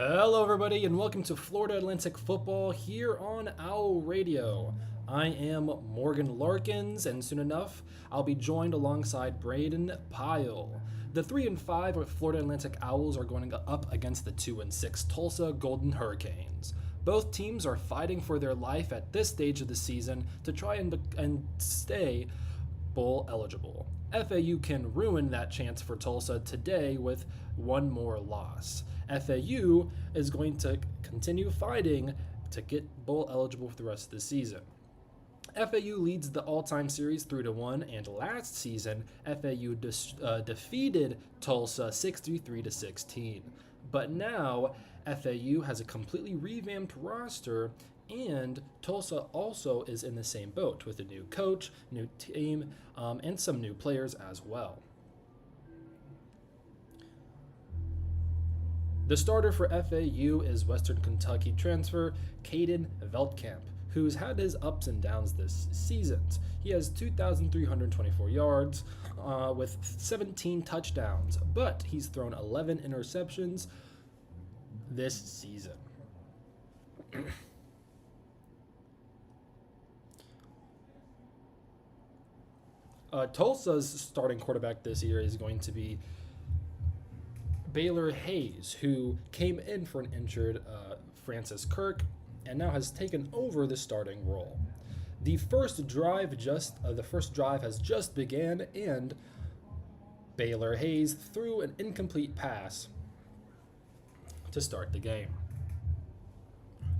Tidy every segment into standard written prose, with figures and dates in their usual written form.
Hello, everybody, and welcome to Florida Atlantic Football here on Owl Radio. I am Morgan Larkins, and soon enough, I'll be joined alongside Brayden Pyle. The 3-5 Florida Atlantic Owls are going up against the 2-6 Tulsa Golden Hurricanes. Both teams are fighting for their life at this stage of the season to try and stay bowl eligible. FAU can ruin that chance for Tulsa today with one more loss. FAU is going to continue fighting to get bowl eligible for the rest of the season. FAU leads the all-time series 3-1, and last season FAU defeated Tulsa 63-16. But now FAU has a completely revamped roster, and Tulsa also is in the same boat with a new coach, new team, and some new players as well. The starter for FAU is Western Kentucky transfer Caden Veldkamp, who's had his ups and downs this season. He has 2,324 yards with 17 touchdowns, but he's thrown 11 interceptions this season. Tulsa's starting quarterback this year is going to be Baylor Hayes, who came in for an injured Francis Kirk and now has taken over the starting role. The first drive has just began, and Baylor Hayes threw an incomplete pass to start the game.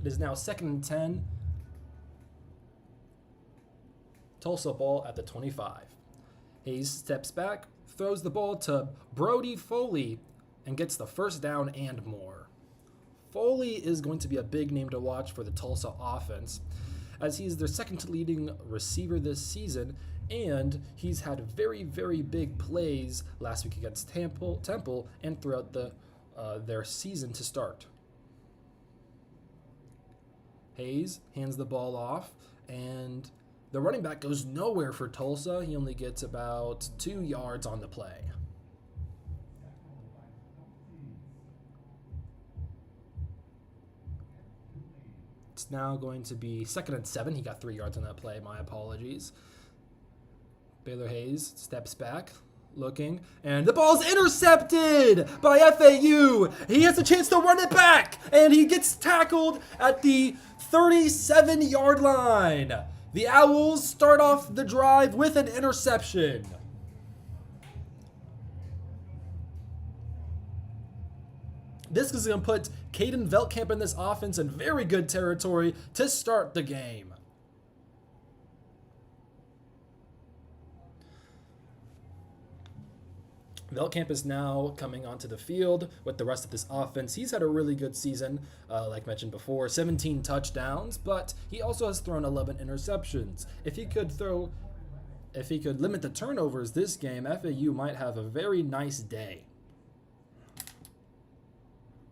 It is now 2nd and 10. Tulsa ball at the 25. Hayes steps back, throws the ball to Brody Foley, and gets the first down and more. Foley is going to be a big name to watch for the Tulsa offense, as he's their second leading receiver this season, and he's had very, very big plays last week against Temple and throughout their season to start. Hayes hands the ball off, and the running back goes nowhere for Tulsa. He only gets about 2 yards on the play. It's now going to be 2nd and 7. He got 3 yards on that play. My apologies. Baylor Hayes steps back, looking, and the ball's intercepted by FAU. He has a chance to run it back, and he gets tackled at the 37-yard line. The Owls start off the drive with an interception. This is going to put Caden Veldkamp in this offense in very good territory to start the game. Veldkamp is now coming onto the field with the rest of this offense. He's had a really good season, like mentioned before, 17 touchdowns, but he also has thrown 11 interceptions. If he could limit the turnovers this game, FAU might have a very nice day.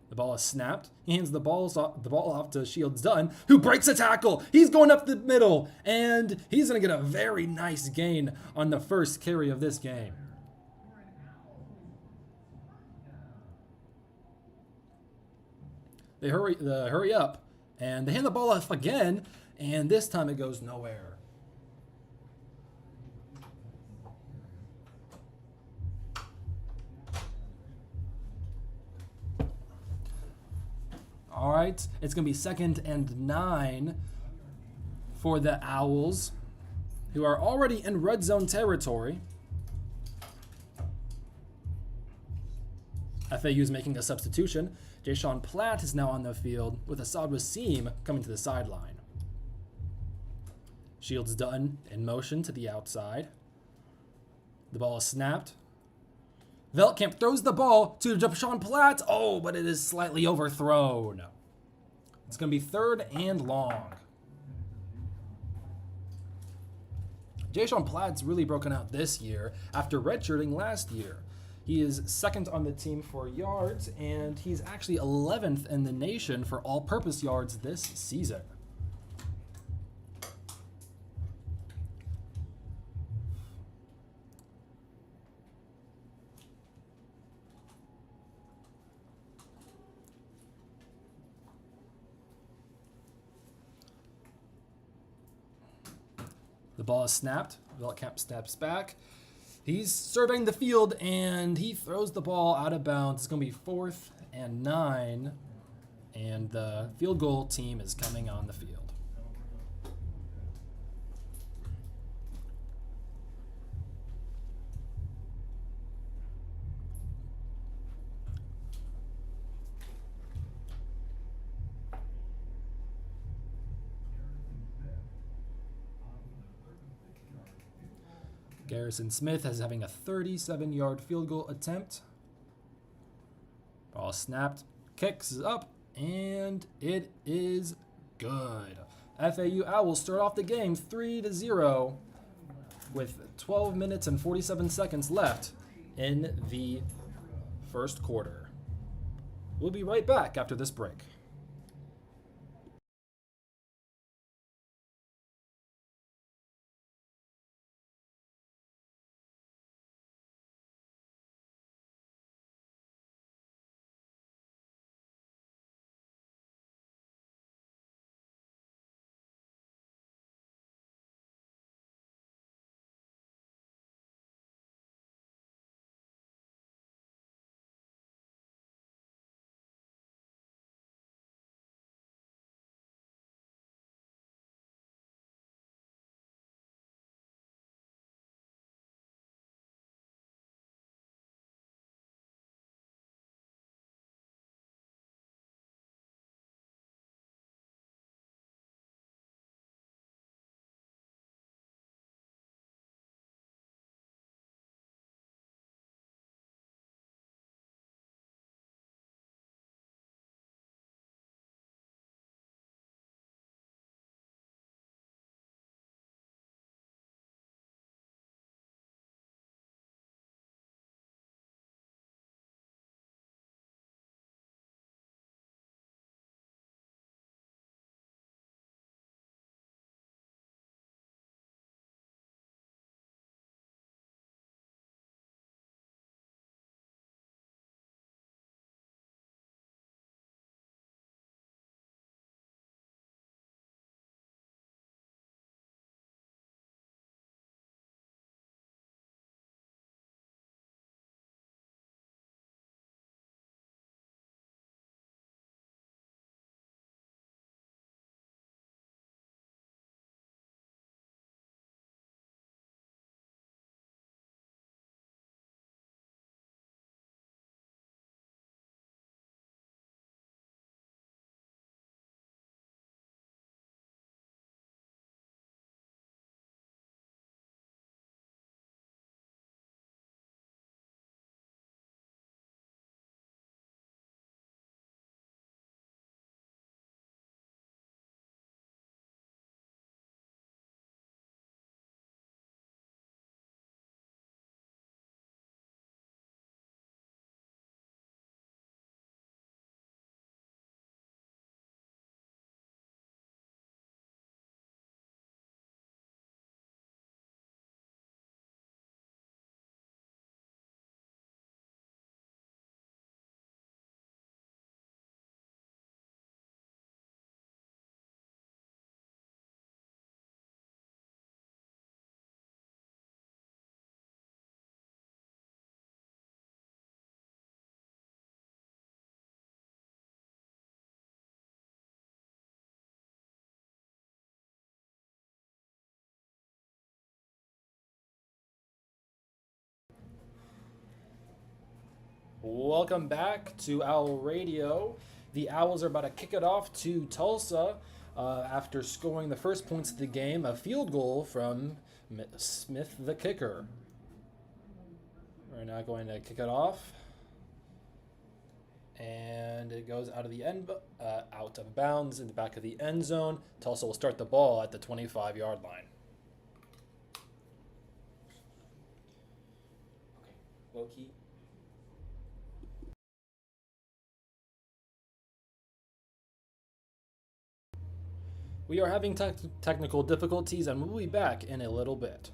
The ball is snapped. He hands the ball off to Shields Dunn, who breaks a tackle. He's going up the middle, and he's going to get a very nice gain on the first carry of this game. They hurry up, and they hand the ball off again, and this time it goes nowhere. All right, it's going to be 2nd and 9 for the Owls, who are already in red zone territory. FAU is making a substitution. Jashawn Platt is now on the field with Assad Wasim coming to the sideline. Shields Dunn in motion to the outside. The ball is snapped. Veldkamp throws the ball to Jashawn Platt. Oh, but it is slightly overthrown. It's going to be 3rd and long. Jashawn Platt's really broken out this year after redshirting last year. He is 2nd on the team for yards, and he's actually 11th in the nation for all-purpose yards this season. The ball is snapped. Veltkamp steps back. He's surveying the field, and he throws the ball out of bounds. It's going to be 4th and 9, and the field goal team is coming on the field. Garrison Smith is having a 37-yard field goal attempt. Ball snapped, kicks up, and it is good. FAU Owls start off the game 3-0 with 12 minutes and 47 seconds left in the first quarter. We'll be right back after this break. Welcome back to Owl Radio. The Owls are about to kick it off to Tulsa after scoring the first points of the game, a field goal from Smith, the kicker. We're now going to kick it off, and it goes out of the out of bounds in the back of the end zone. Tulsa will start the ball at the 25-yard line. Okay, low key. We are having technical difficulties, and we'll be back in a little bit.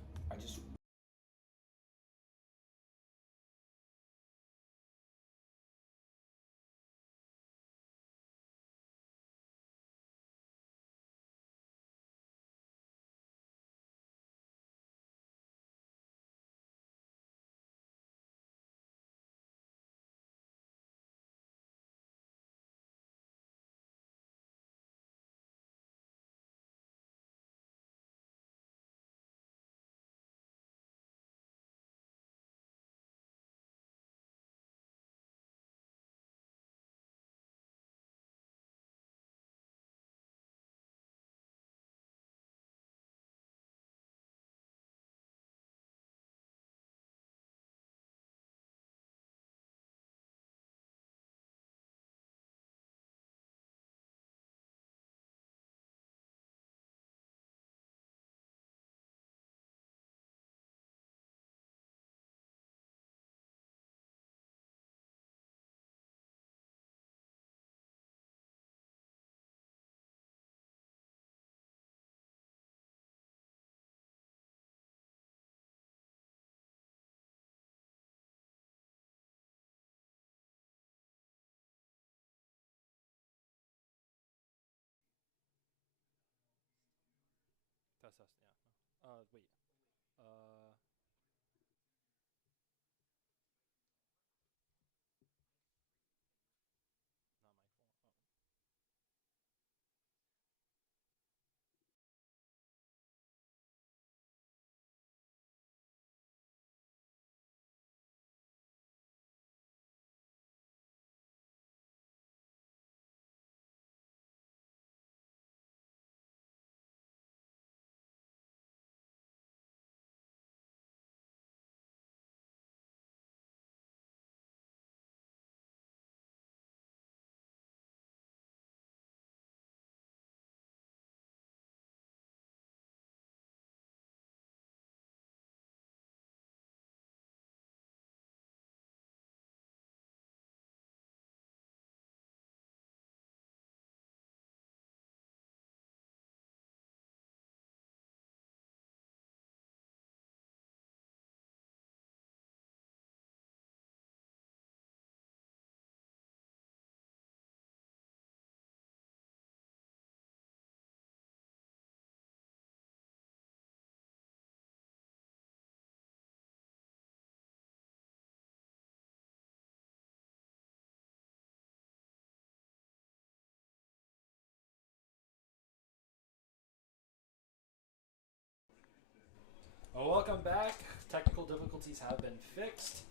technical difficulties have been fixed.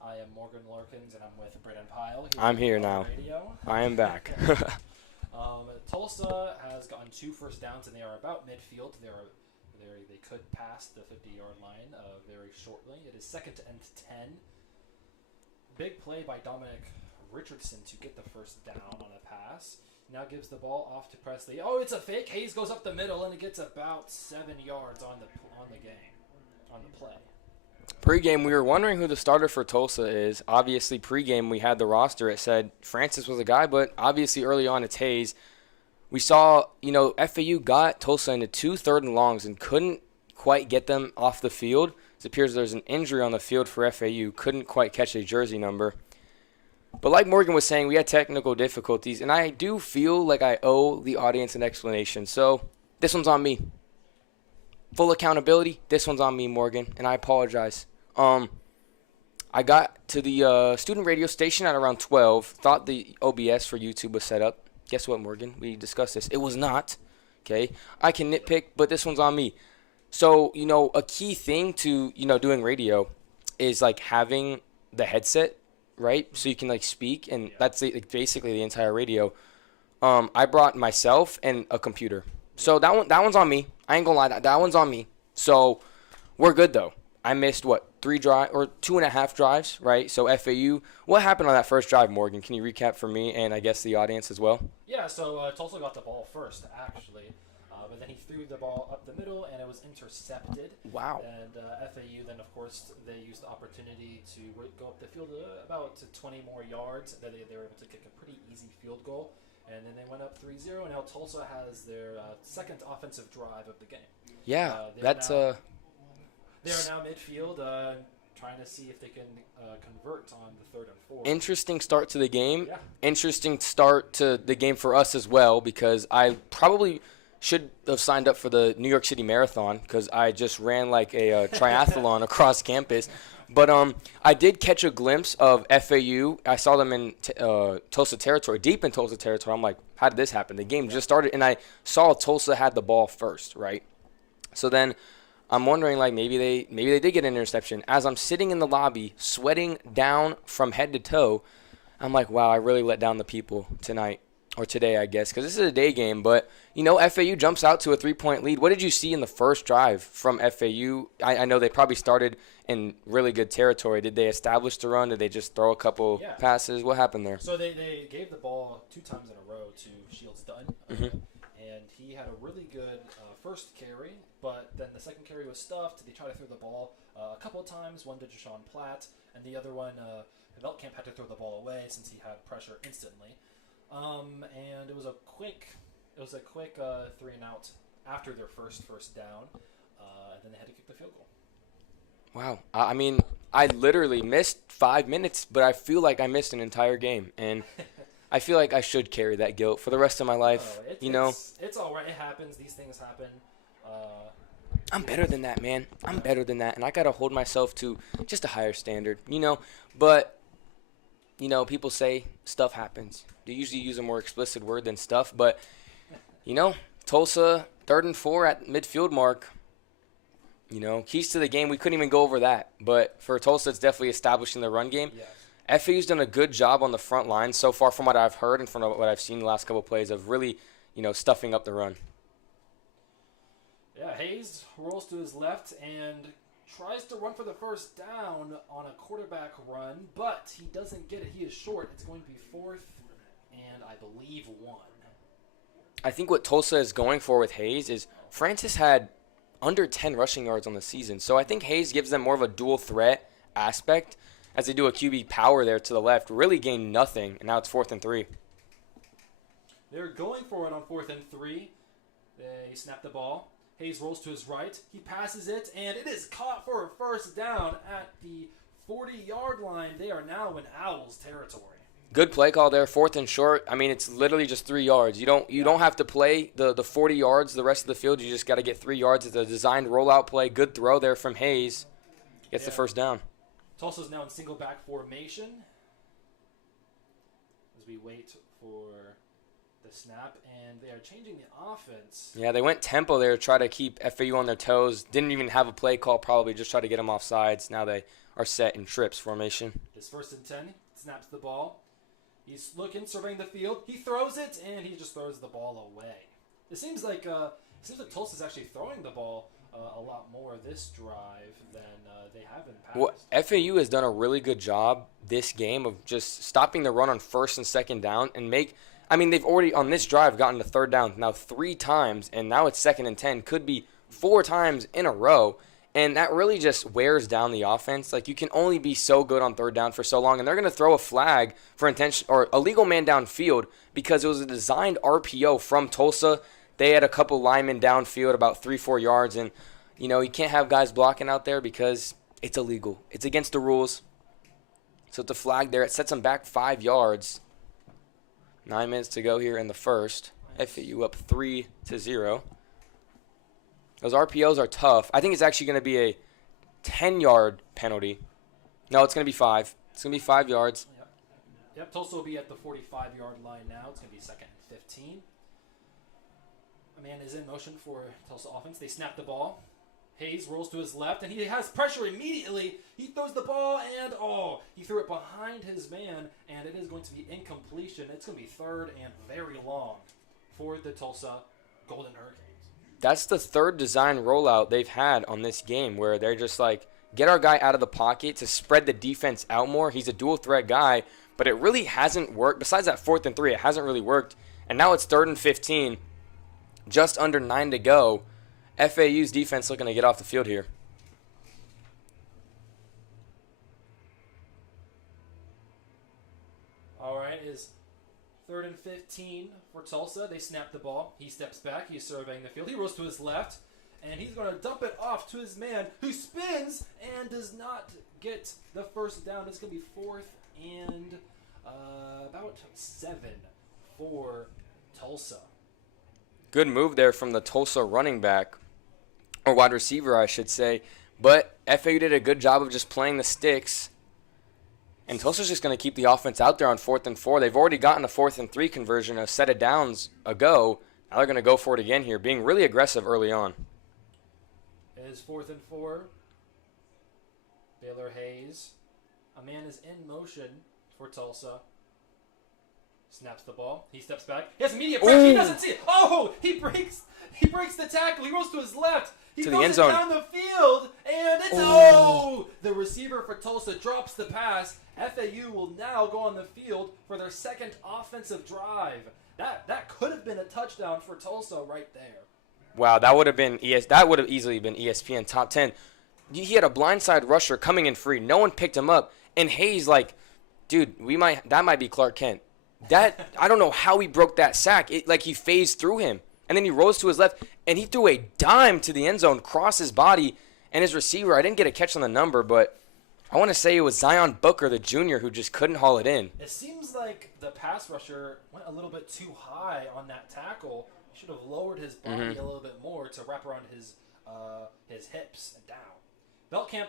I am Morgan Larkins, and I'm with Brayden Pyle. I'm here now. Radio. I am back. Tulsa has gotten 2 first downs, and they are about midfield. They could pass the 50-yard line very shortly. It is 2nd and 10. Big play by Dominic Richardson to get the first down on a pass. Now gives the ball off to Presley. Oh, it's a fake. Hayes goes up the middle, and it gets about 7 yards on the play. Pre-game, we were wondering who the starter for Tulsa is. Obviously, pre-game, we had the roster. It said Francis was a guy, but obviously early on it's Hayes. We saw, FAU got Tulsa into 2 3rd and longs and couldn't quite get them off the field. It appears there's an injury on the field for FAU. Couldn't quite catch a jersey number. But like Morgan was saying, we had technical difficulties, and I do feel like I owe the audience an explanation. So this one's on me. Full accountability, this one's on me, Morgan, and I apologize. I got to the student radio station at around 12, thought the OBS for YouTube was set up. Guess what, Morgan? We discussed this. It was not, okay? I can nitpick, but this one's on me. So, a key thing to, doing radio is, having the headset, right? So you can, speak, and that's basically the entire radio. I brought myself and a computer. So that one's on me. I ain't gonna lie, that one's on me. So we're good though. I missed 2.5 drives, right? So FAU, what happened on that first drive, Morgan? Can you recap for me and I guess the audience as well? Yeah, so Tulsa got the ball first, actually. But then he threw the ball up the middle, and it was intercepted. Wow. And FAU then, of course, they used the opportunity to go up the field about 20 more yards. They were able to kick a pretty easy field goal. And then they went up 3-0, and now Tulsa has their 2nd offensive drive of the game. Yeah, They are now midfield, trying to see if they can convert on the 3rd and 4th. Interesting start to the game. Yeah. Interesting start to the game for us as well, because I probably should have signed up for the New York City Marathon because I just ran like a triathlon across campus. But I did catch a glimpse of FAU. I saw them in Tulsa territory, deep in Tulsa territory. I'm like, how did this happen? The game just started, and I saw Tulsa had the ball first, right? So then I'm wondering, maybe they did get an interception. As I'm sitting in the lobby, sweating down from head to toe, I'm like, wow, I really let down the people tonight. Or today, I guess, because this is a day game. But, FAU jumps out to a 3-point lead. What did you see in the first drive from FAU? I know they probably started in really good territory. Did they establish the run? Did they just throw a couple passes? What happened there? So they gave the ball 2 times in a row to Shields Dunn. And he had a really good first carry, but then the second carry was stuffed. They tried to throw the ball a couple of times, one to Deshaun Platt, and the other one, Veltkamp had to throw the ball away since he had pressure instantly. And it was a quick 3-and-out after their first down, and then they had to kick the field goal. Wow. I mean, I literally missed 5 minutes, but I feel like I missed an entire game, and I feel like I should carry that guilt for the rest of my life. It's all right. It happens. These things happen. I'm better than that, man. I'm better than that, and I gotta hold myself to just a higher standard, But people say stuff happens. They usually use a more explicit word than stuff, but Tulsa 3rd and 4 at midfield mark. Keys to the game. We couldn't even go over that, but for Tulsa, it's definitely establishing the run game. Yes. FAU's done a good job on the front line so far, from what I've heard and from what I've seen the last couple of plays of really, stuffing up the run. Yeah, Hayes rolls to his left and tries to run for the first down on a quarterback run, but he doesn't get it. He is short. It's going to be 4th and I believe 1. I think what Tulsa is going for with Hayes is Francis had under 10 rushing yards on the season. So I think Hayes gives them more of a dual threat aspect as they do a QB power there to the left. Really gained nothing, and now it's 4th and 3. They're going for it on 4th and 3. They snap the ball. Hayes rolls to his right. He passes it, and it is caught for a first down at the 40-yard line. They are now in Owls territory. Good play call there, 4th and short. I mean, it's literally just 3 yards. You don't have to play the 40 yards the rest of the field. You just got to get 3 yards. It's a designed rollout play. Good throw there from Hayes. Gets the first down. Tulsa's now in single back formation as we wait for the snap, and they are changing the offense. Yeah, they went tempo there to try to keep FAU on their toes. Didn't even have a play call, probably just try to get them off sides. Now they are set in trips formation. His 1st and 10, snaps the ball. He's looking, surveying the field. He throws it, and he just throws the ball away. It seems like Tulsa's actually throwing the ball a lot more this drive than they have in the past. Well, FAU has done a really good job this game of just stopping the run on 1st and 2nd down and they've already on this drive gotten to 3rd down now 3 times, and now it's 2nd and 10. Could be 4 times in a row, and that really just wears down the offense. Like, you can only be so good on 3rd down for so long, and they're going to throw a flag for intention or a legal man downfield because it was a designed RPO from Tulsa. They had a couple linemen downfield about 3-4 yards, and you can't have guys blocking out there because it's illegal. It's against the rules. So it's a flag there. It sets them back 5 yards. 9 minutes to go here in the first. FAU up 3-0. Those RPOs are tough. I think it's actually going to be a 10-yard penalty. No, it's going to be 5. It's going to be 5 yards. Yep, Tulsa will be at the 45-yard line now. It's going to be 2nd and 15. A man is in motion for Tulsa offense. They snap the ball. Hayes rolls to his left, and he has pressure immediately. He throws the ball, and he threw it behind his man, and it is going to be incompletion. It's going to be 3rd and very long for the Tulsa Golden Hurricanes. That's the 3rd design rollout they've had on this game where they're just like, get our guy out of the pocket to spread the defense out more. He's a dual threat guy, but it really hasn't worked. Besides that 4th and 3, it hasn't really worked. And now it's 3rd and 15, just under 9 to go. FAU's defense looking to get off the field here. All right, is 3rd and 15 for Tulsa. They snap the ball. He steps back. He's surveying the field. He rolls to his left, and he's going to dump it off to his man, who spins and does not get the 1st down. It's going to be 4th and about 7 for Tulsa. Good move there from the Tulsa running back, or wide receiver, I should say. But FAU did a good job of just playing the sticks. And Tulsa's just going to keep the offense out there on 4th and 4. They've already gotten a 4th and 3 conversion a set of downs ago. Now they're going to go for it again here, being really aggressive early on. It is 4th and 4. Baylor Hayes. A man is in motion for Tulsa. Snaps the ball. He steps back. He has immediate pressure. He doesn't see it. He breaks the tackle. He rolls to his left. He to throws the end it zone. Down the field, and it's the receiver for Tulsa drops the pass. FAU will now go on the field for their 2nd offensive drive. That could have been a touchdown for Tulsa right there. Wow, that would have easily been ESPN top 10. He had a blindside rusher coming in free. No one picked him up, and Hayes dude, that might be Clark Kent. I don't know how he broke that sack. He phased through him. And then he rose to his left, and he threw a dime to the end zone, crossed his body, and his receiver, I didn't get a catch on the number, but I want to say it was Zion Booker, the junior, who just couldn't haul it in. It seems like the pass rusher went a little bit too high on that tackle. He should have lowered his body a little bit more to wrap around his hips and down. Beltkamp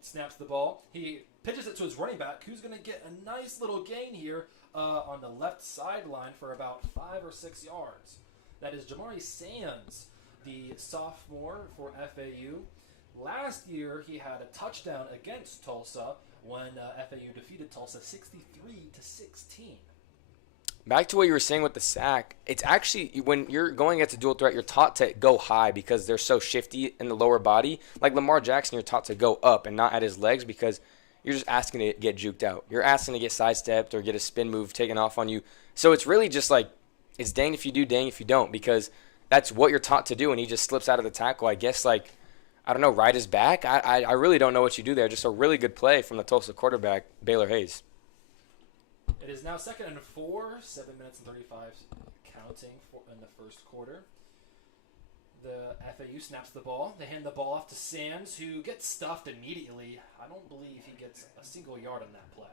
snaps the ball. He pitches it to his running back, who's going to get a nice little gain here on the left sideline for about 5 or 6 yards. That is Jamari Sands, the sophomore for FAU. Last year, he had a touchdown against Tulsa when FAU defeated Tulsa 63-16. Back to what you were saying with the sack, it's actually, when you're going against a dual threat, you're taught to go high because they're so shifty in the lower body. Like Lamar Jackson, you're taught to go up and not at his legs because you're just asking to get juked out. You're asking to get sidestepped or get a spin move taken off on you. So it's really just like, it's dang if you do, dang if you don't, because that's what you're taught to do, and he just slips out of the tackle. I guess, I don't know, ride his back? I really don't know what you do there. Just a really good play from the Tulsa quarterback, Baylor Hayes. It is now 2nd and 4, 7 minutes and 35 counting in the first quarter. The FAU snaps the ball. They hand the ball off to Sands, who gets stuffed immediately. I don't believe he gets a single yard on that play.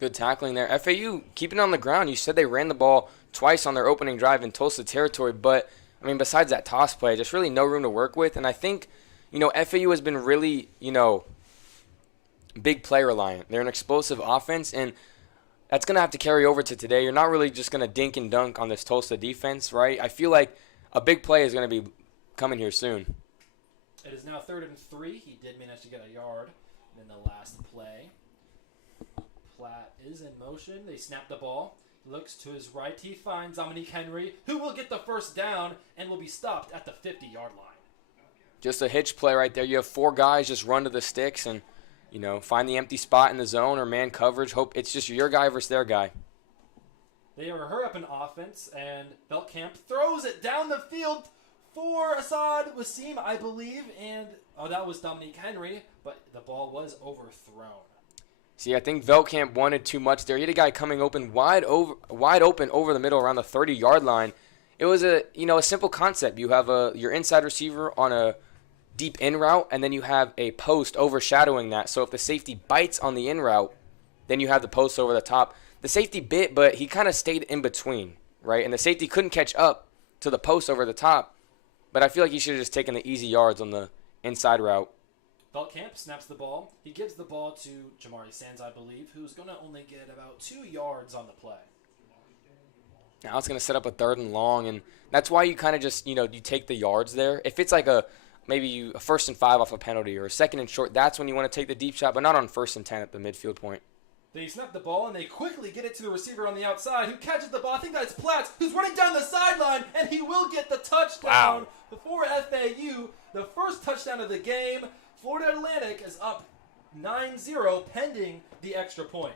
Good tackling there. FAU keeping it on the ground. You said they ran the ball twice on their opening drive in Tulsa territory, but, besides that toss play, just really no room to work with. And I think, FAU has been really, big play reliant. They're an explosive offense, and that's going to have to carry over to today. You're not really just going to dink and dunk on this Tulsa defense, right? I feel like a big play is going to be coming here soon. It is now 3rd and 3. He did manage to get a yard in the last play. Platt is in motion. They snap the ball. Looks to his right. He finds Dominique Henry, who will get the first down and will be stopped at the 50-yard line. Just a hitch play right there. You have 4 guys just run to the sticks and, find the empty spot in the zone or man coverage. Hope it's just your guy versus their guy. They are hurry-up offense, and Beltkamp throws it down the field for Assad Wasim, I believe, and that was Dominique Henry, but the ball was overthrown. See, I think Veltkamp wanted too much there. He had a guy coming open wide open over the middle around the 30-yard line. It was a simple concept. You have your inside receiver on a deep in route, and then you have a post overshadowing that. So if the safety bites on the in route, then you have the post over the top. The safety bit, but he kind of stayed in between, right? And the safety couldn't catch up to the post over the top. But I feel like he should have just taken the easy yards on the inside route. Beltkamp snaps the ball. He gives the ball to Jamari Sands, I believe, who's going to only get about 2 yards on the play. Now it's going to set up a 3rd and long, and that's why you kind of just, you take the yards there. If it's like maybe a 1st and 5 off a penalty or a 2nd and short, that's when you want to take the deep shot, but not on 1st and 10 at the midfield point. They snap the ball, and they quickly get it to the receiver on the outside, who catches the ball. I think that's Platts, who's running down the sideline, and he will get the touchdown before FAU. The first touchdown of the game. Florida Atlantic is up 9-0 pending the extra point.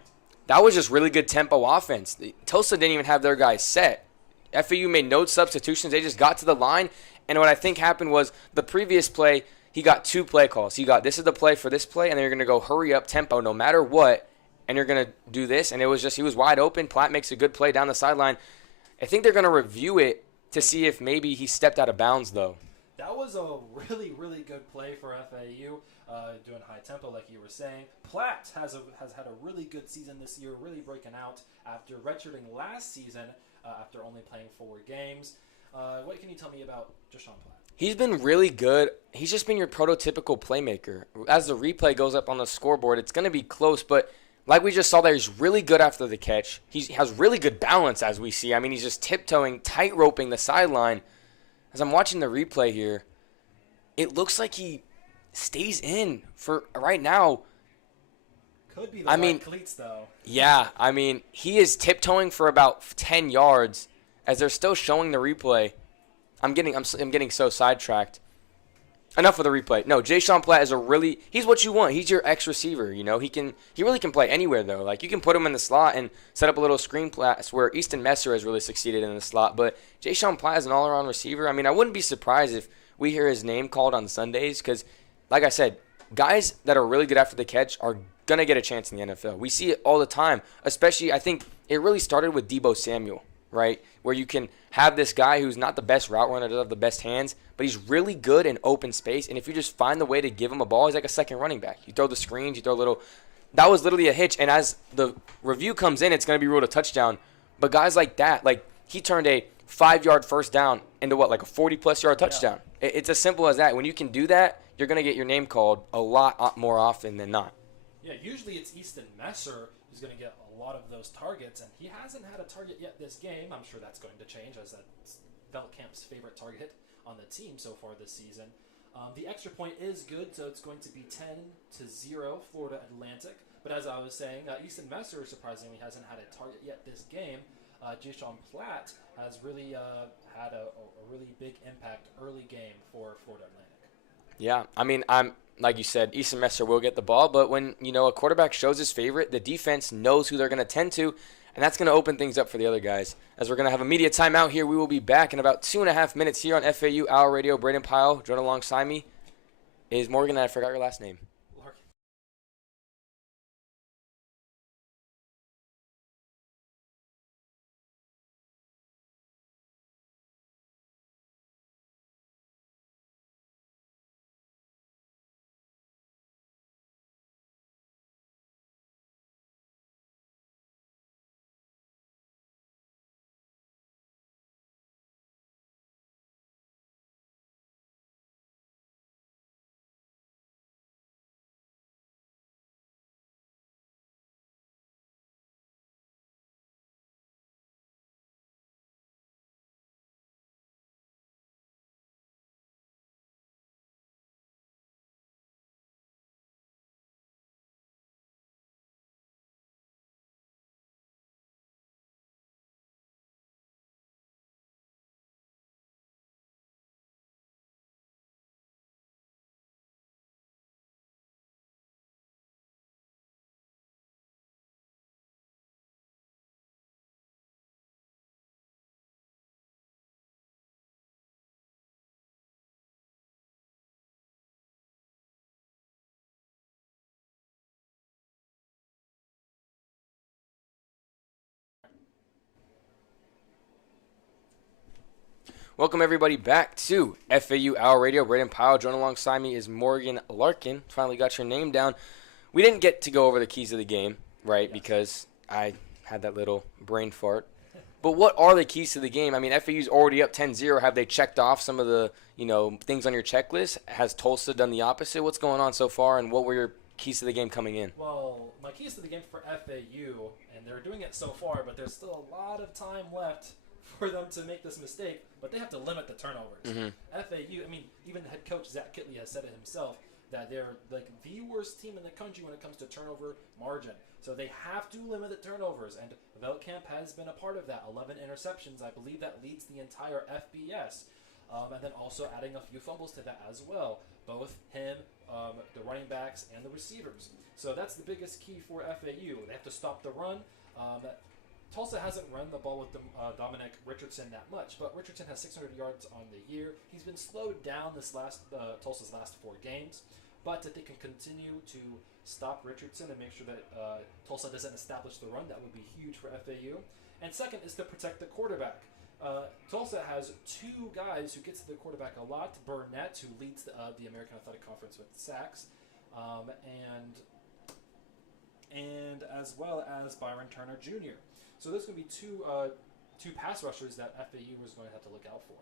That was just really good tempo offense. Tulsa didn't even have their guys set. FAU made no substitutions. They just got to the line, and what I think happened was the previous play, he got 2 play calls. He got, this is the play for this play, and then you're going to go hurry up tempo no matter what, and you're going to do this, and it was just, he was wide open. Platt makes a good play down the sideline. I think they're going to review it to see if maybe he stepped out of bounds, though. That was a really, really good play for FAU, doing high tempo like you were saying. Platt has had a really good season this year, really breaking out after redshirting last season after only playing 4 games. What can you tell me about Deshaun Platt? He's been really good. He's just been your prototypical playmaker. As the replay goes up on the scoreboard, it's going to be close, but like we just saw there, he's really good after the catch. He has really good balance, as we see. I mean, he's just tiptoeing, tight-roping the sideline. As I'm watching the replay here, it looks like he stays in for right now. Could be the cleats, though. Yeah, I mean, he is tiptoeing for about 10 yards as they're still showing the replay. I'm getting so sidetracked. Enough of the replay. No, Deshaun Platt is he's what you want. He's your X receiver, He really can play anywhere, though. Like, you can put him in the slot and set up a little screen pass where Easton Messer has really succeeded in the slot. But Deshaun Platt is an all-around receiver. I mean, I wouldn't be surprised if we hear his name called on Sundays because, like I said, guys that are really good after the catch are going to get a chance in the NFL. We see it all the time, especially I think it really started with Deebo Samuel, right, where you can have this guy who's not the best route runner, doesn't have the best hands, but he's really good in open space, and if you just find the way to give him a ball, he's like a second running back. You throw the screens, you throw a little – that was literally a hitch, and as the review comes in, it's going to be ruled a touchdown. But guys like that, like he turned a 5-yard first down into what, like a 40-plus yard touchdown. Yeah. It's as simple as that. When you can do that, you're going to get your name called a lot more often than not. Yeah, usually it's Easton Messer who's going to get a lot of those targets, and he hasn't had a target yet this game. I'm sure that's going to change as that's Veltkamp's favorite target on the team so far this season. The extra point is good, so it's going to be 10-0 Florida Atlantic. But as I was saying, Easton Messer surprisingly hasn't had a target yet this game. Deshaun Platt has really had a really big impact early game for Florida Atlantic. Yeah, I mean, like you said, Easton Messer will get the ball, but when a quarterback shows his favorite, the defense knows who they're going to tend to, and that's going to open things up for the other guys. As we're going to have a media timeout here, we will be back in about 2.5 minutes here on FAU Hour Radio. Brayden Pyle, joined alongside me is Morgan, and I forgot your last name. Welcome everybody back to FAU Hour Radio. Brayden Pyle, joined alongside me is Morgan Larkin. Finally got your name down. We didn't get to go over the keys of the game, right, because I had that little brain fart. But what are the keys to the game? I mean, FAU's already up 10-0. Have they checked off some of the, things on your checklist? Has Tulsa done the opposite? What's going on so far, and what were your keys to the game coming in? Well, my keys to the game for FAU, and they're doing it so far, but there's still a lot of time left for them to make this mistake, but they have to limit the turnovers. FAU, I mean, even the head coach, Zach Kitley, has said it himself, that they're like the worst team in the country when it comes to turnover margin. So they have to limit the turnovers, and Veldkamp has been a part of that. 11 interceptions, I believe that leads the entire FBS. And then also adding a few fumbles to that as well. Both him, the running backs, and the receivers. So that's the biggest key for FAU. They have to stop the run. Tulsa hasn't run the ball with Dominic Richardson that much, but Richardson has 600 yards on the year. He's been slowed down Tulsa's last 4 games, but if they can continue to stop Richardson and make sure that Tulsa doesn't establish the run, that would be huge for FAU. And second is to protect the quarterback. Tulsa has 2 guys who gets to the quarterback a lot. Burnett, who leads the American Athletic Conference with sacks, and as well as Byron Turner Jr. So there's going to be two pass rushers that FAU is going to have to look out for.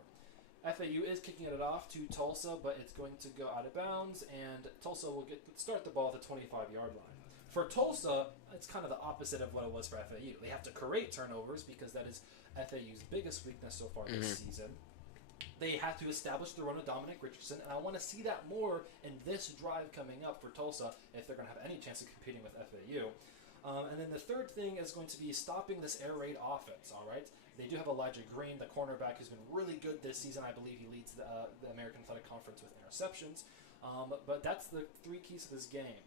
FAU is kicking it off to Tulsa, but it's going to go out of bounds, and Tulsa will start the ball at the 25-yard line. For Tulsa, it's kind of the opposite of what it was for FAU. They have to create turnovers because that is FAU's biggest weakness so far this season. They have to establish the run of Dominic Richardson, and I want to see that more in this drive coming up for Tulsa if they're going to have any chance of competing with FAU. And then the third thing is going to be stopping this air raid offense, all right? They do have Elijah Green, the cornerback, who's been really good this season. I believe he leads the American Athletic Conference with interceptions. But that's the 3 keys to this game.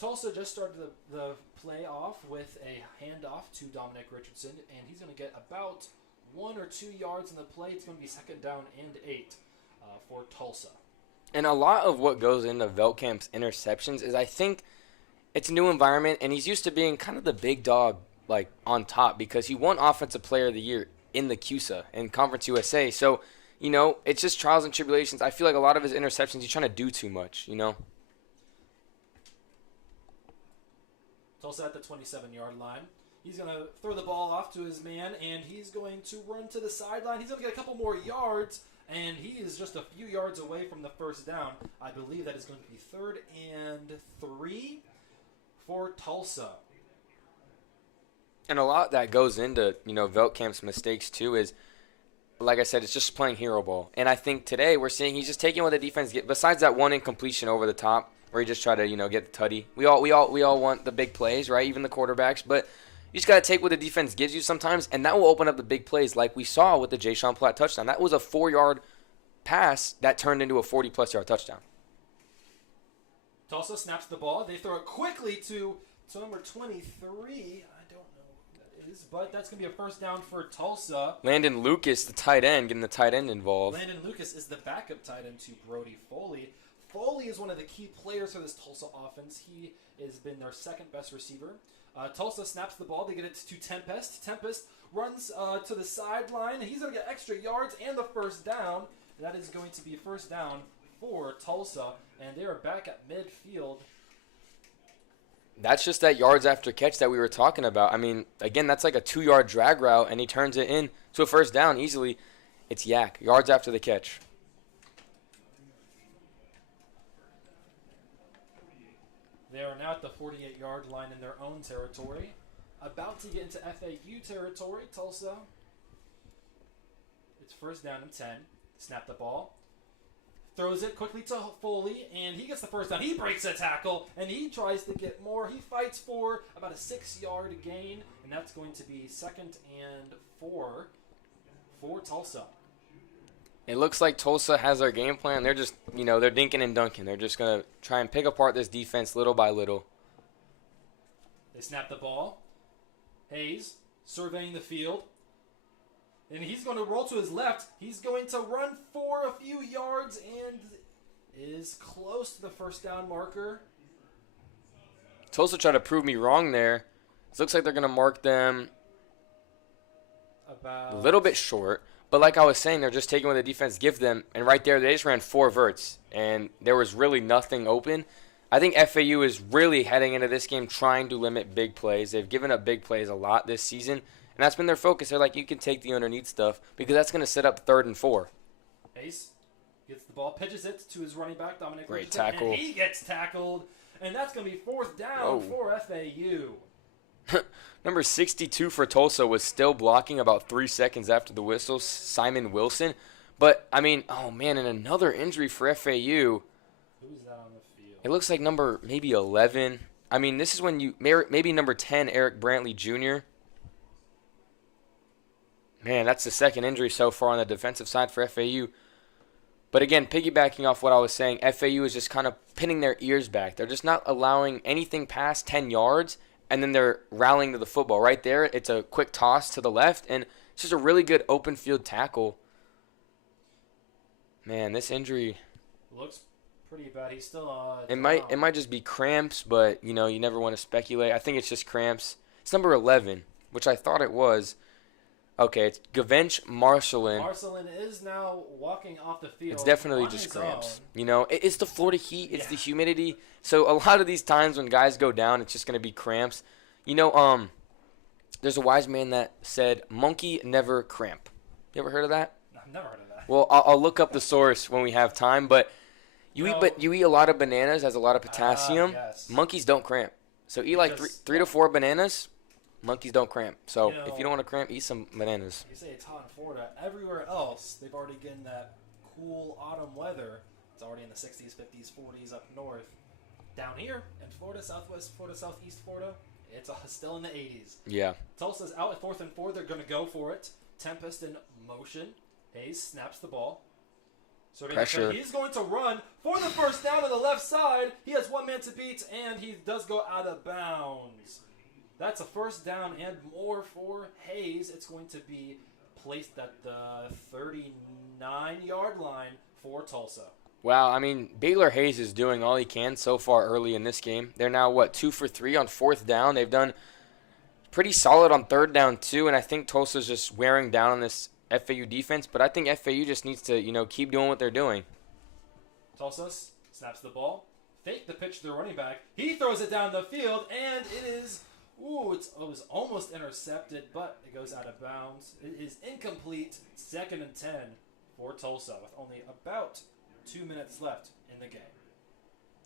Tulsa just started the play off with a handoff to Dominic Richardson, and he's going to get about 1 or 2 yards in the play. It's going to be second down and 8 for Tulsa. And a lot of what goes into Veldkamp's interceptions is, I think, it's a new environment, and he's used to being kind of the big dog, like, on top, because he won Offensive Player of the Year in the CUSA in Conference USA. So, it's just trials and tribulations. I feel like a lot of his interceptions, he's trying to do too much, Tulsa at the 27-yard line. He's going to throw the ball off to his man, and he's going to run to the sideline. He's going to get a couple more yards, and he is just a few yards away from the first down. I believe that is going to be 3rd and 3 for Tulsa. And a lot that goes into, Veldkamp's mistakes, too, is, like I said, it's just playing hero ball. And I think today we're seeing he's just taking what the defense gets. Besides that one incompletion over the top where he just tried to, get the tutty. We all want the big plays, right? Even the quarterbacks. But you just got to take what the defense gives you sometimes, and that will open up the big plays like we saw with the Jay-Sean Platt touchdown. That was a 4-yard pass that turned into a 40-plus yard touchdown. Tulsa snaps the ball. They throw it quickly to number 23. I don't know who that is, but that's going to be a first down for Tulsa. Landon Lucas, the tight end, getting the tight end involved. Landon Lucas is the backup tight end to Brody Foley. Foley is one of the key players for this Tulsa offense. He has been their second best receiver. Tulsa snaps the ball. They get it to Tempest. Tempest runs to the sideline. He's going to get extra yards and the first down. That is going to be first down for Tulsa, and they are back at midfield. That's just that yards after catch that we were talking about. I mean, again, that's like a 2-yard drag route, and he turns it in to a first down easily. It's yak, yards after the catch. They are now at the 48-yard line in their own territory. About to get into FAU territory, Tulsa. It's first down and 10. Snap the ball. Throws it quickly to Foley, and he gets the first down. He breaks a tackle, and he tries to get more. He fights for about a 6-yard gain, and that's going to be 2nd and 4 for Tulsa. It looks like Tulsa has their game plan. They're just, they're dinking and dunking. They're just going to try and pick apart this defense little by little. They snap the ball. Hayes surveying the field. And he's going to roll to his left. He's going to run for a few yards and is close to the first down marker. Tulsa tried to prove me wrong there. It looks like they're going to mark them about a little bit short. But like I was saying, they're just taking what the defense gives them, and right there they just ran 4 verts, and there was really nothing open. I think FAU is really heading into this game trying to limit big plays. They've given up big plays a lot this season, and that's been their focus. They're like, you can take the underneath stuff because that's going to set up 3rd and 4. Ace gets the ball, pitches it to his running back, Dominic Great Richardson, tackle. and he gets tackled, and that's going to be 4th down for FAU. Number 62 for Tulsa was still blocking about 3 seconds after the whistle, Simon Wilson. But, I mean, oh, man, and another injury for FAU. Who's that on the field? It looks like number maybe 11. I mean, this is when you maybe number 10, Eric Brantley Jr. Man, that's the 2nd injury so far on the defensive side for FAU. But again, piggybacking off what I was saying, FAU is just kind of pinning their ears back. They're just not allowing anything past 10 yards, and then they're rallying to the football. Right there, it's a quick toss to the left, and it's just a really good open field tackle. Man, this injury looks pretty bad. He's still it might just be cramps, but you never want to speculate. I think it's just cramps. It's number 11, which I thought it was. Okay, it's Gavench Marcelin. Marcelin is now walking off the field. It's definitely just cramps. It's the Florida heat. It's the humidity. So a lot of these times when guys go down, it's just going to be cramps. There's a wise man that said, monkey never cramp. You ever heard of that? I've never heard of that. Well, I'll look up the source when we have time, but you eat a lot of bananas, has a lot of potassium. Yes. Monkeys don't cramp. So eat like 3 to 4 bananas. Monkeys don't cramp. So if you don't want to cramp, eat some bananas. You say it's hot in Florida. Everywhere else, they've already gotten that cool autumn weather. It's already in the 60s, 50s, 40s up north. Down here in Florida, southwest Florida, southeast Florida, it's still in the 80s. Yeah. Tulsa's out at 4th and 4. They're going to go for it. Tempest in motion. Hayes snaps the ball. So Pressure. He's going to run for the 1st down on the left side. He has 1 man to beat, and he does go out of bounds. That's a 1st down and more for Hayes. It's going to be placed at the 39-yard line for Tulsa. Wow, I mean, Baylor Hayes is doing all he can so far early in this game. They're now, 2 for 3 on 4th down. They've done pretty solid on 3rd down, too, and I think Tulsa's just wearing down on this FAU defense, but I think FAU just needs to, keep doing what they're doing. Tulsa snaps the ball, fake the pitch to the running back. He throws it down the field, and it is... it was almost intercepted, but it goes out of bounds. It is incomplete. 2nd and 10 for Tulsa with only about 2 minutes left in the game.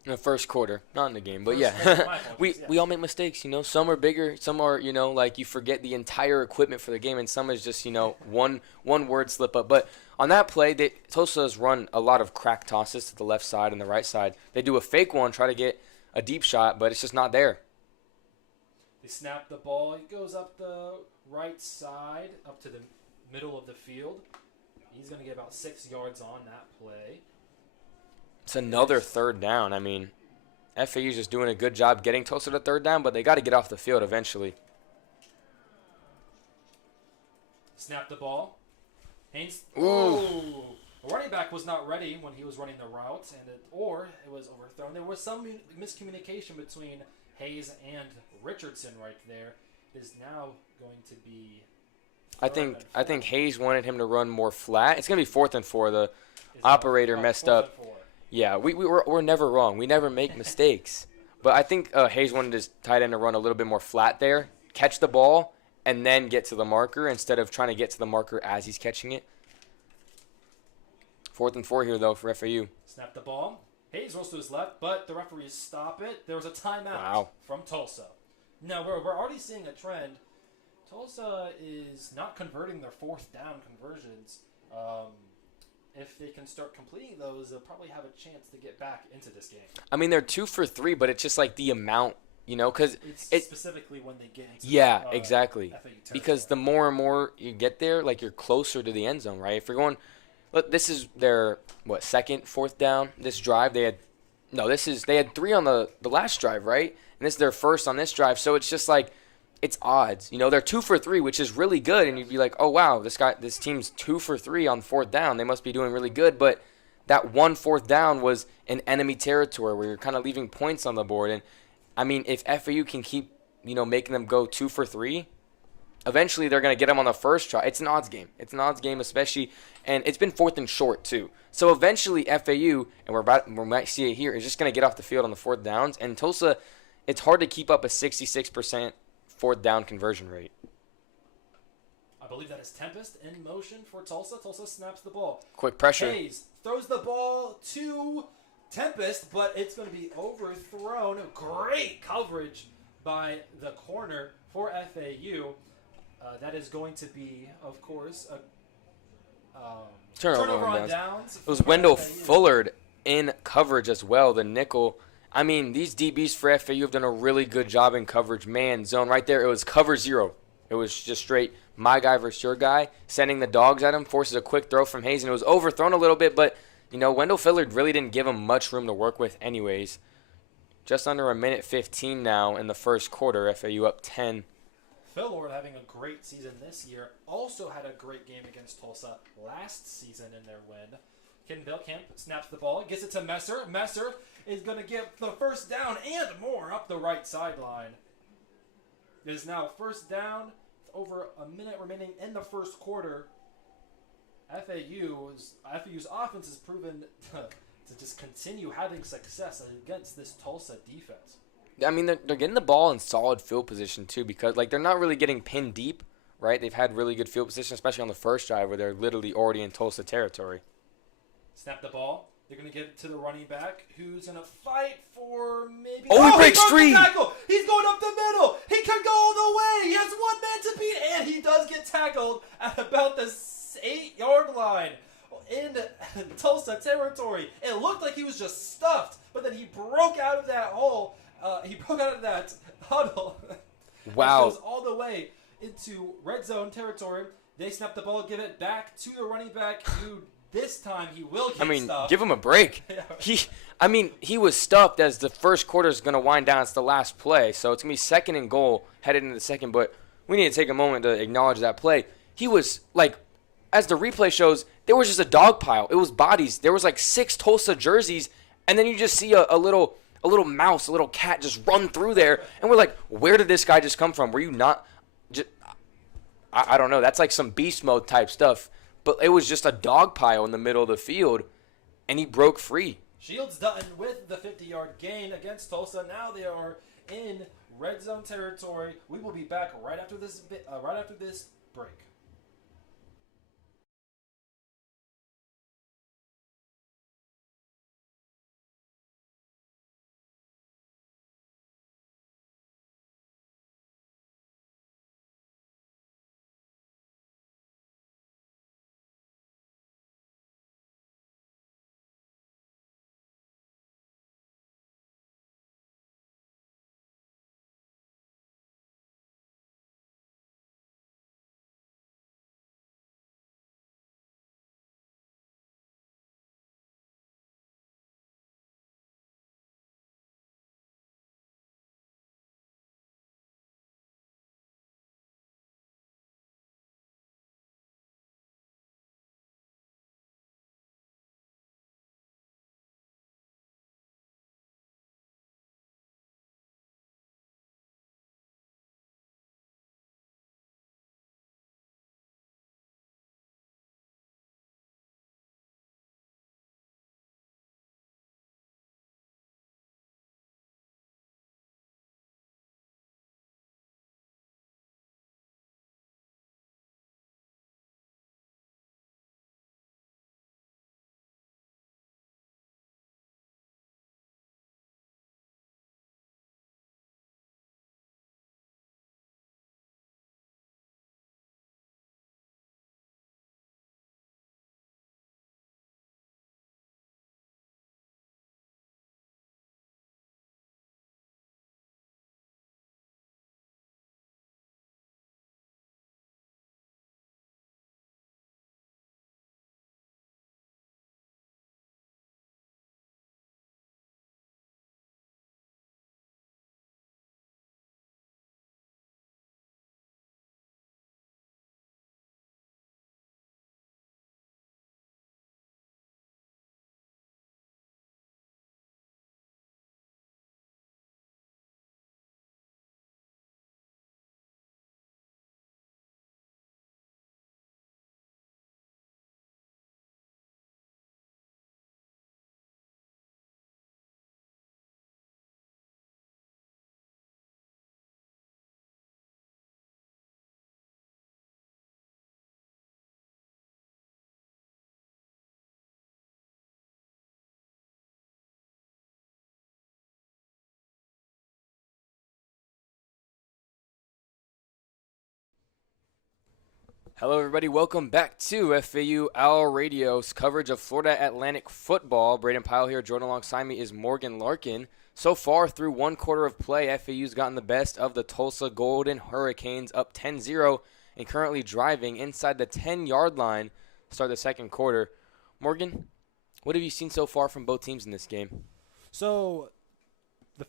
In the first quarter, not in the game, but we all make mistakes, Some are bigger, some are, like you forget the entire equipment for the game, and some is just, one word slip up. But on that play, Tulsa has run a lot of crack tosses to the left side and the right side. They do a fake one, try to get a deep shot, but it's just not there. They snap the ball. It goes up the right side, up to the middle of the field. He's going to get about 6 yards on that play. It's another 3rd down. I mean, FAU's just doing a good job getting Tulsa to 3rd down, but they got to get off the field eventually. Snap the ball. Haynes. Ooh. The running back was not ready when he was running the route, or it was overthrown. There was some miscommunication between Hayes and Richardson right there. It is now going to be... I think Hayes wanted him to run more flat. It's going to be 4th and 4. The operator messed up. Yeah, we're never wrong. We never make mistakes. But I think Hayes wanted his tight end to run a little bit more flat there, catch the ball, and then get to the marker instead of trying to get to the marker as he's catching it. 4th and 4 here, though, for FAU. Snap the ball. Hayes rolls to his left, but the referees stop it. There was a timeout from Tulsa. Now, we're already seeing a trend. Tulsa is not converting their 4th down conversions. If they can start completing those, they'll probably have a chance to get back into this game. I mean, they're 2 for 3, but it's just like the amount, because it's specifically when they get into exactly. FAU territory. Because the more and more you get there, like you're closer to the end zone, right? If you're going, look, this is their 2nd, 4th down. This drive they had 3 on the last drive, right? And this is their 1st on this drive, so it's just like. It's odds. They're 2 for 3, which is really good. And you'd be like, oh, wow, this team's 2 for 3 on 4th down. They must be doing really good. But that 1 4th down was in enemy territory where you're kind of leaving points on the board. And, I mean, if FAU can keep, making them go 2 for 3, eventually they're going to get him on the first try. It's an odds game. It's an odds game, especially, and it's been 4th and short too. So eventually FAU, and we might see it here, is just going to get off the field on the 4th downs. And Tulsa, it's hard to keep up a 66% 4th down conversion rate. I believe that is Tempest in motion for Tulsa. Tulsa snaps the ball. Quick pressure. Hayes throws the ball to Tempest, but it's going to be overthrown. Great coverage by the corner for FAU. That is going to be, of course, a turnover on downs. It was Wendell Fullard in coverage as well, the nickel. I mean, these DBs for FAU have done a really good job in coverage. Man, zone right there, it was cover 0. It was just straight my guy versus your guy, sending the dogs at him, forces a quick throw from Hayes, and it was overthrown a little bit, but, Wendell Fullard really didn't give him much room to work with anyways. Just under a minute 15 now in the first quarter, FAU up 10. Fullard having a great season this year. Also had a great game against Tulsa last season in their win. Ken Bellkamp snaps the ball, gets it to Messer. Messer is going to get the first down and more up the right sideline. It is now first down, over a minute remaining in the first quarter. FAU's offense has proven to just continue having success against this Tulsa defense. I mean, they're getting the ball in solid field position, too, because, they're not really getting pinned deep, right? They've had really good field position, especially on the first drive where they're literally already in Tulsa territory. Snap the ball. They're going to get it to the running back, who's going to fight for maybe... He breaks free! He's going up the middle! He could go all the way! He has one man to beat, and he does get tackled at about the 8-yard line in Tulsa territory. It looked like he was just stuffed, but then he broke out of that hole. He broke out of that huddle. Wow. Goes all the way into red zone territory. They snap the ball, give it back to the running back, who this time he will get stuffed. Give him a break. He was stuffed as the first quarter is going to wind down. It's the last play, so it's going to be 2nd and goal headed into the second, but we need to take a moment to acknowledge that play. He was, as the replay shows, there was just a dog pile. It was bodies. There was 6 Tulsa jerseys, and then you just see a little mouse, a little cat just run through there. And we're like, where did this guy just come from? Were you not I don't know. That's some beast mode type stuff. But it was just a dog pile in the middle of the field, and he broke free. Shields Dutton with the 50-yard gain against Tulsa. Now they are in red zone territory. We will be back right after this break. Hello, everybody. Welcome back to FAU Owl Radio's coverage of Florida Atlantic football. Brayden Pyle here. Joined alongside me is Morgan Larkin. So far, through one quarter of play, FAU's gotten the best of the Tulsa Golden Hurricanes, up 10-0, and currently driving inside the 10-yard line to start the second quarter. Morgan, what have you seen so far from both teams in this game? So, the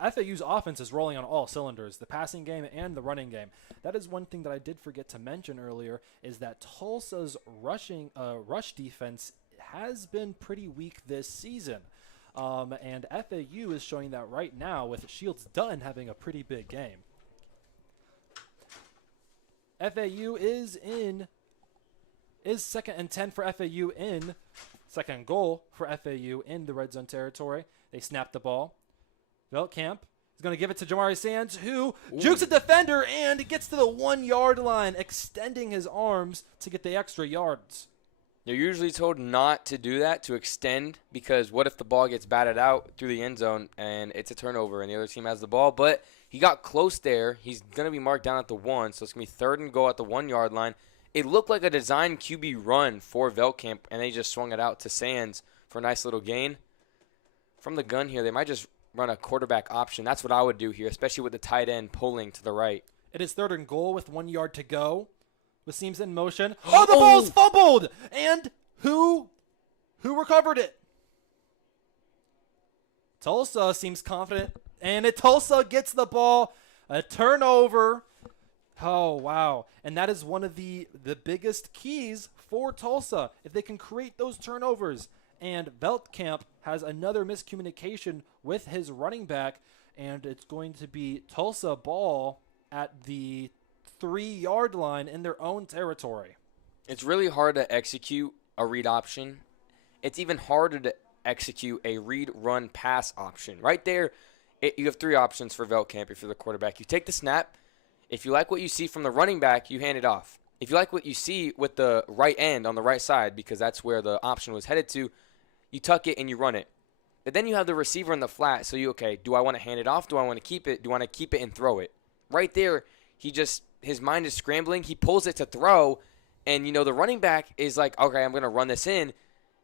FAU's offense is rolling on all cylinders, the passing game and the running game. That is one thing that I did forget to mention earlier, is that Tulsa's rush defense has been pretty weak this season. And FAU is showing that right now with Shields Dutton having a pretty big game. FAU is second and 10 for FAU in second goal for FAU in the red zone territory. They snap the ball. Veltkamp is going to give it to Jamari Sands, who jukes a defender and gets to the 1 yard line, extending his arms to get the extra yards. You're usually told not to do that, to extend, because what if the ball gets batted out through the end zone and it's a turnover and the other team has the ball? But he got close there. He's going to be marked down at the 1, so it's going to be third and goal at the 1 yard line. It looked like a designed QB run for Veltkamp, and they just swung it out to Sands for a nice little gain. From the gun here, they might just run a quarterback option. That's what I would do here, especially with the tight end pulling to the right. It is third and goal with 1 yard to go. With Seams in motion. Oh, the ball's fumbled! And who recovered it? Tulsa seems confident. And Tulsa gets the ball. A turnover. Oh, wow. And that is one of the biggest keys for Tulsa, if they can create those turnovers. And Veltkamp has another miscommunication with his running back, and it's going to be Tulsa ball at the 3 yard line in their own territory. It's really hard to execute a read option. It's even harder to execute a read, run, pass option. Right there, you have 3 options for Veltkamp if you're the quarterback. You take the snap. If you like what you see from the running back, you hand it off. If you like what you see with the right end on the right side, because that's where the option was headed to, you tuck it and you run it. But then you have the receiver in the flat, so do I want to hand it off? Do I want to keep it? Do I want to keep it and throw it? Right there, his mind is scrambling. He pulls it to throw, and, the running back is like, okay, I'm going to run this in,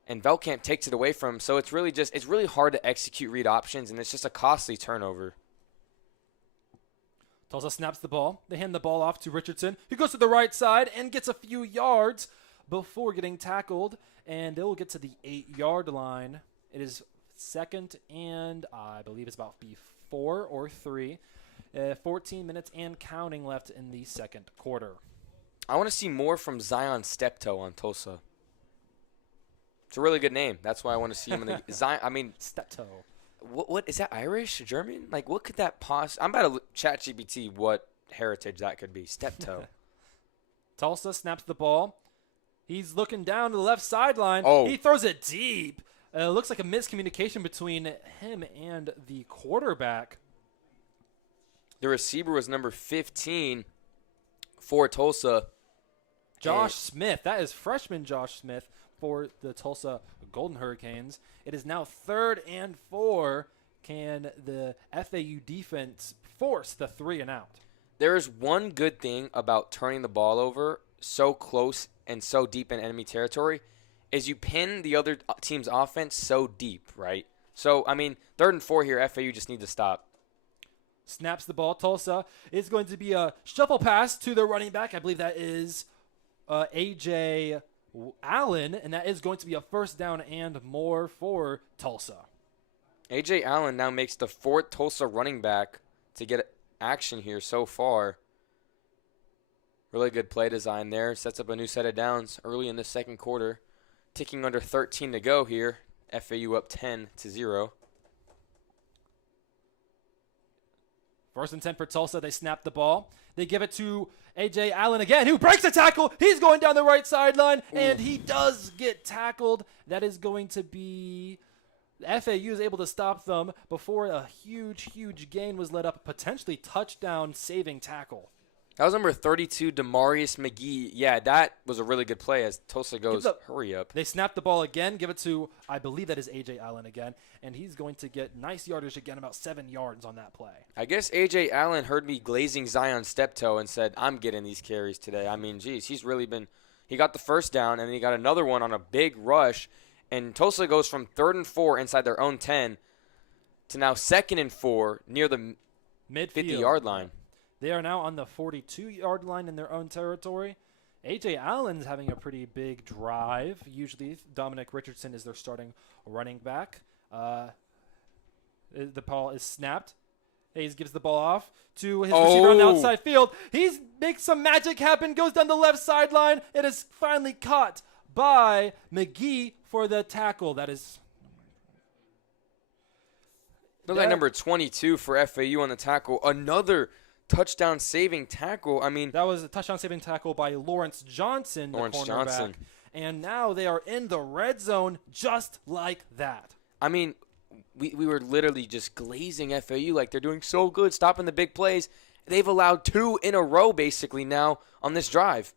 and Veltkamp takes it away from him. So it's really hard to execute read options, and it's just a costly turnover. Tulsa snaps the ball. They hand the ball off to Richardson, who goes to the right side and gets a few yards before getting tackled, and they will get to the 8 yard line. It is second and I believe it's about 4 or 3. 14 minutes and counting left in the second quarter. I want to see more from Zion Steptoe on Tulsa. It's a really good name. That's why I want to see him in the Zion. Steptoe. What is that? Irish? German? Like, what could that I'm about to chat GPT what heritage that could be. Steptoe. Tulsa snaps the ball. He's looking down to the left sideline. Oh. He throws it deep. It looks like a miscommunication between him and the quarterback. The receiver was number 15 for Tulsa. Josh Smith. That is freshman Josh Smith for the Tulsa Golden Hurricanes. It is now 3rd and 4. Can the FAU defense force the 3 and out? There is one good thing about turning the ball over so close and so deep in enemy territory is you pin the other team's offense so deep, right? So, 3rd and 4 here, FAU just need to stop. Snaps the ball. Tulsa is going to be a shuffle pass to the running back. I believe that is A.J. Allen, and that is going to be a first down and more for Tulsa. A.J. Allen now makes the 4th Tulsa running back to get action here so far. Really good play design there. Sets up a new set of downs early in the second quarter. Ticking under 13 to go here. FAU up 10-0. 1st and 10 for Tulsa. They snap the ball. They give it to A.J. Allen again, who breaks the tackle. He's going down the right sideline, and he does get tackled. That is going to be FAU is able to stop them before a huge gain was let up, potentially touchdown saving tackle. That was number 32, Demarius McGee. Yeah, that was a really good play as Tulsa goes, hurry up. They snap the ball again, give it to, I believe that is A.J. Allen again, and he's going to get nice yardage again, about 7 yards on that play. I guess A.J. Allen heard me glazing Zion's step-toe and said, I'm getting these carries today. I mean, geez, he's really been – he got the first down, and then he got another one on a big rush, and Tulsa goes from 3rd and 4 inside their own 10 to now 2nd and 4 near the 50-yard line. They are now on the 42-yard line in their own territory. A.J. Allen's having a pretty big drive. Usually Dominic Richardson is their starting running back. The ball is snapped. Hayes gives the ball off to his receiver on the outside field. He makes some magic happen, goes down the left sideline. It is finally caught by McGee for the tackle. That is... Looks like number 22 for FAU on the tackle. Another touchdown-saving tackle. I mean, that was a touchdown-saving tackle by Lawrence Johnson, the cornerback. And now they are in the red zone just like that. I mean, we were literally just glazing FAU like they're doing so good, stopping the big plays. They've allowed 2 in a row basically now on this drive.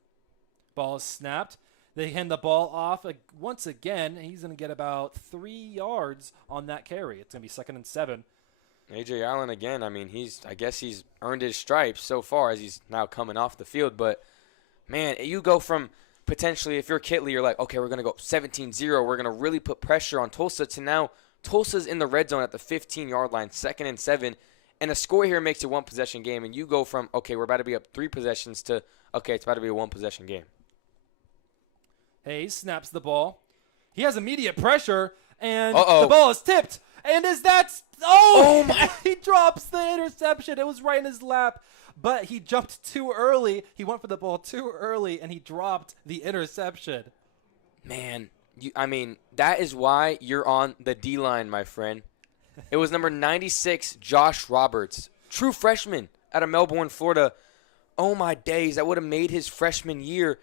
Ball is snapped. They hand the ball off once again. He's going to get about 3 yards on that carry. It's going to be 2nd and 7. A.J. Allen again, I mean, I guess he's earned his stripes so far as he's now coming off the field. But, man, you go from potentially, if you're Kitley, you're like, okay, we're going to go 17-0. We're going to really put pressure on Tulsa to now Tulsa's in the red zone at the 15-yard line, 2nd and 7. And a score here makes it one-possession game. And you go from, okay, we're about to be up 3 possessions to, okay, it's about to be a one-possession game. Hayes snaps the ball. He has immediate pressure, and the ball is tipped. And oh my! He drops the interception. It was right in his lap, but he jumped too early. He went for the ball too early, and he dropped the interception. Man, I mean, that is why you're on the D-line, my friend. It was number 96, Josh Roberts, true freshman out of Melbourne, Florida. Oh, my days. That would have made his freshman year.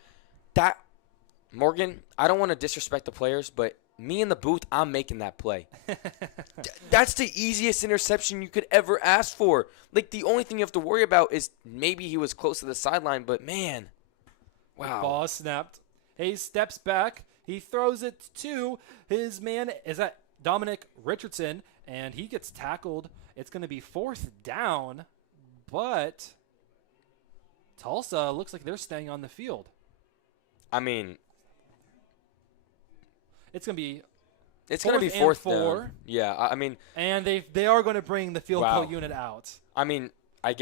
Morgan, I don't want to disrespect the players, but me in the booth, I'm making that play. That's the easiest interception you could ever ask for. Like, the only thing you have to worry about is maybe he was close to the sideline, but, man, wow. The ball is snapped. Hayes steps back. He throws it to his man. Is that Dominic Richardson? And he gets tackled. It's going to be 4th down, but Tulsa looks like they're staying on the field. I mean, it's going to be 4th down. Yeah, I mean. And they are going to bring the field goal unit out. I mean, I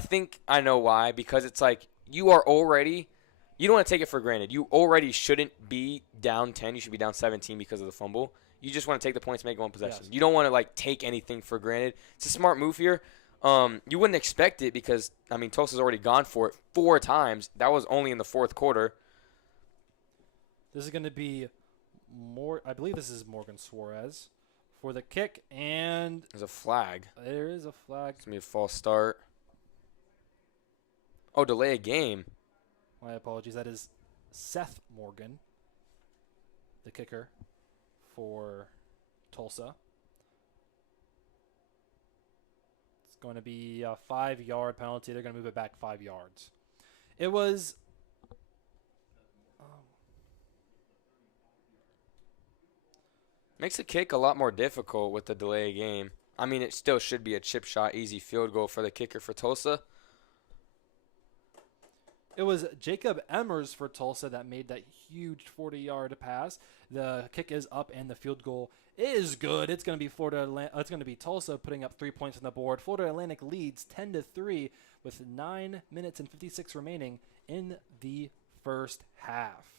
think I know why. Because it's like you don't want to take it for granted. You already shouldn't be down 10. You should be down 17 because of the fumble. You just want to take the points, make one possession. Yes. You don't want to, take anything for granted. It's a smart move here. You wouldn't expect it because, I mean, Tulsa's already gone for it 4 times. That was only in the 4th quarter. This is going to be I believe this is Morgan Suarez for the kick, and there's a flag. There is a flag. It's going to be a false start. Oh, delay a game. My apologies. That is Seth Morgan, the kicker for Tulsa. It's going to be a 5-yard penalty. They're going to move it back 5 yards. It was makes the kick a lot more difficult with the delay game. I mean, it still should be a chip shot, easy field goal for the kicker for Tulsa. It was Jacob Emmers for Tulsa that made that huge 40-yard pass. The kick is up and the field goal is good. It's going to be Tulsa putting up 3 points on the board. Florida Atlantic leads 10-3 with 9 minutes and 56 remaining in the first half.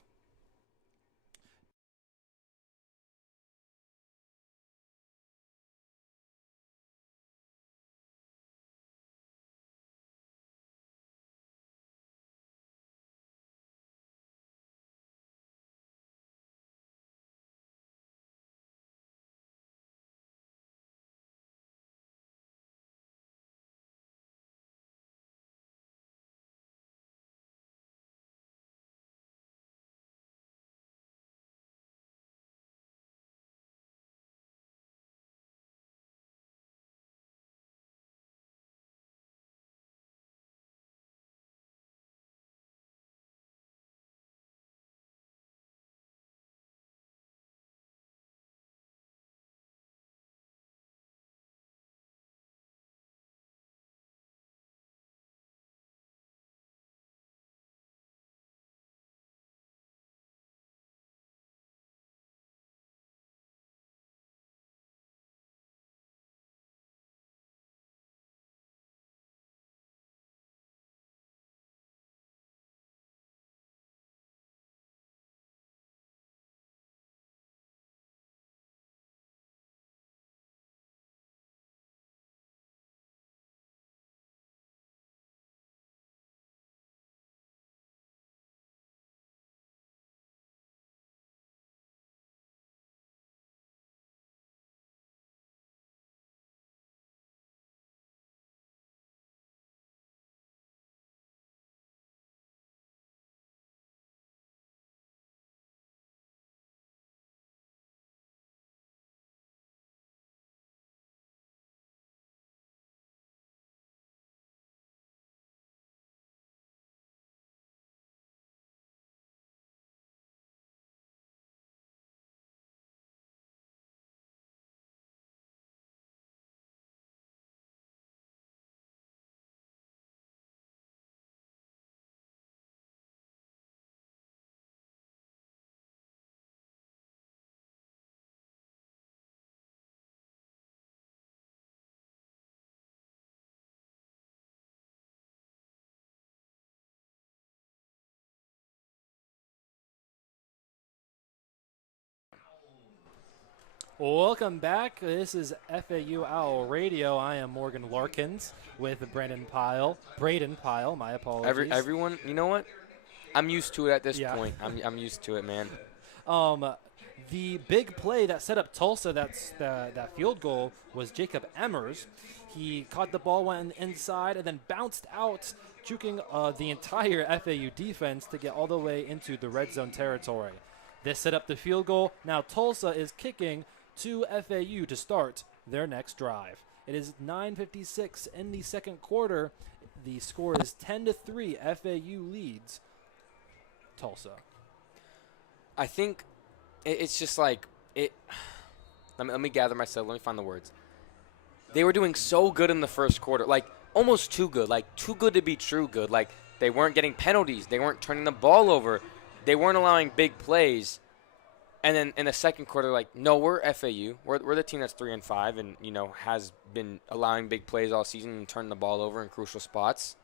Welcome back. This is FAU Owl Radio. I am Morgan Larkins with Brayden Pyle, my apologies. Everyone, you know what? I'm used to it at this Yeah. point. I'm used to it, man. The big play that set up Tulsa, that field goal, was Jacob Emmers. He caught the ball, went inside, and then bounced out, juking the entire FAU defense to get all the way into the red zone territory. This set up the field goal. Now Tulsa is kicking to FAU to start their next drive. It is 9:56 in the second quarter. The score is 10-3. FAU leads Tulsa. I think it's just like it. Let me gather myself. Let me find the words. They were doing so good in the first quarter, like almost too good, like too good to be true good. Like they weren't getting penalties, they weren't turning the ball over, they weren't allowing big plays. And then in the second quarter, like, no, we're FAU. We're the team that's 3-5 and, has been allowing big plays all season and turning the ball over in crucial spots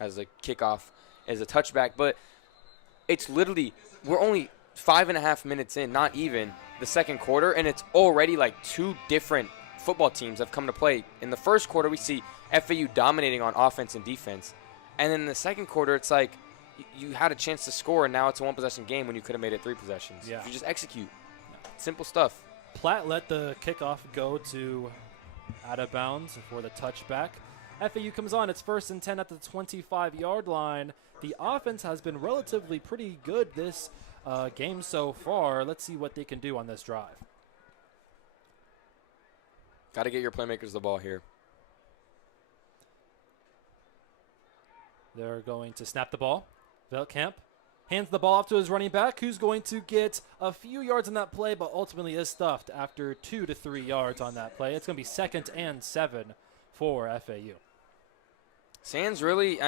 as a kickoff, as a touchback. But it's literally, we're only 5.5 minutes in, not even, the second quarter, and it's already like two different football teams have come to play. In the first quarter, we see FAU dominating on offense and defense. And then in the second quarter, it's like, you had a chance to score, and now it's a one-possession game when you could have made it 3 possessions. Yeah. If you just execute. Simple stuff. Platt let the kickoff go to out of bounds for the touchback. FAU comes on. It's 1st and 10 at the 25-yard line. The offense has been relatively pretty good this game so far. Let's see what they can do on this drive. Got to get your playmakers the ball here. They're going to snap the ball. Veltkamp hands the ball off to his running back, who's going to get a few yards on that play, but ultimately is stuffed after 2 to 3 yards on that play. It's going to be 2nd and 7 for FAU. Sands really,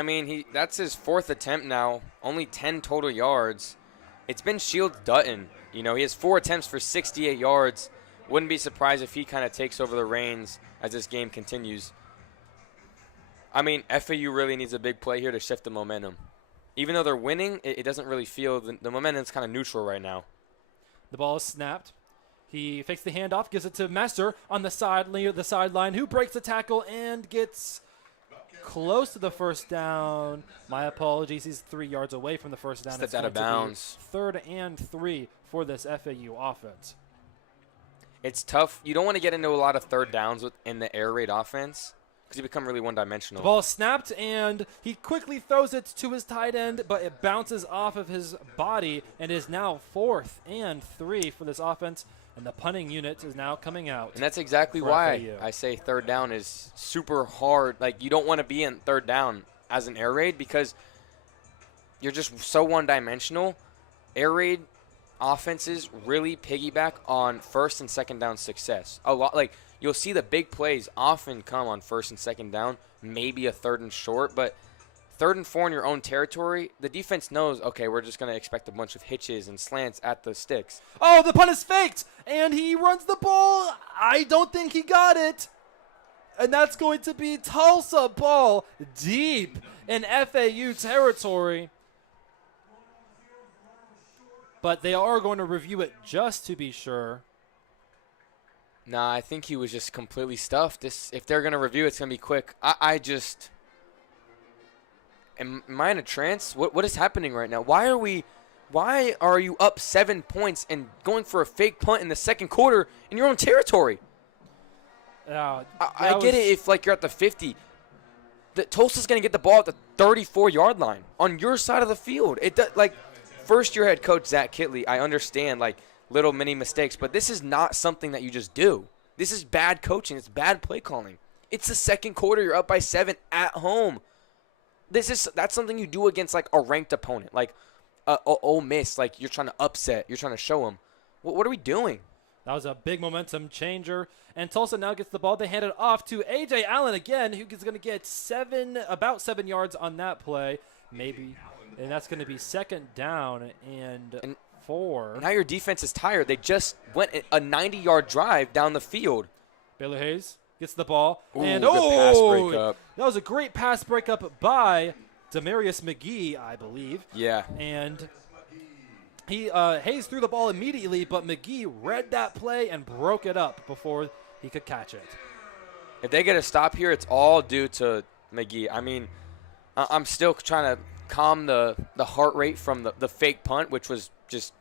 that's his 4th attempt now. Only 10 total yards. It's been Shields Dutton. He has 4 attempts for 68 yards. Wouldn't be surprised if he kind of takes over the reins as this game continues. FAU really needs a big play here to shift the momentum. Even though they're winning, it doesn't really feel the momentum's kind of neutral right now. The ball is snapped. He fakes the handoff, gives it to Messer on the sideline, who breaks the tackle and gets close to the first down. My apologies. He's 3 yards away from the first down. Stepped out of bounds. 3rd and 3 for this FAU offense. It's tough. You don't want to get into a lot of third downs in the air raid offense, because you become really one-dimensional. The ball is snapped, and he quickly throws it to his tight end, but it bounces off of his body and is now 4th and 3 for this offense, and the punting unit is now coming out. And that's exactly why I say third down is super hard. Like, you don't want to be in third down as an air raid because you're just so one-dimensional. Air raid offenses really piggyback on first and second down success. A lot, like, you'll see the big plays often come on 1st and 2nd down, maybe a 3rd and short, but 3rd and 4 in your own territory, the defense knows, okay, we're just going to expect a bunch of hitches and slants at the sticks. Oh, the punt is faked, and he runs the ball. I don't think he got it. And that's going to be Tulsa ball deep in FAU territory. But they are going to review it just to be sure. Nah, I think he was just completely stuffed. If they're going to review it, it's going to be quick. Am I in a trance? What is happening right now? Why are you up 7 points and going for a fake punt in the second quarter in your own territory? I get it if, like, you're at the 50. Tulsa's going to get the ball at the 34-yard line on your side of the field. First-year head coach Zach Kitley, I understand, like, little mini mistakes, but this is not something that you just do. This is bad coaching. It's bad play calling. It's the second quarter. You're up by 7 at home. That's something you do against, like, a ranked opponent, like Ole Miss. Like, you're trying to upset. You're trying to show them. What are we doing? That was a big momentum changer, and Tulsa now gets the ball. They hand it off to A.J. Allen again, who is going to get about 7 yards on that play, maybe, and that's going to be 2nd down and 4. Now your defense is tired. They just went a 90-yard drive down the field. Baylor Hayes gets the ball. Ooh, and good pass breakup. That was a great pass breakup by Demarius McGee, I believe. Yeah. And Hayes threw the ball immediately, but McGee read that play and broke it up before he could catch it. If they get a stop here, it's all due to McGee. I mean, I'm still trying to calm the heart rate from the fake punt, which was just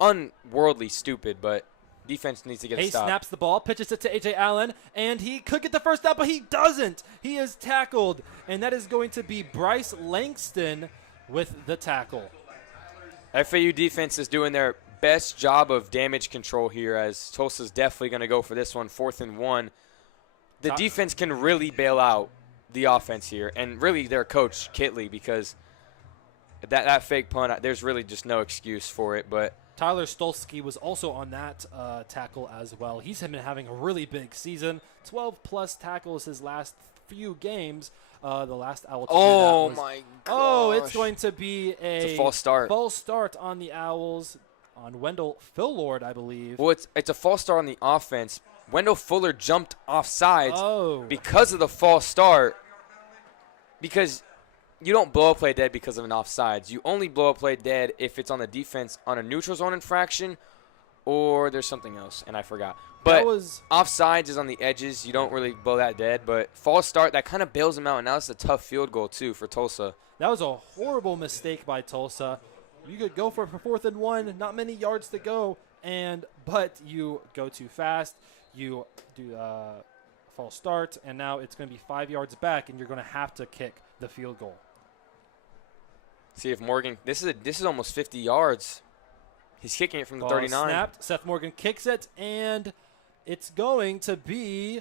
unworldly stupid, but defense needs to get a Hayes stop. snaps the ball, pitches it to A.J. Allen, and he could get the first down, but he doesn't. He is tackled, and that is going to be Bryce Langston with the tackle. FAU defense is doing their best job of damage control here, as Tulsa's definitely going to go for this one, 4th and 1. The defense can really bail out the offense here, and really their coach, Kitley, because that fake punt, there's really just no excuse for it. But Tyler Stolsky was also on that tackle as well. He's been having a really big season, 12-plus tackles his last few games. The last Owl. Oh, my gosh. Oh, it's going to be It's a false start. False start on the Owls, on Wendell Phillord, I believe. Well, it's a false start on the offense. Wendell Fuller jumped off sides because of the false start. Because you don't blow a play dead because of an offsides. You only blow a play dead if it's on the defense on a neutral zone infraction, or there's something else, and I forgot. But offsides is on the edges. You don't really blow that dead. But false start, that kind of bails them out, and now it's a tough field goal, too, for Tulsa. That was a horrible mistake by Tulsa. You could go for 4th and 1, not many yards to go, but you go too fast. You do false start, and now it's going to be 5 yards back, and you're going to have to kick the field goal. See if Morgan – this is almost 50 yards. He's kicking it from the 39. Snapped. Seth Morgan kicks it, and it's going to be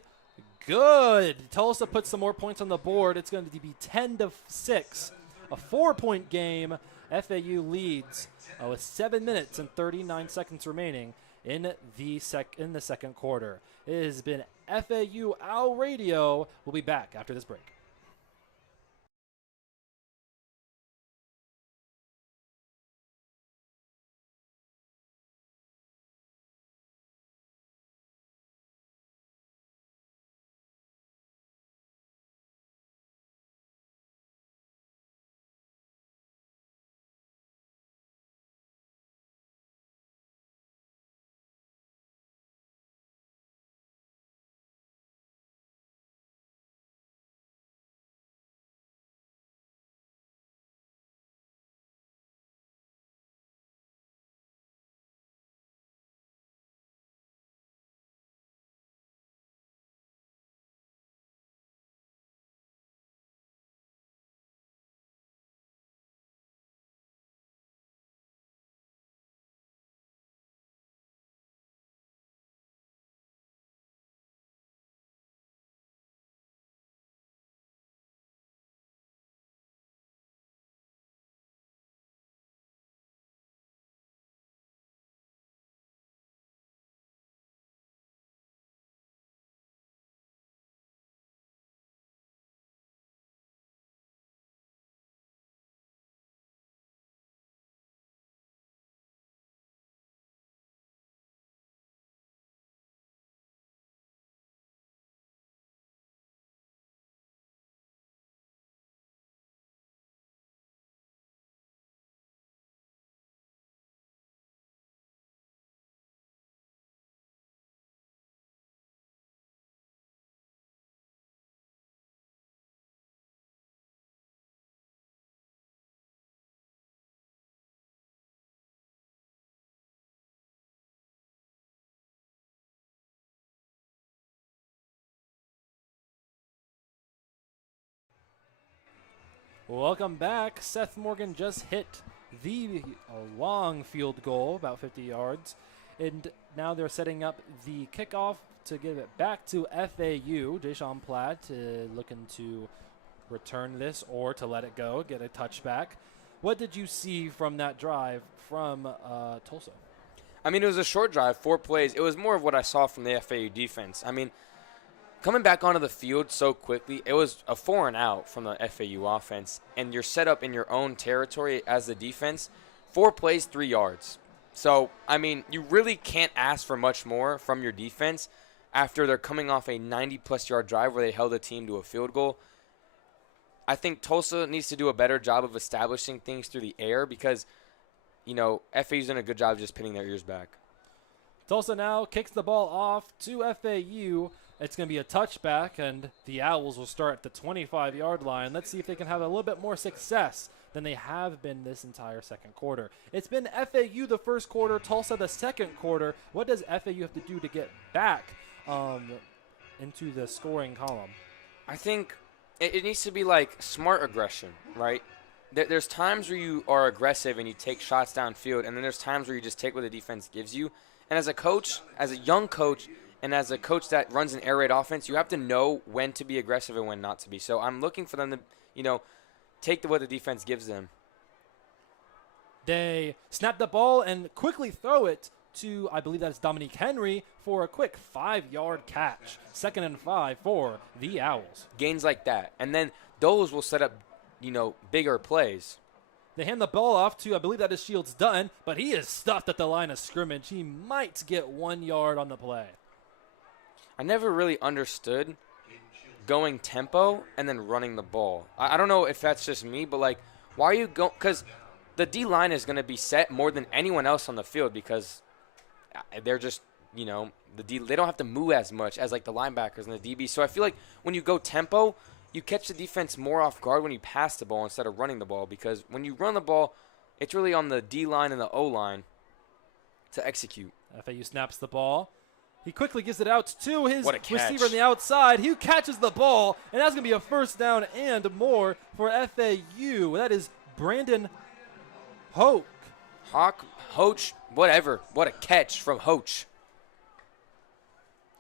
good. Tulsa puts some more points on the board. It's going to be 10-6, a 4-point game. FAU leads with 7 minutes and 39 seconds remaining in the second quarter. It has been FAU Owl Radio. We'll be back after this break. Welcome back. Seth Morgan just hit the long field goal, about 50 yards. And now they're setting up the kickoff to give it back to FAU. Deshaun Platt looking to return this or to let it go, get a touchback. What did you see from that drive from Tulsa? I mean, it was a short drive, 4 plays. It was more of what I saw from the FAU defense. I mean, coming back onto the field so quickly, it was a 4 and out from the FAU offense, and you're set up in your own territory as the defense. 4 plays, 3 yards. So, I mean, you really can't ask for much more from your defense after they're coming off a 90-plus yard drive where they held a team to a field goal. I think Tulsa needs to do a better job of establishing things through the air because, FAU's done a good job just pinning their ears back. Tulsa now kicks the ball off to FAU. It's going to be a touchback, and the Owls will start at the 25-yard line. Let's see if they can have a little bit more success than they have been this entire second quarter. It's been FAU the first quarter, Tulsa the second quarter. What does FAU have to do to get back into the scoring column? I think it needs to be like smart aggression, right? There's times where you are aggressive and you take shots downfield, and then there's times where you just take what the defense gives you. And as a coach, as a young coach, and as a coach that runs an air raid offense, you have to know when to be aggressive and when not to be. So I'm looking for them to, take what the defense gives them. They snap the ball and quickly throw it to, I believe that's Dominique Henry, for a quick 5-yard catch. 2nd and 5 for the Owls. Gains like that. And then those will set up, bigger plays. They hand the ball off to, I believe that is Shields Dutton, but he is stuffed at the line of scrimmage. He might get 1 yard on the play. I never really understood going tempo and then running the ball. I don't know if that's just me, but, why are you going? Because the D-line is going to be set more than anyone else on the field because they're just, they don't have to move as much as, the linebackers and the DB. So I feel like when you go tempo, you catch the defense more off guard when you pass the ball instead of running the ball, because when you run the ball, it's really on the D-line and the O-line to execute. FAU snaps the ball. He quickly gives it out to his receiver on catch. the outside. He catches the ball, and that's going to be a first down and more for FAU. That is Brayden Pyle. Hoach, whatever. What a catch from Hoach.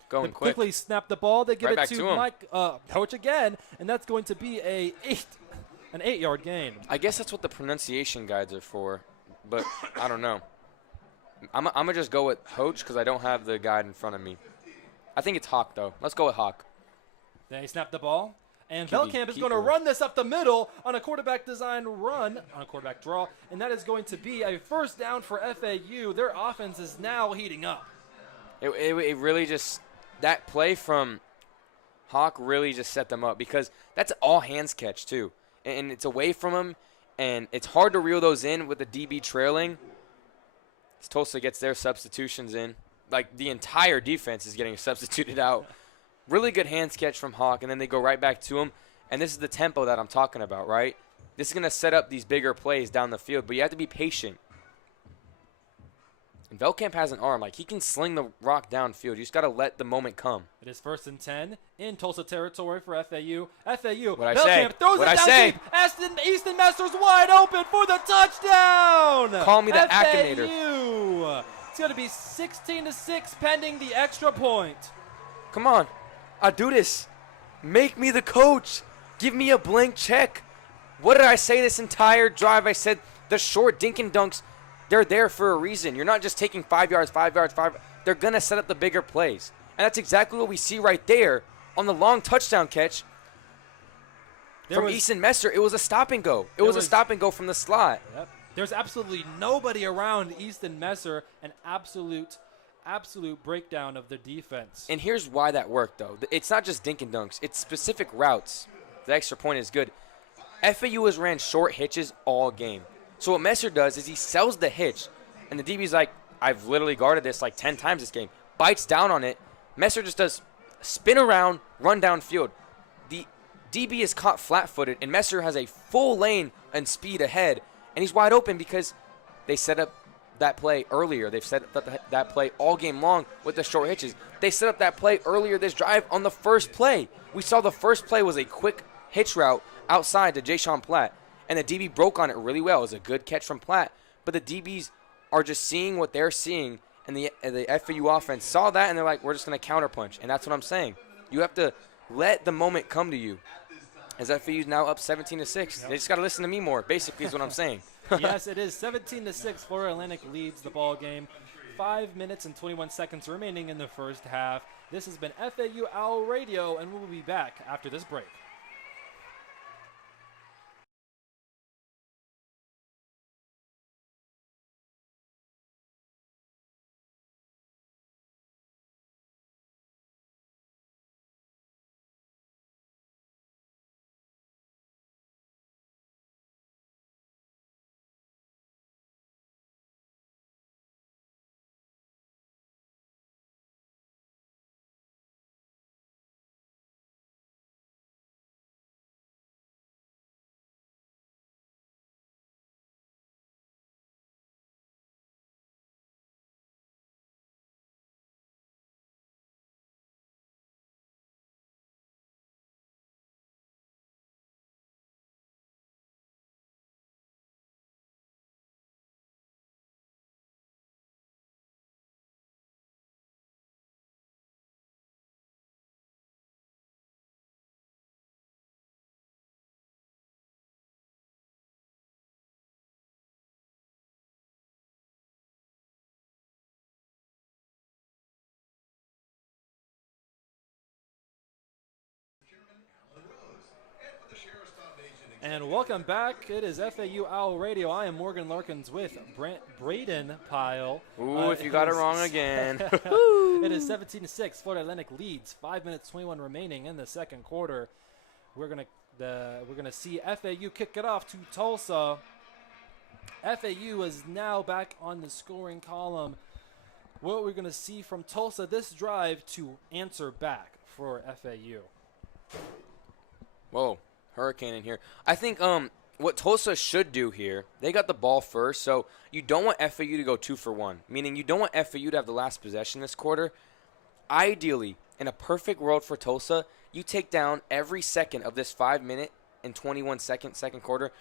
Going They quick. quickly snap the ball. They give Right it back to to him. Mike Coach again, and that's going to be an 8-yard gain. I guess that's what the pronunciation guides are for, but I don't know. I'm going to just go with Hoach because I don't have the guide in front of me. I think it's Hawk, though. Let's go with Hawk. They snap the ball, and QB Velkamp is going to keeper. run this up the middle on a quarterback design run, on a quarterback draw, and that is going to be a first down for FAU. Their offense is now heating up. It really just – that play from Hawk really just set them up because that's all hands catch, too. And it's away from him, and it's hard to reel those in with the DB trailing. Tulsa gets their substitutions in. The entire defense is getting substituted out. Really good hands catch from Hawk, and then they go right back to him. And this is the tempo that I'm talking about, right? This is going to set up these bigger plays down the field, but you have to be patient. And Velkamp has an arm. He can sling the rock downfield. You just got to let the moment come. It is 1st and 10 in Tulsa territory for FAU. FAU, What'd I say? Velkamp throws What'd it I down say? deep. Easton Masters wide open for the touchdown. Call me the FAU. Akinator. It's going to be 16-6 pending the extra point. Come on. I'll do this. Make me the coach. Give me a blank check. What did I say this entire drive? I said the short dink and dunks, they're there for a reason. You're not just taking 5 yards, 5 yards, 5. They're going to set up the bigger plays. And that's exactly what we see right there on the long touchdown catch from Easton Messer. It was a stop and go. It was a stop and go from the slot. Yep. There's absolutely nobody around Easton Messer. An absolute breakdown of the defense. And here's why that worked, though. It's not just dink and dunks. It's specific routes. The extra point is good. FAU has ran short hitches all game. So what Messer does is he sells the hitch, and the DB's like, I've literally guarded this 10 times this game. Bites down on it. Messer just does spin around, run downfield. The DB is caught flat-footed, and Messer has a full lane and speed ahead, and he's wide open because they set up that play earlier. They've set up that play all game long with the short hitches. They set up that play earlier this drive on the first play. We saw the first play was a quick hitch route outside to Jayshon Platt, and the DB broke on it really well. It was a good catch from Platt, but the DBs are just seeing what they're seeing, and the FAU offense saw that, and they're like, we're just going to counterpunch, and that's what I'm saying. You have to let the moment come to you. As FAU's now up 17-6. They just got to listen to me more, basically is what I'm saying. Yes, it is 17-6. Florida Atlantic leads the ball game. 5 minutes and 21 seconds remaining in the first half. This has been FAU Owl Radio, and we'll be back after this break. And welcome back. It is FAU Owl Radio. I am Morgan Larkins with Brayden Pyle. Ooh, if you got it wrong again. It is 17-6. Florida Atlantic leads. 5 minutes 21 remaining in the second quarter. We're gonna see FAU kick it off to Tulsa. FAU is now back on the scoring column. What we're gonna see from Tulsa this drive to answer back for FAU. Whoa, hurricane in here. I think what Tulsa should do here, they got the ball first, so you don't want FAU to go 2 for 1, meaning you don't want FAU to have the last possession this quarter. Ideally, in a perfect world for Tulsa, you take down every second of this 5 minute and 21 second quarter,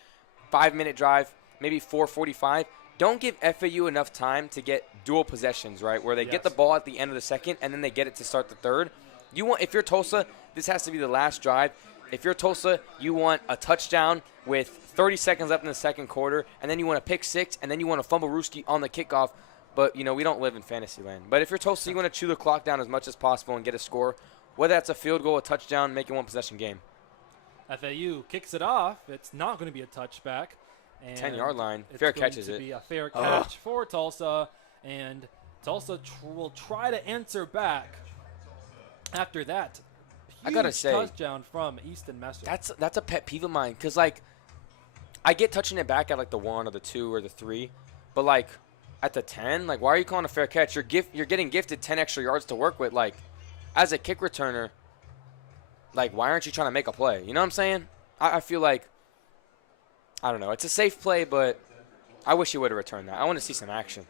5 minute drive, maybe 4:45. Don't give FAU enough time to get dual possessions, right, where they get the ball at the end of the second and then they get it to start the third. You want, if you're Tulsa, this has to be the last drive. If you're Tulsa, you want a touchdown with 30 seconds left in the second quarter, and then you want a pick six, and then you want a fumble rooski on the kickoff. But, you know, we don't live in fantasy land. But if you're Tulsa, you want to chew the clock down as much as possible and get a score, whether that's a field goal, a touchdown, make it one-possession game. FAU kicks it off. It's not going to be a touchback. 10-yard line. Fair catch, is it? It's going to be a fair catch for Tulsa, and Tulsa will try to answer back after that. I gotta say, touchdown from Easton Messer. That's a pet peeve of mine, because, like, I get touching it back at, like, the 1 or the 2 or the 3, but, like, at the 10, like, why are you calling a fair catch? You're getting gifted 10 extra yards to work with. Like, as a kick returner, like, why aren't you trying to make a play? You know what I'm saying? I feel like, I don't know. It's a safe play, but I wish he would have returned that. I want to see some action.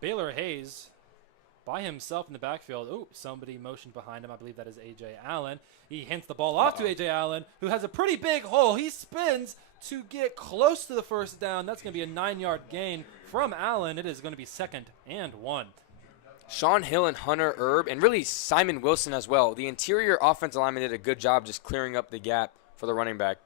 Baylor Hayes by himself in the backfield. Oh, somebody motioned behind him. I believe that is A.J. Allen. He hands the ball off to A.J. Allen, who has a pretty big hole. He spins to get close to the first down. That's going to be a 9-yard gain from Allen. It is going to be 2nd and 1. Sean Hill and Hunter Erb, and really Simon Wilson as well. The interior offensive lineman did a good job just clearing up the gap for the running back.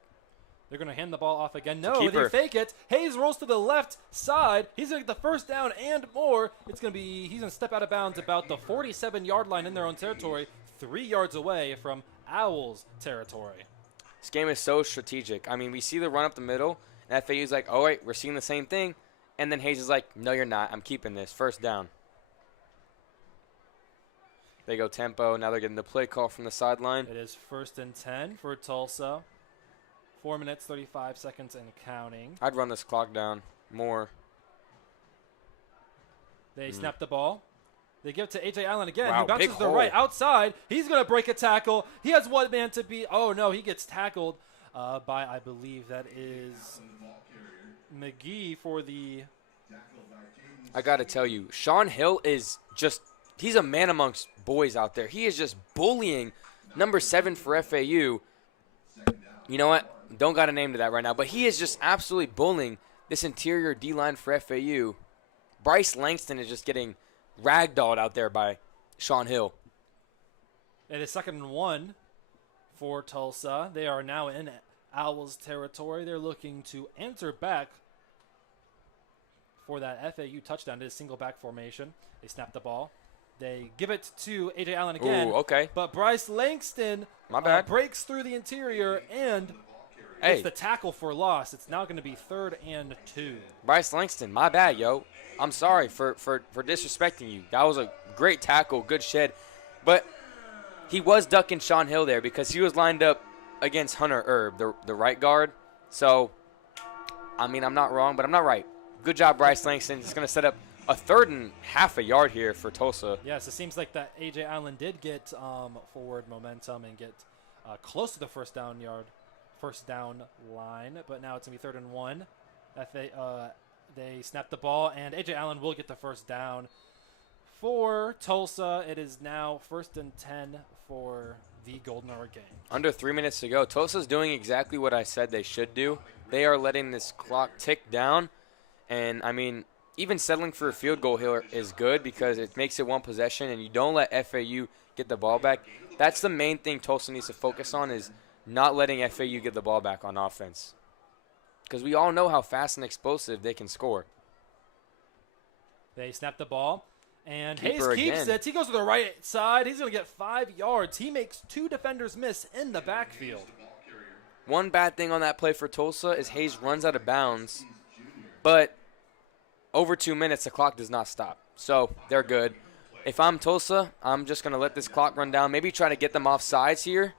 They're going to hand the ball off again. No, they fake it. Hayes rolls to the left side. He's going to get the first down and more. He's going to step out of bounds about the 47-yard line in their own territory, 3 yards away from Owls territory. This game is so strategic. I mean, we see the run up the middle, and FAU's like, oh, wait, we're seeing the same thing. And then Hayes is like, no, you're not. I'm keeping this. First down. They go tempo. Now they're getting the play call from the sideline. It is 1st and 10 for Tulsa. 4 minutes, 35 seconds and counting. I'd run this clock down more. They snap the ball. They give it to A.J. Allen again. Wow, he bounces to the right outside. He's going to break a tackle. He has one man to beat. Oh, no, he gets tackled by, I believe that is McGee for the. I got to tell you, Sean Hill is just, he's a man amongst boys out there. He is just bullying number 7 for FAU. You know what? Don't got a name to that right now, but he is just absolutely bullying this interior D-line for FAU. Bryce Langston is just getting ragdolled out there by Sean Hill. It is 2nd and 1 for Tulsa. They are now in Owls territory. They're looking to answer back for that FAU touchdown. It is single back formation. They snap the ball. They give it to A.J. Allen again. Ooh, okay. But Bryce Langston breaks through the interior and gets the tackle for loss. It's now going to be 3rd and 2. Bryce Langston, my bad, yo. I'm sorry for disrespecting you. That was a great tackle, good shed. But he was ducking Sean Hill there because he was lined up against Hunter Erb, the right guard. So, I mean, I'm not wrong, but I'm not right. Good job, Bryce Langston. It's going to set up a 3rd and half a yard here for Tulsa. Yes, it seems like that A.J. Allen did get forward momentum and get close to the first down line, but now it's going to be 3rd and 1. They snap the ball, and A.J. Allen will get the first down. For Tulsa, it is now 1st and 10 for the Golden Hour game. Under 3 minutes to go. Tulsa's doing exactly what I said they should do. They are letting this clock tick down, and, I mean, even settling for a field goal here is good because it makes it one possession, and you don't let FAU get the ball back. That's the main thing Tulsa needs to focus on, is not letting FAU get the ball back on offense. Because we all know how fast and explosive they can score. They snap the ball, and Hayes keeps it. He goes to the right side. He's going to get 5 yards. He makes 2 defenders miss in the backfield. One bad thing on that play for Tulsa is Hayes runs out of bounds, but over 2 minutes, the clock does not stop. So they're good. If I'm Tulsa, I'm just going to let this clock run down. Maybe try to get them off sides here.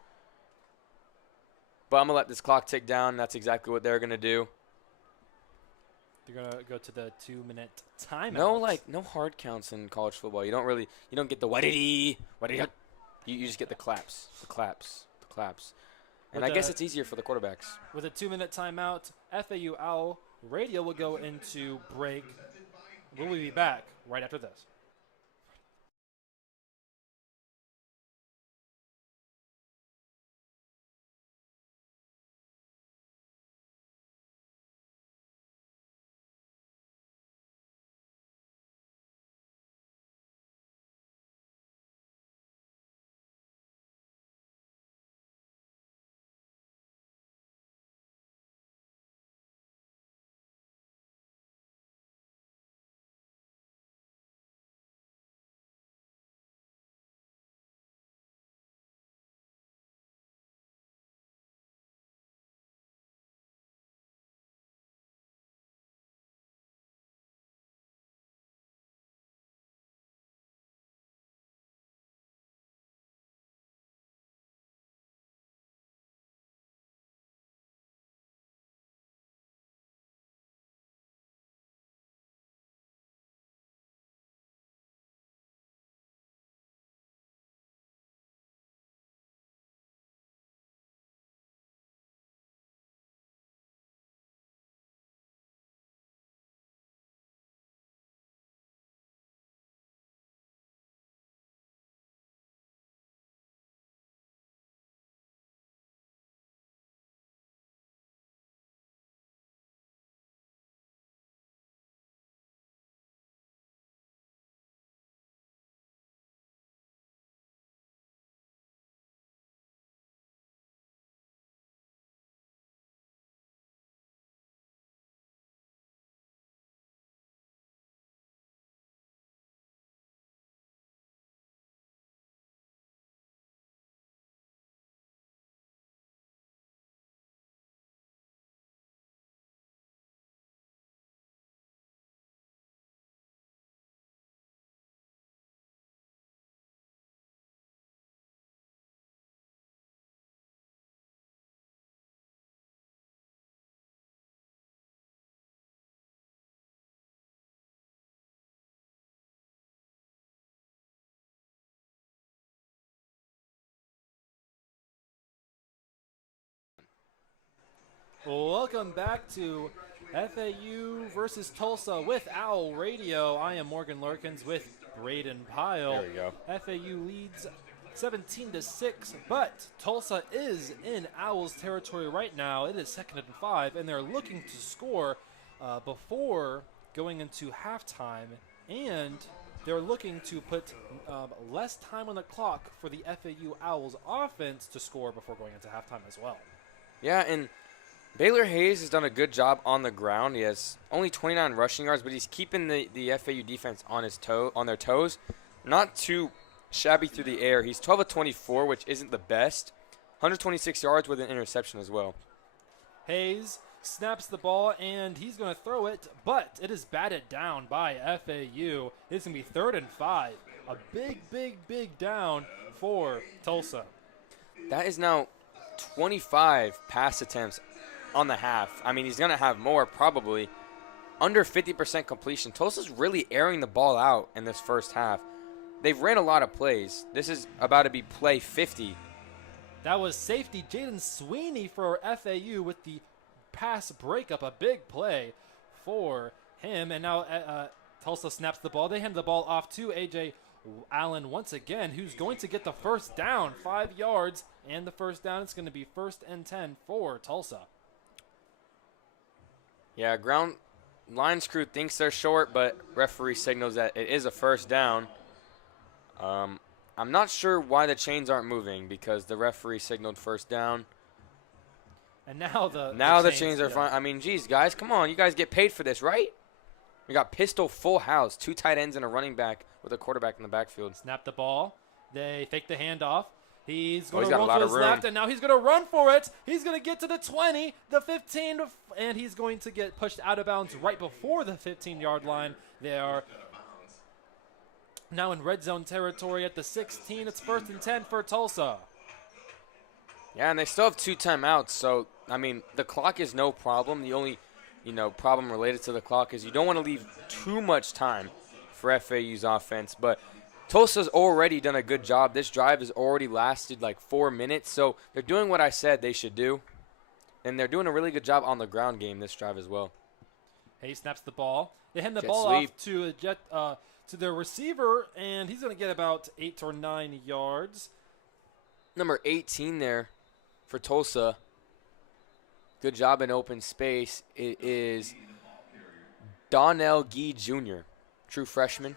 But I'm going to let this clock tick down. That's exactly what they're going to do. You're going to go to the 2-minute timeout. No hard counts in college football. You don't get the what-did-he. You just get the claps. And I guess it's easier for the quarterbacks. With a 2-minute timeout, FAU Owl Radio will go into break. We'll be back right after this. Welcome back to FAU versus Tulsa with Owl Radio. I am Morgan Larkins with Brayden Pyle. There we go. FAU leads 17-6, but Tulsa is in Owls territory right now. It is 2nd and 5, and they're looking to score before going into halftime, and they're looking to put less time on the clock for the FAU Owls offense to score before going into halftime as well. Yeah, and Baylor Hayes has done a good job on the ground. He has only 29 rushing yards, but he's keeping the FAU defense on their toes. Not too shabby through the air. He's 12 of 24, which isn't the best. 126 yards with an interception as well. Hayes snaps the ball, and he's going to throw it, but it is batted down by FAU. It's going to be 3rd and 5. A big down for Tulsa. That is now 25 pass attempts on the half. I mean, he's going to have more probably. Under 50% completion. Tulsa's really airing the ball out in this first half. They've ran a lot of plays. This is about to be play 50. That was safety Jaden Sweeney for FAU with the pass breakup. A big play for him. And now Tulsa snaps the ball. They hand the ball off to A.J. Allen once again, who's going to get the first down. 5 yards and the first down. It's going to be 1st and 10 for Tulsa. Yeah, ground lines crew thinks they're short, but referee signals that it is a first down. I'm not sure why the chains aren't moving because the referee signaled first down. And now the chains are fine. I mean, geez, guys, come on. You guys get paid for this, right? We got pistol full house, 2 tight ends and a running back with a quarterback in the backfield. Snap the ball. They fake the handoff. He's going he's to got a roll lot to of his room. left, and now he's going to run for it. He's going to get to the 20, the 15, and he's going to get pushed out of bounds right before the 15-yard line. They are now in red zone territory at the 16. It's 1st and 10 for Tulsa. Yeah, and they still have 2 timeouts. So, I mean, the clock is no problem. The only, problem related to the clock is you don't want to leave too much time for FAU's offense. But Tulsa's already done a good job. This drive has already lasted like 4 minutes. So they're doing what I said they should do. And they're doing a really good job on the ground game this drive as well. Hayes snaps the ball. They hand the Jet ball sweep. off to their receiver, and he's going to get about 8 or 9 yards. Number 18 there for Tulsa. Good job in open space. It is Donnell Gee Jr., true freshman.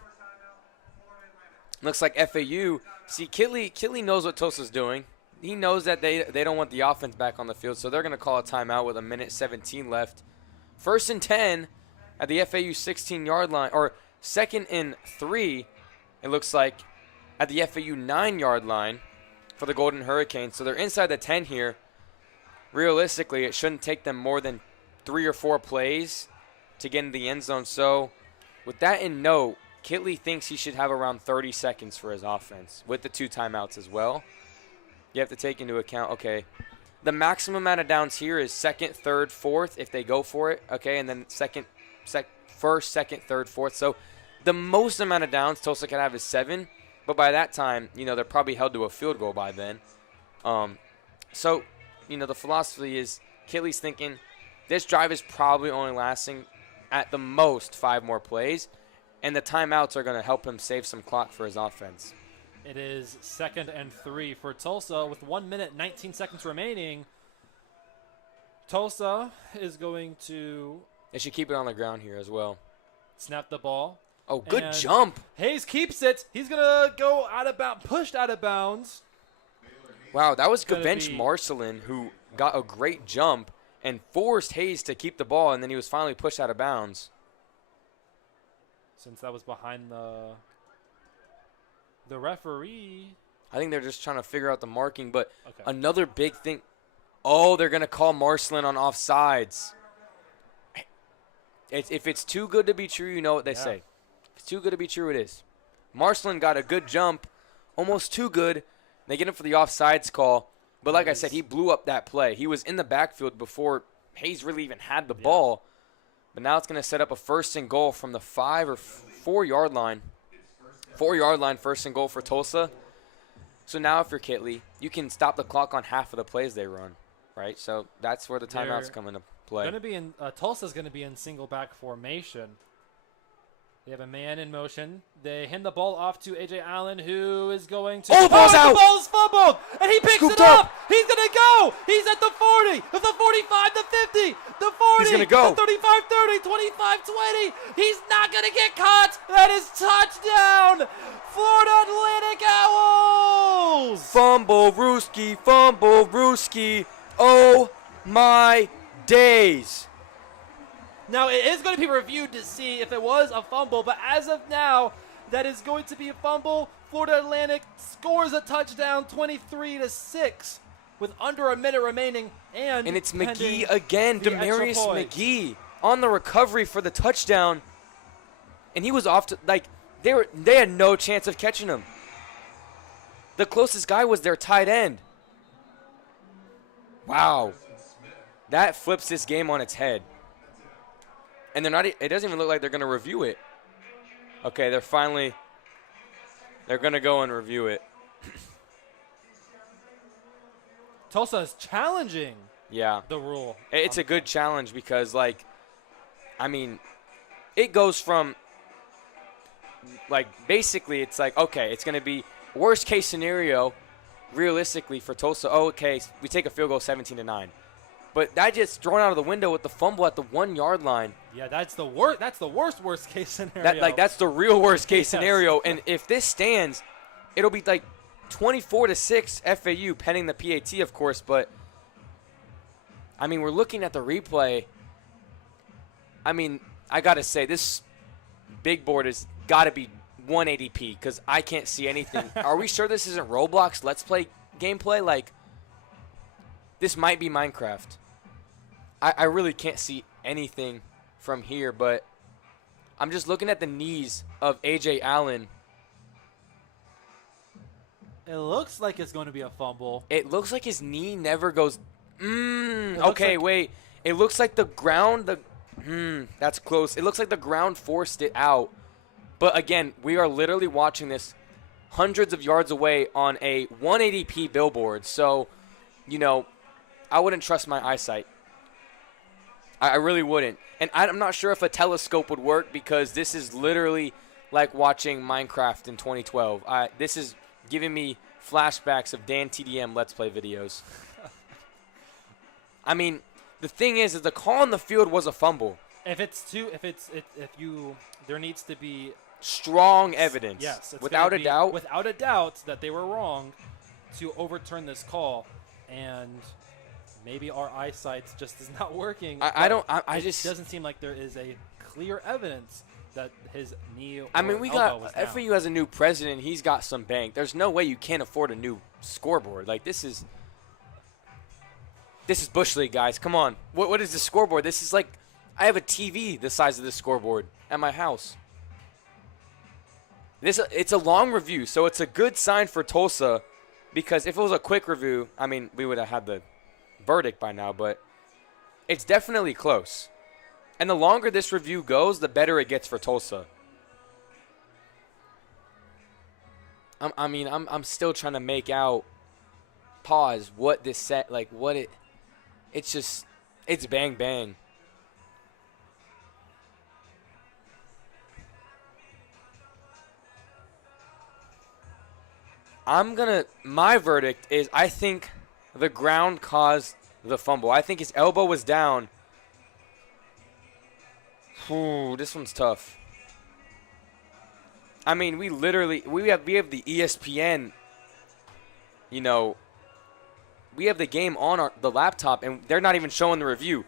Looks like FAU. See, Kitley knows what Tulsa's doing. He knows that they don't want the offense back on the field, so they're going to call a timeout with 1:17 left. 1st and 10 at the FAU 16-yard line, or 2nd and 3, it looks like, at the FAU 9-yard line for the Golden Hurricanes. So they're inside the 10 here. Realistically, it shouldn't take them more than 3 or 4 plays to get into the end zone. So with that in note, Kitley thinks he should have around 30 seconds for his offense with the 2 timeouts as well. You have to take into account, okay, the maximum amount of downs here is 2nd, 3rd, 4th if they go for it, okay, and then 1st, 2nd, 3rd, 4th. So the most amount of downs Tulsa can have is 7, but by that time, they're probably held to a field goal by then. So, the philosophy is Kitley's thinking this drive is probably only lasting at the most 5 more plays, and the timeouts are going to help him save some clock for his offense. It is 2nd and 3 for Tulsa with 1 minute, 19 seconds remaining. Tulsa is going to They should keep it on the ground here as well. snap the ball. Oh, good And jump. Hayes keeps it. He's going to go pushed out of bounds. Wow, that was Gonna Gabench be- Marcelin who got a great jump and forced Hayes to keep the ball, and then he was finally pushed out of bounds. Since that was behind the referee. I think they're just trying to figure out the marking, but Okay. another big thing. Oh, they're going to call Marcelin on offsides. If it's too good to be true, you know what they say. If it's too good to be true, it is. Marcelin got a good jump, almost too good. They get him for the offsides call. But like I said, he blew up that play. He was in the backfield before Hayes really even had the ball. But now it's going to set up a 1st and goal from the 5 or 4 yard line. 4 yard line, 1st and goal for Tulsa. So now if you're Kitley, you can stop the clock on half of the plays they run, right? So that's where the timeouts come into play. Going to be in Tulsa's going to be in single back formation. They have a man in motion. They hand the ball off to A.J. Allen, who is going to... Oh, ball's out! The ball's fumbled, and he picks Scooped it up. up. He's going to go. He's at the 40, the 45, the 50, the 40, He's gonna go. the 35, 30, 25, 20. He's not going to get caught. That is touchdown. Florida Atlantic Owls. Fumble Rooski. Oh, my days. Now, it is going to be reviewed to see if it was a fumble, but as of now, that is going to be a fumble. Florida Atlantic scores a touchdown 23-6 with under a minute remaining. And it's pending McGee again, the extra Demarius point. McGee on the recovery for the touchdown. And he was off to, they had no chance of catching him. The closest guy was their tight end. Wow. That flips this game on its head. And it doesn't even look like they're going to review it. Okay, they're going to go and review it. Tulsa is challenging Yeah. the rule. It's a good challenge because, it goes from, basically it's okay, it's going to be worst case scenario, realistically, for Tulsa. Oh, okay, we take a field goal 17-9. But that just thrown out of the window with the fumble at the 1 yard line. Yeah, that's the worst. That's the worst case scenario. That's the real worst case Yes. scenario. And if this stands, it'll be 24-6 FAU, pending the PAT, of course. But we're looking at the replay. I gotta say, this big board has got to be 180p because I can't see anything. Are we sure this isn't Roblox Let's Play gameplay, like, this might be Minecraft. I really can't see anything from here, but I'm just looking at the knees of A.J. Allen. It looks like it's going to be a fumble. It looks like his knee never goes. Okay, Wait. It looks like the ground. That's close. It looks like the ground forced it out. But again, we are literally watching this hundreds of yards away on a 180p billboard. So, I wouldn't trust my eyesight. I really wouldn't. And I'm not sure if a telescope would work because this is literally like watching Minecraft in 2012. This is giving me flashbacks of Dan TDM Let's Play videos. I mean, the thing is the call on the field was a fumble. There needs to be strong evidence. Yes, without a doubt that they were wrong to overturn this call, and maybe our eyesight just is not working. It just doesn't seem like there is a clear evidence that his knee. We got FAU has a new president. He's got some bank. There's no way you can't afford a new scoreboard. Like this is Bush League, guys. Come on. What is the scoreboard? This is like I have a TV the size of this scoreboard at my house. It's a long review, so it's a good sign for Tulsa because if it was a quick review, we would have had the verdict by now, but it's definitely close. And the longer this review goes, the better it gets for Tulsa. I'm still trying to make out what this set it's bang bang. My verdict is I think the ground caused the fumble. I think his elbow was down. Ooh, this one's tough. We have the ESPN, we have the game on the laptop, and they're not even showing the review.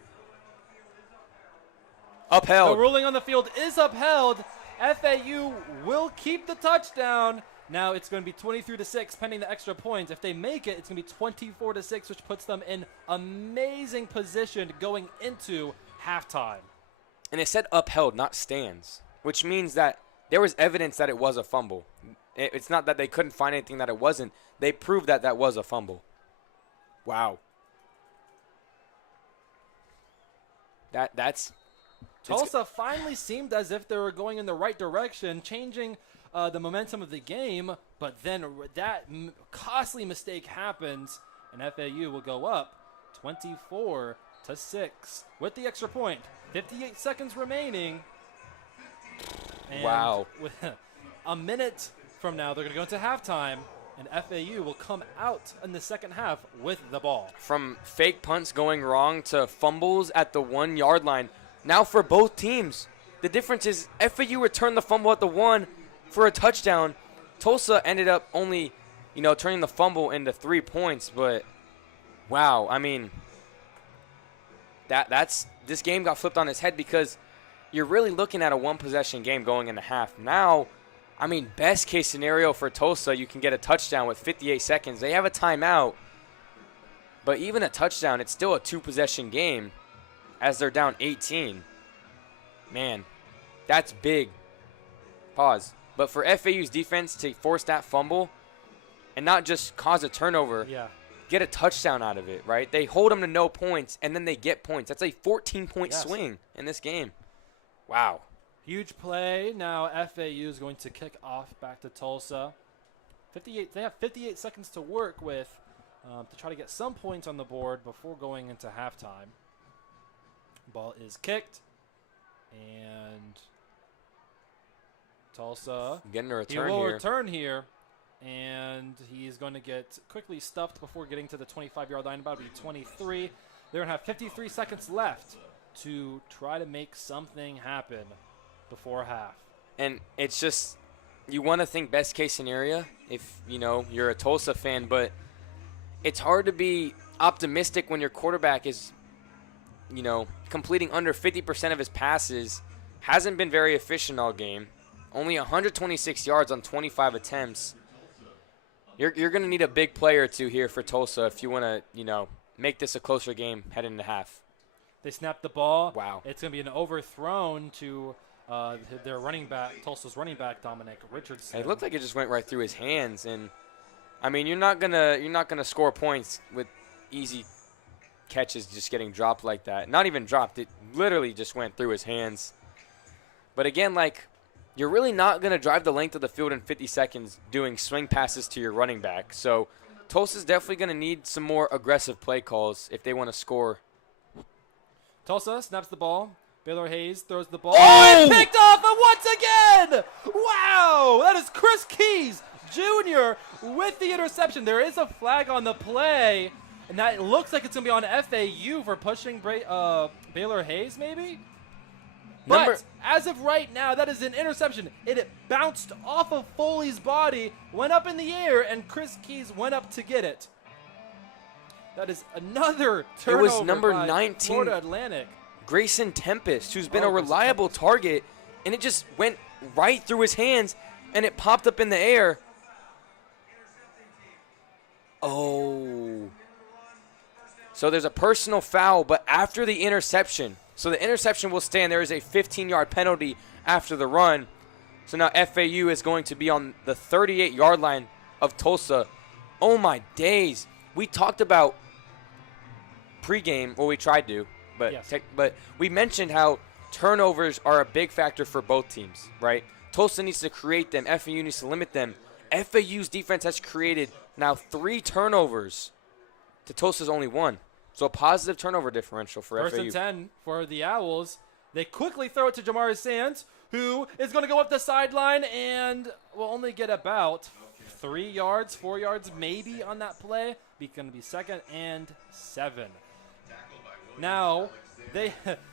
Upheld. The ruling on the field is upheld. FAU will keep the touchdown. Now it's going to be 23-6 pending the extra points. If they make it, it's going to be 24-6, which puts them in amazing position going into halftime. And it said upheld, not stands, which means that there was evidence that it was a fumble. It's not that they couldn't find anything that it wasn't. They proved that was a fumble. Wow. That's Tulsa finally seemed as if they were going in the right direction, changing the momentum of the game, but then that costly mistake happens, and FAU will go up 24-6 with the extra point. 58 seconds remaining. And wow. With a minute from now, they're going to go into halftime, and FAU will come out in the second half with the ball. From fake punts going wrong to fumbles at the 1 yard line. Now for both teams, the difference is FAU returned the fumble at the 1 for a touchdown. Tulsa ended up only, turning the fumble into 3 points. But wow, this game got flipped on its head because you're really looking at a 1-possession game going into half. Now, best case scenario for Tulsa, you can get a touchdown with 58 seconds. They have a timeout, but even a touchdown, it's still a 2-possession game as they're down 18. Man, that's big. Pause. But for FAU's defense to force that fumble and not just cause a turnover, get a touchdown out of it, right? They hold them to no points, and then they get points. That's a 14-point swing in this game. Wow. Huge play. Now FAU is going to kick off back to Tulsa. They have 58 seconds to work with to try to get some points on the board before going into halftime. Ball is kicked, and Tulsa getting a return he will here. return here, and he's going to get quickly stuffed before getting to the 25-yard line. About to be 23. They're going to have 53 seconds left to try to make something happen before half. And it's just, you want to think best case scenario if, you're a Tulsa fan, but it's hard to be optimistic when your quarterback is, completing under 50% of his passes, hasn't been very efficient all game, only 126 yards on 25 attempts. You're going to need a big play or two here for Tulsa if you want to, make this a closer game heading into half. They snapped the ball. Wow. It's going to be an overthrown to their running back, Tulsa's running back, Dominic Richardson. It looked like it just went right through his hands, and I mean, you're not gonna score points with easy catches just getting dropped like that. Not even dropped; it literally just went through his hands. But again, you're really not gonna drive the length of the field in 50 seconds doing swing passes to your running back. So Tulsa's definitely gonna need some more aggressive play calls if they want to score. Tulsa snaps the ball. Baylor Hayes throws the ball. Oh! And picked off and once again! Wow! That is Chris Keys Jr. with the interception. There is a flag on the play, and that looks like it's going to be on FAU for pushing Baylor Hayes, maybe? But as of right now, that is an interception. It bounced off of Foley's body, went up in the air, and Chris Keys went up to get it. That is another turnover. It was number by 19. Florida Atlantic. Grayson Tempest, who's been a reliable target, and it just went right through his hands, and it popped up in the air. Oh. So there's a personal foul, but after the interception. So the interception will stand. There is a 15-yard penalty after the run. So now FAU is going to be on the 38-yard line of Tulsa. Oh, my days. We talked about pregame, well, we tried to, but Yes. but we mentioned how turnovers are a big factor for both teams, right? Tulsa needs to create them. FAU needs to limit them. FAU's defense has created now 3 turnovers to Tulsa's only 1. So a positive turnover differential for First FAU. and 10 for the Owls. They quickly throw it to Jamari Sands, who is going to go up the sideline and will only get about 3 yards, 4 yards maybe on that play. Be going to be 2nd and 7. Now,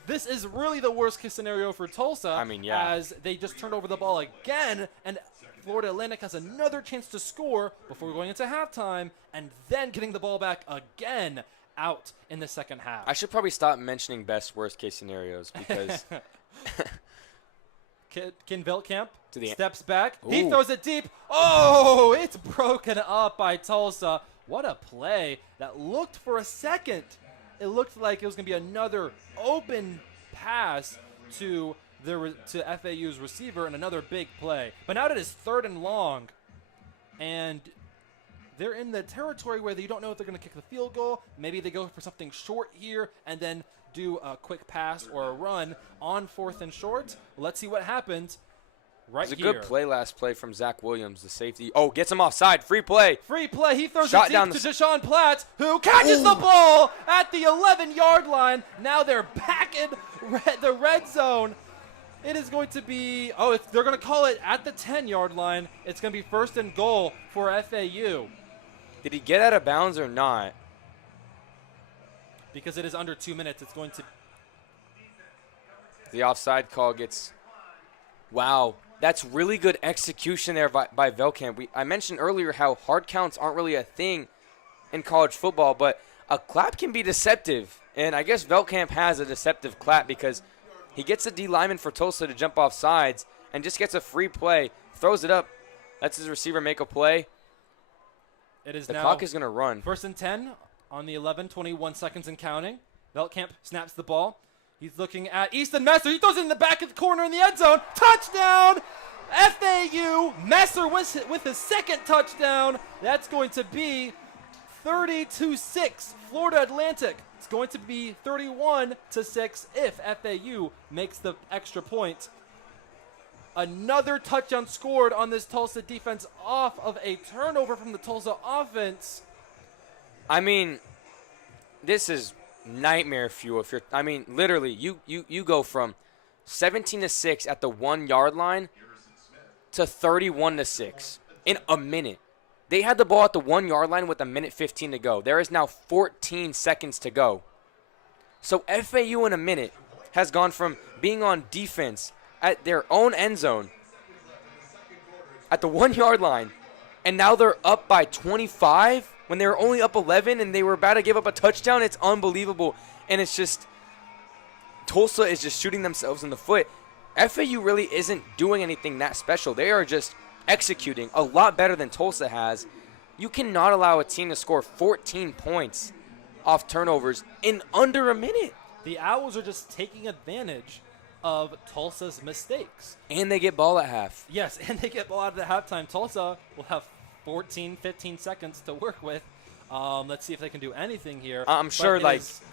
this is really the worst case scenario for Tulsa. I mean, yeah. As they just turned over the ball again, and Florida Atlantic has another chance to score before going into halftime, and then getting the ball back again out in the second half. I should probably stop mentioning best worst case scenarios because Ken Veltkamp To the- steps back. He Ooh. throws it deep. Oh, it's broken up by Tulsa. What a play. That looked for a second. It looked like it was going to be another open pass to FAU's receiver and another big play. But now it is 3rd and long. And they're in the territory where you don't know if they're going to kick the field goal. Maybe they go for something short here and then do a quick pass or a run on 4th and short. Let's see what happens right it was a here. good play last play from Zach Williams, the safety. Oh, gets him offside. Free play. Free play. He throws Shot it down deep the to Deshaun Platt, who catches the ball at the 11-yard line. Now they're back in the red zone. It is going to be they're going to call it at the 10-yard line. It's going to be 1st and goal for FAU. Did he get out of bounds or not? Because it is under 2 minutes, it's going to. The offside call gets. Wow, that's really good execution there by Velkamp. I mentioned earlier how hard counts aren't really a thing in college football, but a clap can be deceptive. And I guess Velkamp has a deceptive clap because he gets a D lineman for Tulsa to jump off sides and just gets a free play, throws it up, lets his receiver make a play. It is The now clock is going to run. 1st and 10 on the 11, 21 seconds and counting. Veltkamp snaps the ball. He's looking at Easton Messer. He throws it in the back of the corner in the end zone. Touchdown! FAU. Messer with his 2nd touchdown. That's going to be 30-6. Florida Atlantic. It's going to be 31-6 if FAU makes the extra point. Another touchdown scored on this Tulsa defense off of a turnover from the Tulsa offense. I mean, this is nightmare fuel. Literally, you go from 17-6 at the 1-yard line to 31-6 in a minute. They had the ball at the 1-yard line with 1:15 to go. There is now 14 seconds to go. So FAU in a minute has gone from being on defense at their own end zone at the 1-yard line, and now they're up by 25 when they were only up 11 and they were about to give up a touchdown. It's unbelievable. And it's just Tulsa is just shooting themselves in the foot. FAU really isn't doing anything that special. They are just executing a lot better than Tulsa has. You cannot allow a team to score 14 points off turnovers in under a minute. The Owls are just taking advantage of Tulsa's mistakes. And they get ball at half. Yes, and they get ball out of the halftime. Tulsa will have 14, 15 seconds to work with. Let's see if they can do anything here. I'm sure,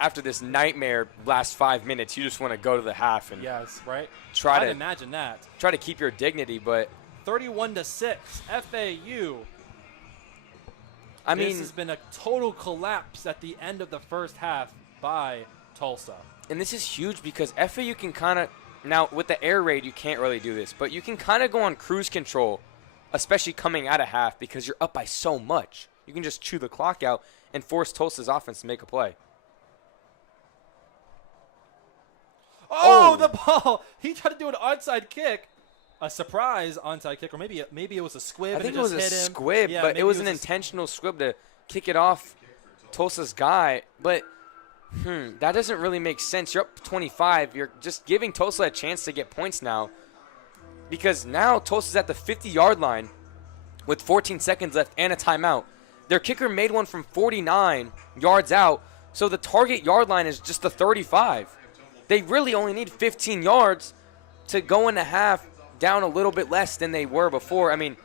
after this nightmare last 5 minutes, you just want to go to the half and yes, right. I'd imagine that. Try to keep your dignity, but 31-6, FAU. I mean, this has been a total collapse at the end of the first half by Tulsa. And this is huge because FAU can kind of now with the air raid, you can't really do this, but you can kind of go on cruise control, especially coming out of half because you're up by so much. You can just chew the clock out and force Tulsa's offense to make a play. Oh, the ball! He tried to do an onside kick, a surprise onside kick, or maybe it was a squib. I think and it was just a hit him. squib, Yeah, but maybe it was an intentional squib to kick it off Tulsa's guy. But that doesn't really make sense. You're up 25. You're just giving Tulsa a chance to get points now, because now Tulsa's at the 50-yard line with 14 seconds left and a timeout. Their kicker made one from 49 yards out, so the target yard line is just the 35. They really only need 15 yards to go into half down a little bit less than they were before. I mean,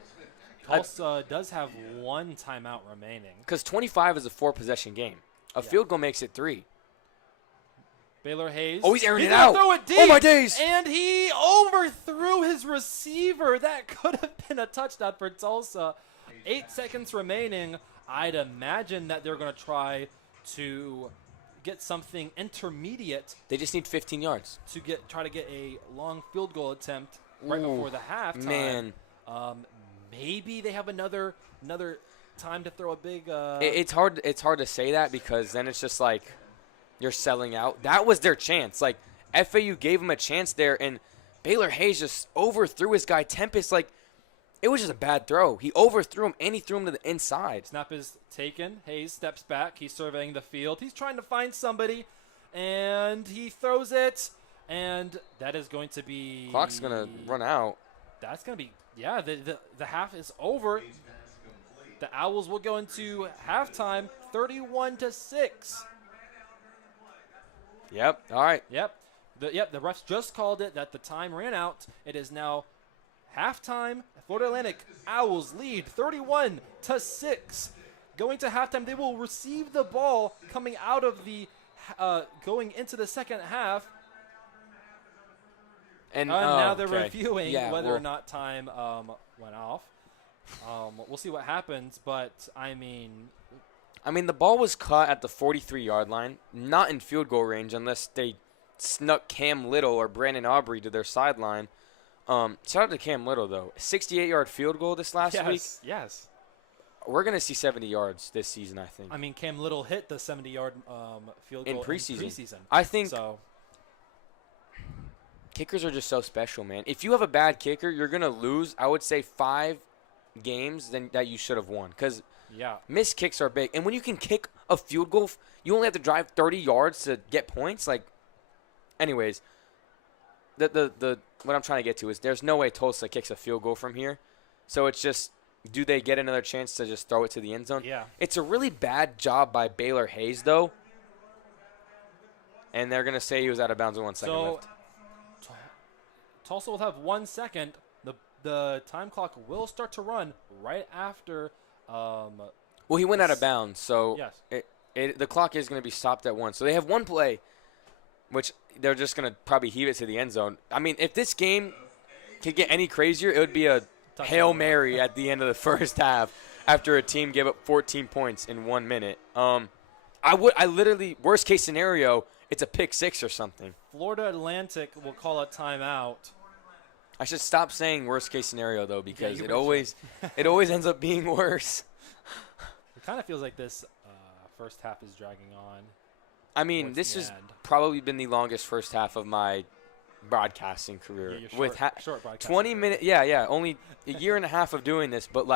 Tulsa does have one timeout remaining. Because 25 is a 4-possession game. A field goal makes it 3. Baylor Hayes. Oh, he's airing it gonna out. Throw it deep, oh, my days. And he overthrew his receiver. That could have been a touchdown for Tulsa. 8 seconds remaining. I'd imagine that they're going to try to get something intermediate. They just need 15 yards. To try to get a long field goal attempt right before the halftime. Man. Maybe they have another time to throw a big It's hard to say that because then it's just like you're selling out. That was their chance. Like FAU gave them a chance there, and Baylor Hayes just overthrew his guy Tempest. Like it was just a bad throw. He overthrew him and he threw him to the inside. Snap is taken. Hayes steps back. He's surveying the field. He's trying to find somebody, and he throws it, and that is going to be Clock's gonna run out. That's gonna be the half is over. The Owls will go into halftime 31-6. Yep. All right. Yep. The refs just called it that the time ran out. It is now halftime. Florida Atlantic Owls lead 31-6. Going to halftime, they will receive the ball coming out of the going into the second half. And now they're reviewing whether or not time went off. We'll see what happens, but I mean, the ball was caught at the 43-yard line, not in field goal range unless they snuck Cam Little or Brandon Aubrey to their sideline. Shout out to Cam Little, though. 68-yard field goal this last week. Yes. We're going to see 70 yards this season, I think. I mean, Cam Little hit the 70-yard field goal in preseason. I think so. Kickers are just so special, man. If you have a bad kicker, you're going to lose, I would say, 5 games that you should have won. Because missed kicks are big. And when you can kick a field goal, you only have to drive 30 yards to get points. Anyways, the what I'm trying to get to is there's no way Tulsa kicks a field goal from here. So it's just, do they get another chance to just throw it to the end zone? Yeah. It's a really bad job by Baylor Hayes, though. And they're going to say he was out of bounds with 1 second left. Tulsa will have 1 second. The time clock will start to run right after. Well, he went out of bounds, so yes. The clock is going to be stopped at 1. So they have one play, which they're just going to probably heave it to the end zone. I mean, if this game could get any crazier, it would be a Hail Mary at the end of the first half after a team gave up 14 points in 1 minute. I literally, worst case scenario, it's a pick 6 or something. Florida Atlantic will call a timeout. I should stop saying worst case scenario, though, because it always ends up being worse. It kind of feels like this first half is dragging on. I mean, this has probably been the longest first half of my broadcasting career. Yeah, short broadcasting 20 minutes. Yeah. Only a year and a half of doing this, but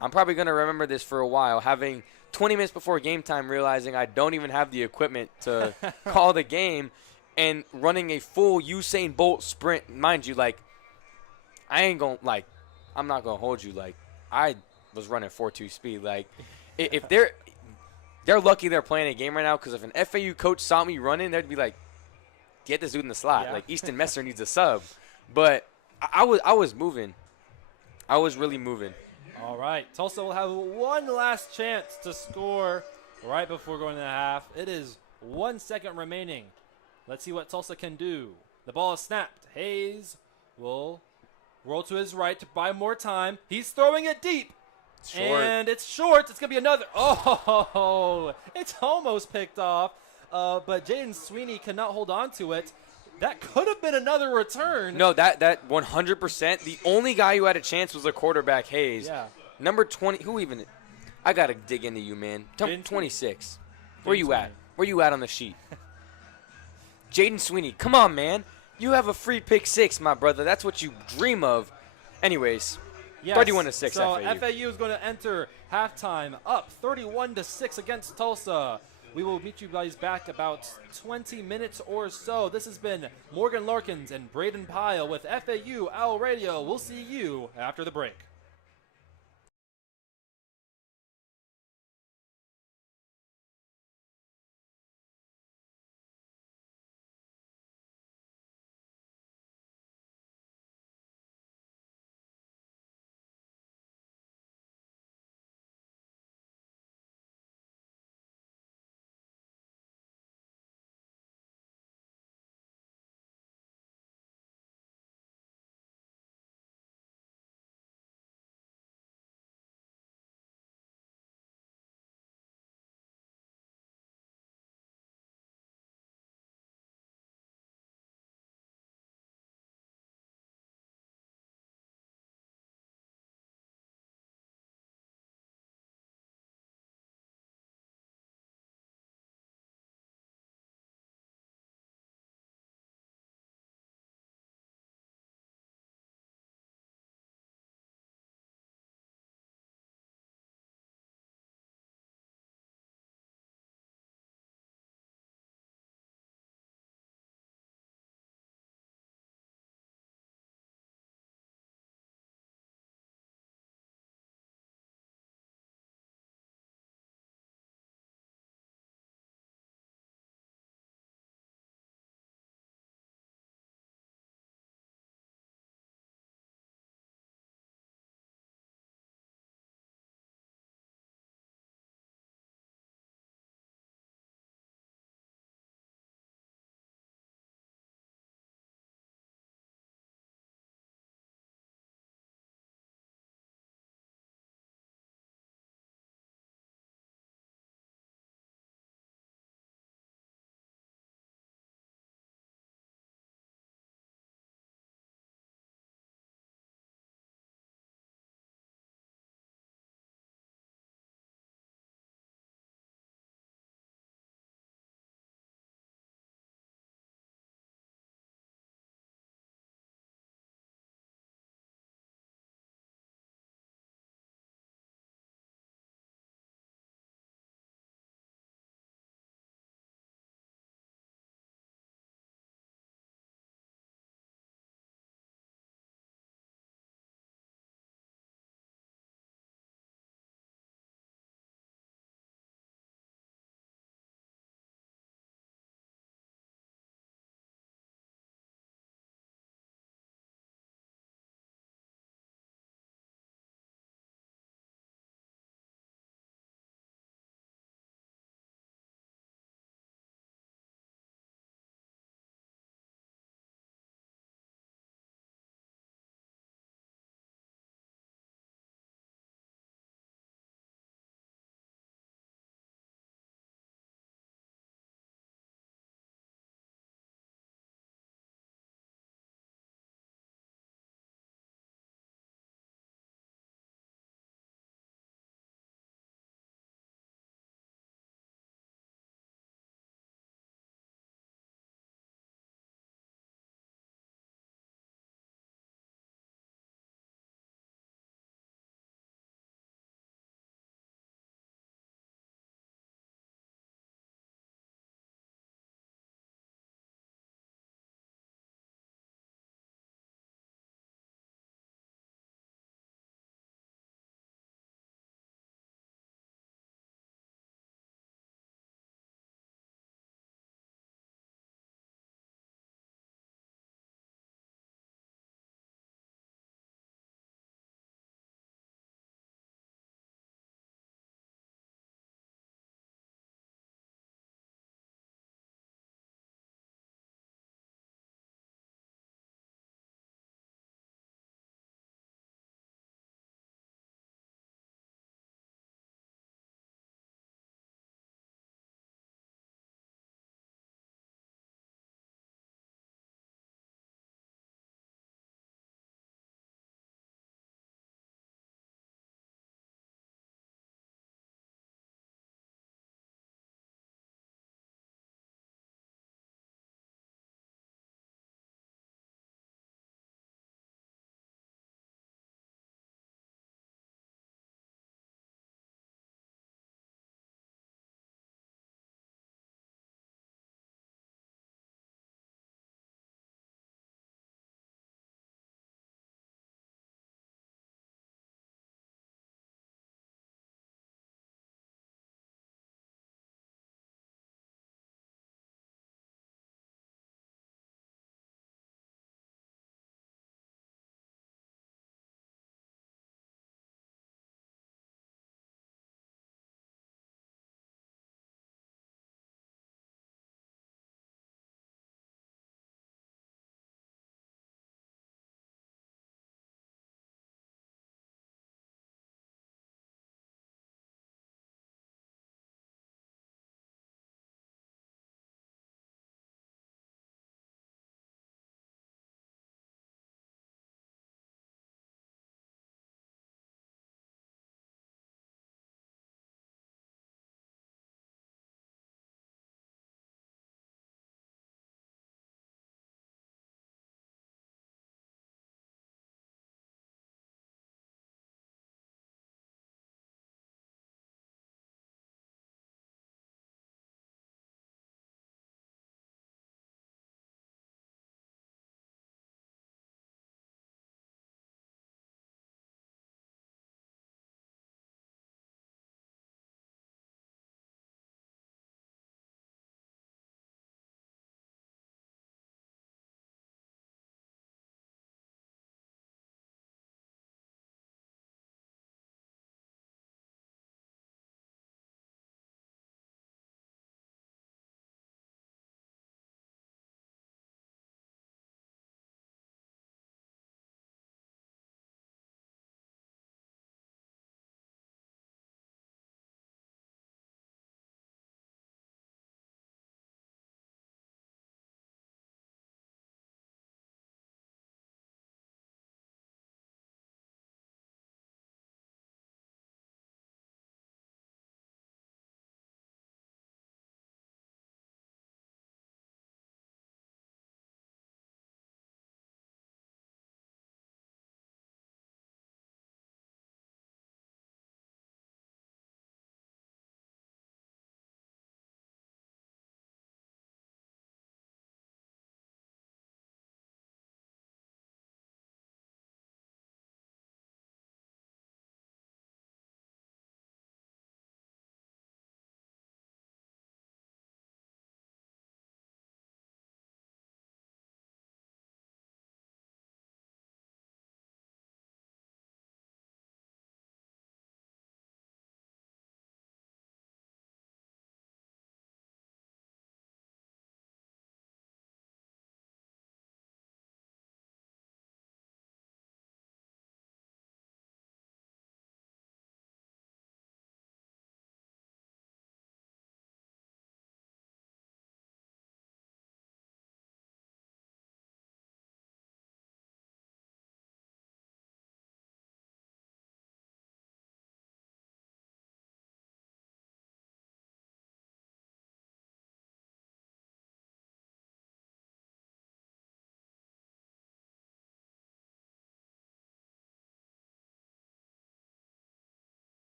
I'm probably going to remember this for a while. Having 20 minutes before game time, realizing I don't even have the equipment to call the game, and running a full Usain Bolt sprint. Mind you, I'm not going to hold you. was running 4.2 speed. Like, if they're lucky they're playing a game right now, because if an FAU coach saw me running, they'd be like, get this dude in the slot. Yeah. Like, Easton Messer needs a sub. But I was moving. I was really moving. All right, Tulsa will have one last chance to score right before going to the half. It is 1 second remaining. Let's see what Tulsa can do. The ball is snapped. Hayes will roll to his right to buy more time. He's throwing it deep. Short. And it's short. It's going to be another. Oh, it's almost picked off. But Jaden Sweeney cannot hold on to it. That could have been another return. No, that 100%. The only guy who had a chance was the quarterback, Hayes. Yeah. Number 20. Who even? I got to dig into you, man. Jaden 26. Where you Sweeney. at? Where you at on the sheet? Jaden Sweeney. Come on, man. You have a free pick 6, my brother. That's what you dream of. Anyways, Yes. 31-6 So FAU. FAU is going to enter halftime up 31-6 against Tulsa. We will meet you guys back about 20 minutes or so. This has been Morgan Larkins and Brayden Pyle with FAU Owl Radio. We'll see you after the break.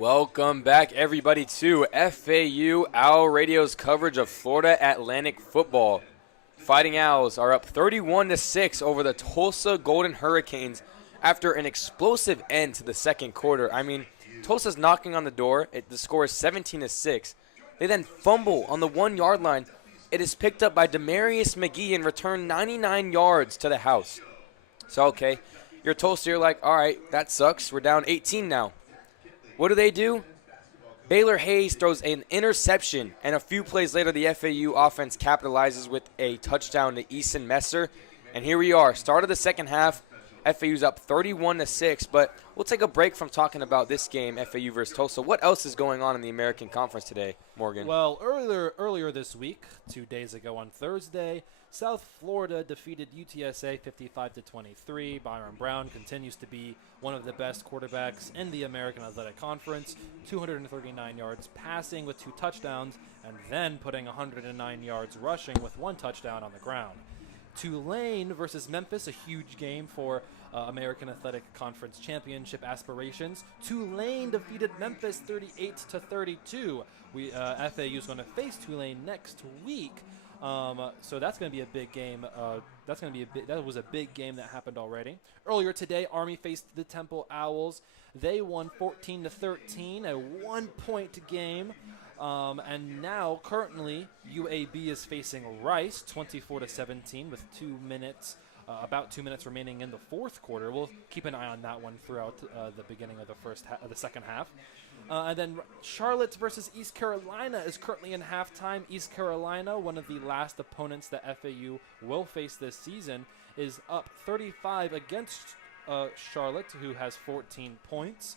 Welcome back, everybody, to FAU Owl Radio's coverage of Florida Atlantic football. Fighting Owls are up 31-6 over the Tulsa Golden Hurricanes after an explosive end to the second quarter. I mean, Tulsa's knocking on the door. The score is 17-6. They then fumble on the 1-yard line. It is picked up by Demarius McGee and returned 99 yards to the house. So, okay, you're Tulsa. You're like, all right, that sucks. We're down 18 now. What do? Baylor Hayes throws an interception, and a few plays later, the FAU offense capitalizes with a touchdown to Eason Messer. And here we are, start of the second half. FAU's up 31-6, but we'll take a break from talking about this game, FAU versus Tulsa. What else is going on in the American Conference today, Morgan? Well, earlier this week, 2 days ago on Thursday, South Florida defeated UTSA 55-23. Byron Brown continues to be one of the best quarterbacks in the American Athletic Conference, 239 yards passing with 2 touchdowns, and then putting 109 yards rushing with 1 touchdown on the ground. Tulane versus Memphis, a huge game for American Athletic Conference championship aspirations. Tulane defeated Memphis 38-32. FAU is going to face Tulane next week. So that's going to be a big game. That was a big game that happened already. Earlier today, Army faced the Temple Owls. They won 14-13, a 1-point game. And now, currently, UAB is facing Rice, 24-17, with about 2 minutes remaining in the fourth quarter. We'll keep an eye on that one throughout the beginning of the second half. And then Charlotte versus East Carolina is currently in halftime. East Carolina, one of the last opponents that FAU will face this season, is up 35 against Charlotte, who has 14 points.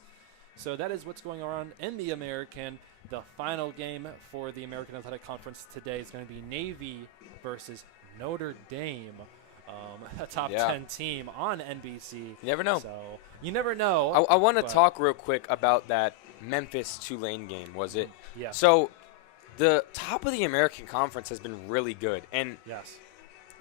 So that is what's going on in the American. The final game for the American Athletic Conference today is going to be Navy versus Notre Dame, a top 10 team on NBC. You never know. So you never know. I want to talk real quick about that Memphis-Tulane game, was it? Yeah. So the top of the American Conference has been really good. And yes,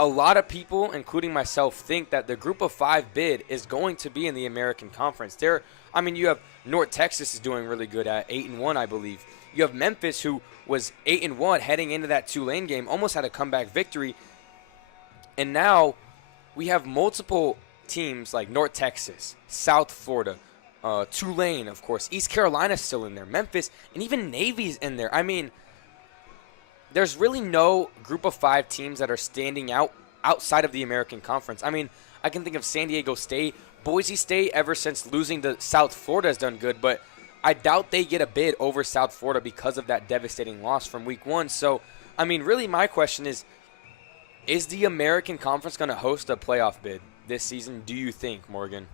a lot of people, including myself, think that the Group of 5 bid is going to be in the American Conference. You have North Texas is doing really good at 8-1, I believe. You have Memphis, who was 8-1 heading into that Tulane game, almost had a comeback victory. And now we have multiple teams like North Texas, South Florida, Tulane, of course. East Carolina's still in there. Memphis, and even Navy's in there. I mean, there's really no Group of 5 teams that are standing out outside of the American Conference. I mean, I can think of San Diego State. Boise State, ever since losing to South Florida, has done good, but I doubt they get a bid over South Florida because of that devastating loss from week 1. So, I mean, really my question is the American Conference going to host a playoff bid this season, do you think, Morgan?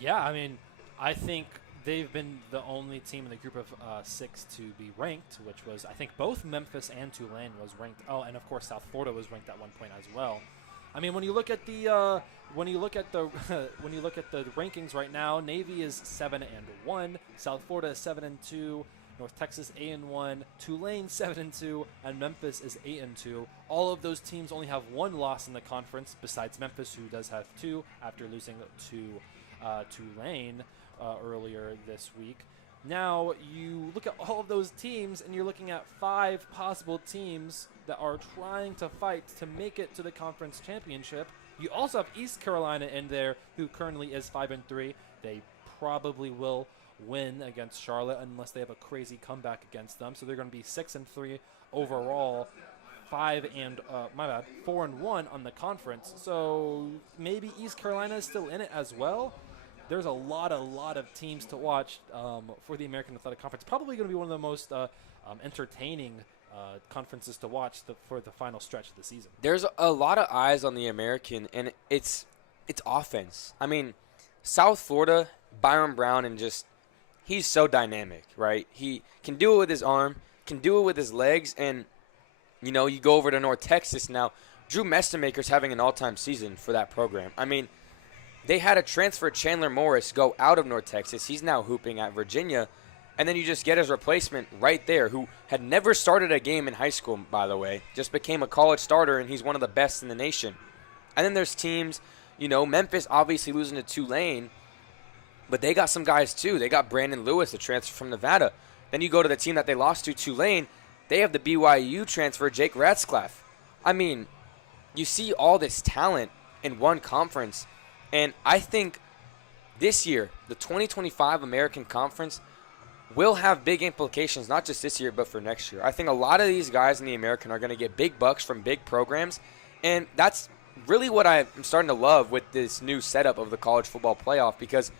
Yeah, I mean, I think they've been the only team in the Group of 6 to be ranked, which was, I think, both Memphis and Tulane was ranked. Oh, and of course South Florida was ranked at one point as well. I mean, when you look at the when you look at the rankings right now, Navy is 7-1, South Florida is 7-2, North Texas 8-1, Tulane 7-2, and Memphis is 8-2. All of those teams only have 1 loss in the conference, besides Memphis, who does have 2 after losing to Tulane earlier this week. Now you look at all of those teams, and you're looking at 5 possible teams that are trying to fight to make it to the conference championship. You also have East Carolina in there, who currently is 5-3. They probably will win against Charlotte unless they have a crazy comeback against them. So they're going to be 6-3 overall, 4-1 on the conference. So maybe East Carolina is still in it as well. There's a lot of teams to watch for the American Athletic Conference. Probably going to be one of the most entertaining conferences to watch for the final stretch of the season. There's a lot of eyes on the American, and it's offense. I mean, South Florida, Byron Brown, and he's so dynamic, right? He can do it with his arm, can do it with his legs, and, you go over to North Texas now. Drew Messamaker's having an all-time season for that program. I mean, they had a transfer, Chandler Morris, go out of North Texas. He's now hooping at Virginia. And then you just get his replacement right there, who had never started a game in high school, by the way. Just became a college starter, and he's one of the best in the nation. And then there's teams, Memphis obviously losing to Tulane. But they got some guys too. They got Brandon Lewis, a transfer from Nevada. Then you go to the team that they lost to, Tulane. They have the BYU transfer, Jake Ratzlaff. I mean, you see all this talent in one conference. And I think this year, the 2025 American Conference will have big implications, not just this year, but for next year. I think a lot of these guys in the American are going to get big bucks from big programs. And that's really what I'm starting to love with this new setup of the college football playoff, because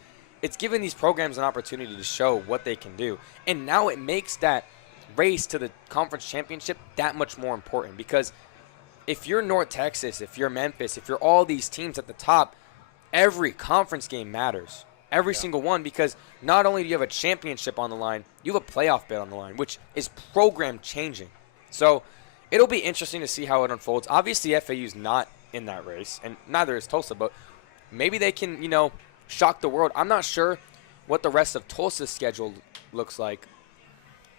it's giving these programs an opportunity to show what they can do. And now it makes that race to the conference championship that much more important, because if you're North Texas, if you're Memphis, if you're all these teams at the top, every conference game matters. Every single one, because not only do you have a championship on the line, you have a playoff bid on the line, which is program changing. So it'll be interesting to see how it unfolds. Obviously, FAU's not in that race, and neither is Tulsa, but maybe they can, shock the world. I'm not sure what the rest of Tulsa's schedule looks like,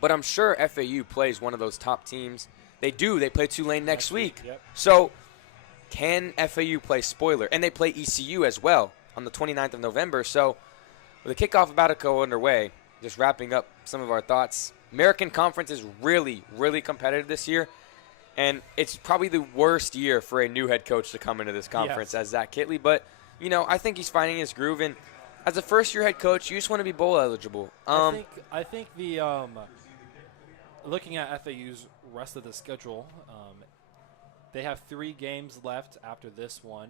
but I'm sure FAU plays one of those top teams. They do. They play Tulane next week. Yep. So can FAU play spoiler? And they play ECU as well on the 29th of November. So with the kickoff about to go underway, just wrapping up some of our thoughts, American Conference is really, really competitive this year. And it's probably the worst year for a new head coach to come into this conference as Zach Kitley. But, I think he's finding his groove. And as a first-year head coach, you just want to be bowl eligible. I think the looking at FAU's rest of the schedule, they have 3 games left after this one.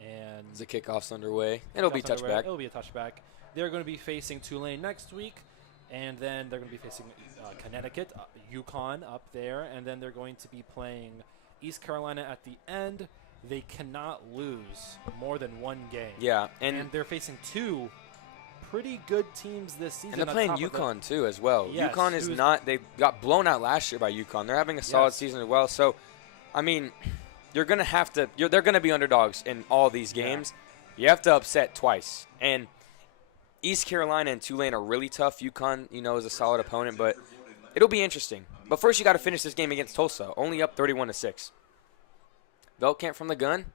And the kickoff's underway. It'll be touchback. It'll be a touchback. They're going to be facing Tulane next week, and then they're going to be facing Connecticut, UConn up there, and then they're going to be playing East Carolina at the end. They cannot lose more than 1 game. Yeah, and they're facing 2 pretty good teams this season. And they're playing UConn too as well. Yes, UConn is not – they got blown out last year by UConn. They're having a solid season as well. So, I mean, you're going to have to – they're going to be underdogs in all these games. Yeah. You have to upset twice. And East Carolina and Tulane are really tough. UConn, is a solid opponent, but it'll be interesting. But first you got to finish this game against Tulsa, only up 31-6. Beltkamp from the gun.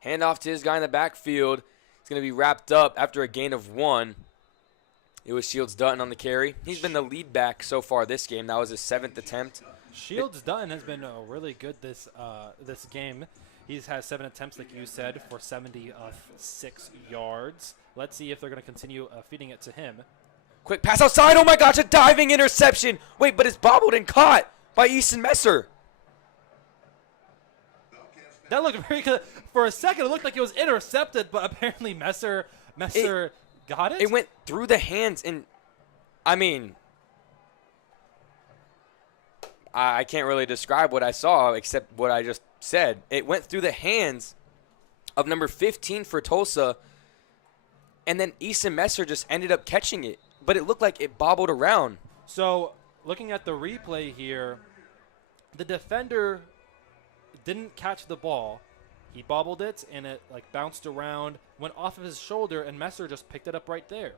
Hand off to his guy in the backfield. It's going to be wrapped up after a gain of 1. It was Shields Dutton on the carry. He's been the lead back so far this game. That was his 7th attempt. Shields Dutton has been really good this game. He's had 7 attempts, like you said, for 76 yards. Let's see if they're going to continue feeding it to him. Quick pass outside. Oh, my gosh, a diving interception. Wait, but it's bobbled and caught by Easton Messer. That looked very good. For a second, it looked like it was intercepted, but apparently Messer got it? It went through the hands, and, I mean, I can't really describe what I saw except what I just said. It went through the hands of number 15 for Tulsa, and then Easton Messer just ended up catching it. But it looked like it bobbled around. So, looking at the replay here, the defender didn't catch the ball. He bobbled it, and it bounced around, went off of his shoulder, and Messer just picked it up right there.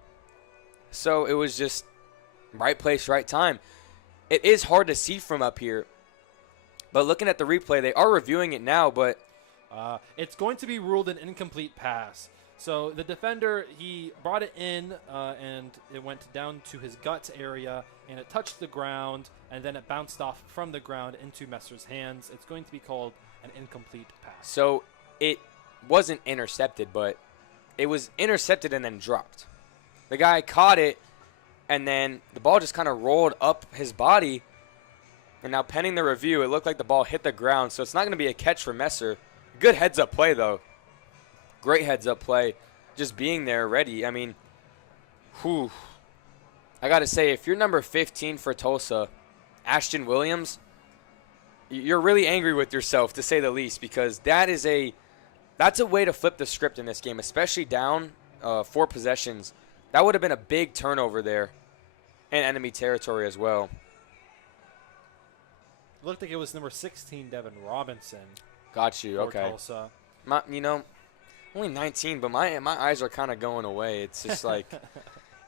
So it was just right place, right time. It is hard to see from up here, but looking at the replay, they are reviewing it now, but it's going to be ruled an incomplete pass. So the defender, he brought it in, and it went down to his guts area, and it touched the ground, and then it bounced off from the ground into Messer's hands. It's going to be called an incomplete pass. So it wasn't intercepted, but it was intercepted and then dropped. The guy caught it, and then the ball just kind of rolled up his body. And now pending the review, it looked like the ball hit the ground, so it's not going to be a catch for Messer. Good heads-up play, though. Great heads-up play. Just being there ready. I mean, whew. I got to say, if you're number 15 for Tulsa, Ashton Williams, you're really angry with yourself, to say the least, because that's a way to flip the script in this game, especially down 4 possessions. That would have been a big turnover there in enemy territory as well. It looked like it was number 16, Devin Robinson. Got you. Okay. Tulsa. Only 19, but my eyes are kind of going away. It's just like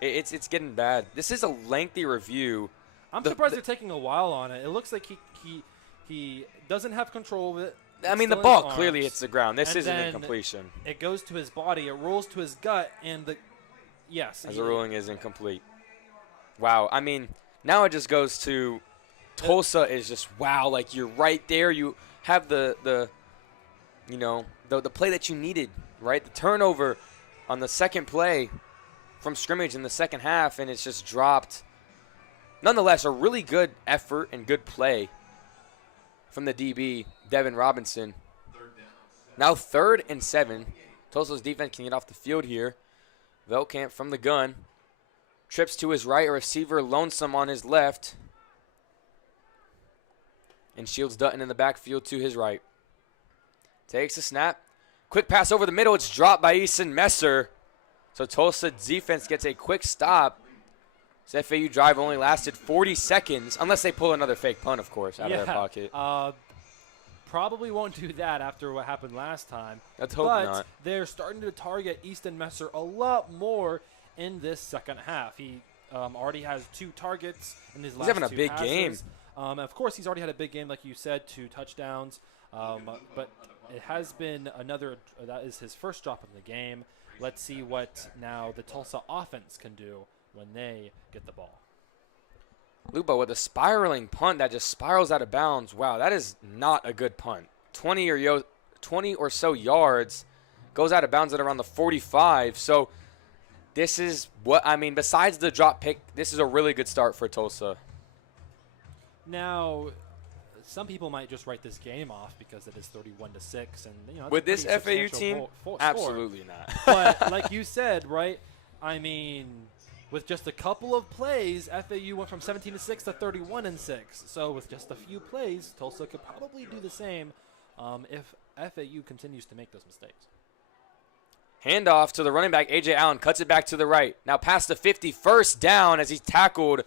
it's getting bad. This is a lengthy review. I'm surprised they're taking a while on it. It looks like he doesn't have control of it. I mean, the ball clearly hits the ground. This isn't incompletion. It goes to his body. It rolls to his gut, and Yes. as the ruling is incomplete. Wow. I mean, now it just goes to Tulsa is just wow. Like you're right there. You have the play that you needed, right? The turnover on the second play from scrimmage in the second half, and it's just dropped. Nonetheless, a really good effort and good play from the DB, Devin Robinson. Now 3rd and 7. Tulsa's defense can get off the field here. Velkamp from the gun. Trips to his right, a receiver lonesome on his left. And Shields Dutton in the backfield to his right. Takes a snap. Quick pass over the middle. It's dropped by Easton Messer. So Tulsa defense gets a quick stop. This FAU drive only lasted 40 seconds, unless they pull another fake punt, of course, out of their pocket. Probably won't do that after what happened last time. Let's hope but not. They're starting to target Easton Messer a lot more in this second half. He already has 2 targets in his last 2 passes. He's having a big game. Of course, he's already had a big game, like you said, 2 touchdowns. But it has been that is his first drop in the game. Let's see what now the Tulsa offense can do when they get the ball. Lupo with a spiraling punt that just spirals out of bounds. Wow, that is not a good punt. 20 or so yards, goes out of bounds at around the 45. So this is besides the drop pick, this is a really good start for Tulsa. Now, some people might just write this game off because it is 31-6, and with this FAU FAU team, absolutely not. But like you said, right? I mean, with just a couple of plays, FAU went from 17-6 to 31-6. So with just a few plays, Tulsa could probably do the same if FAU continues to make those mistakes. Handoff to the running back, A.J. Allen, cuts it back to the right. Now past the 50, first down as he's tackled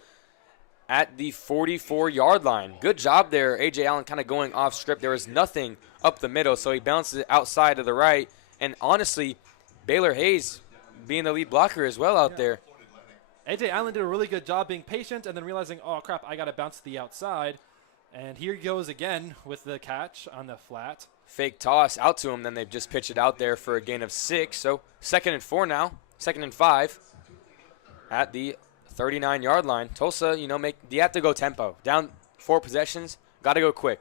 at the 44-yard line. Good job there. A.J. Allen kind of going off script. There was nothing up the middle, so he bounces it outside to the right. And honestly, Baylor Hayes being the lead blocker as well out there. A.J. Allen did a really good job being patient and then realizing, oh, crap, I got to bounce to the outside. And here he goes again with the catch on the flat. Fake toss out to him, then they've just pitched it out there for a gain of 6. So 2nd and 4 now, 2nd and 5 at the 39-yard line. Tulsa, you have to go tempo. Down 4 possessions, got to go quick.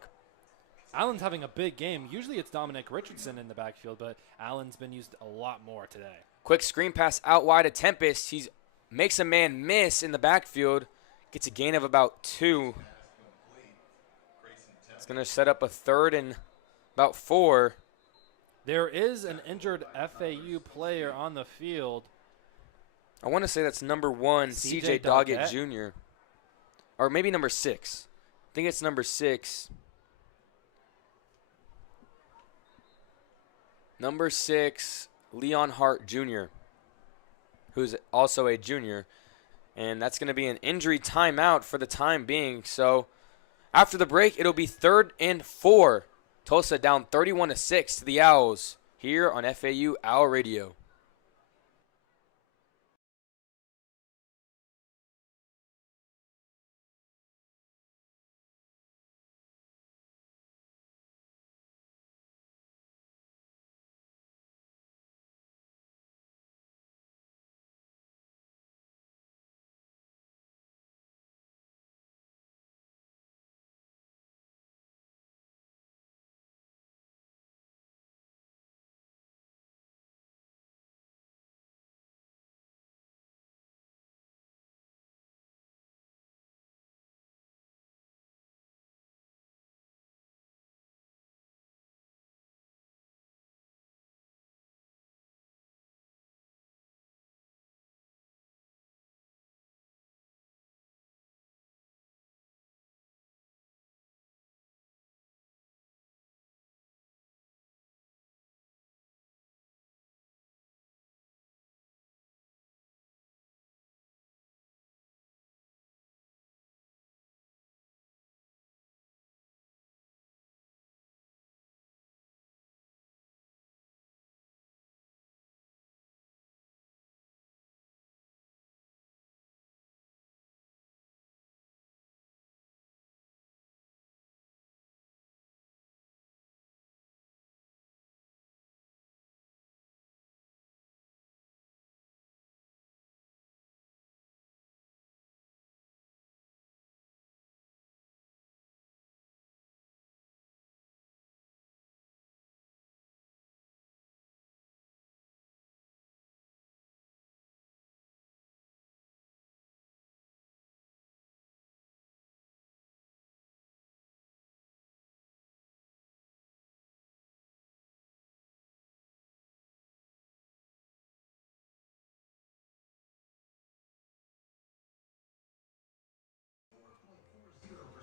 Allen's having a big game. Usually it's Dominic Richardson in the backfield, but Allen's been used a lot more today. Quick screen pass out wide to Tempest. He makes a man miss in the backfield, gets a gain of about 2. It's going to set up a 3rd and about 4. There is an injured FAU player on the field. I want to say that's number 1, C.J. Doggett Jr. Or maybe number 6. I think it's number 6. Number 6, Leon Hart Jr., who's also a junior. And that's going to be an injury timeout for the time being. So after the break, it'll be 3rd and 4. Tulsa down 31-6 to the Owls here on FAU Owl Radio.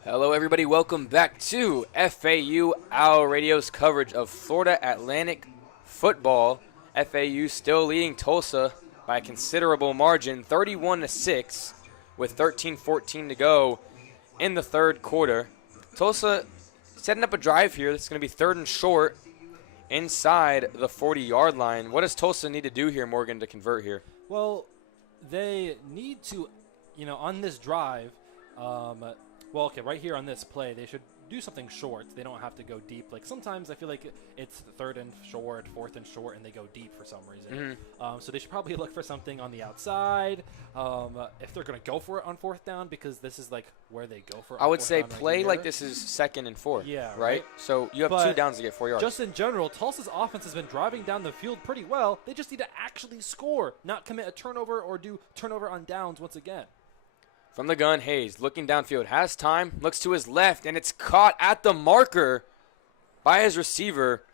Hello, everybody. Welcome back to FAU Owl Radio's coverage of Florida Atlantic football. FAU still leading Tulsa by a considerable margin, 31-6, with 13:14 to go in the third quarter. Tulsa setting up a drive here. That's going to be 3rd and short inside the 40-yard line. What does Tulsa need to do here, Morgan, to convert here? Well, they need to, on this drive, right here on this play, they should do something short. They don't have to go deep. Like sometimes I feel like it's 3rd and short, 4th and short, and they go deep for some reason. So they should probably look for something on the outside if they're going to go for it on 4th down, because this is like where they go for it. I would say play like this is 2nd and 4. Yeah, right. So you have 2 downs to get 4 yards. Just in general, Tulsa's offense has been driving down the field pretty well. They just need to actually score, not commit a turnover or do turnover on downs once again. From the gun, Hayes looking downfield, has time, looks to his left, and it's caught at the marker by his receiver.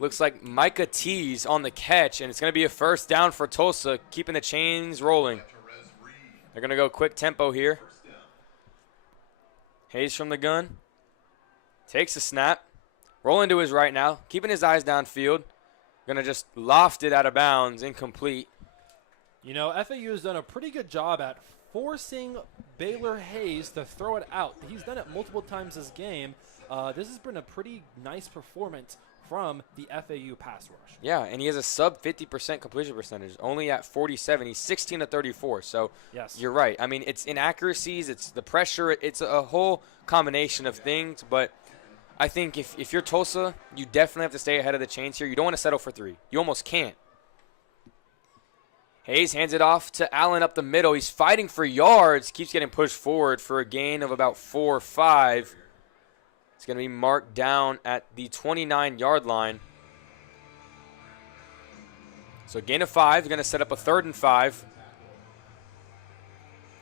Looks like Micah Tees on the catch, and it's going to be a 1st down for Tulsa, keeping the chains rolling. They're going to go quick tempo here. Hayes from the gun, takes a snap, rolling to his right now, keeping his eyes downfield. Going to just loft it out of bounds, incomplete. FAU has done a pretty good job at forcing Baylor Hayes to throw it out. He's done it multiple times this game. This has been a pretty nice performance from the FAU pass rush. Yeah, and he has a sub 50% completion percentage, only at 47. He's 16 to 34. So yes, you're right. I mean, it's inaccuracies, it's the pressure, it's a whole combination of things. But I think if you're Tulsa, you definitely have to stay ahead of the chains here. You don't want to settle for 3. You almost can't. Hayes hands it off to Allen up the middle. He's fighting for yards, keeps getting pushed forward for a gain of about 4 or 5. It's going to be marked down at the 29-yard line. So gain of 5, going to set up a 3rd and 5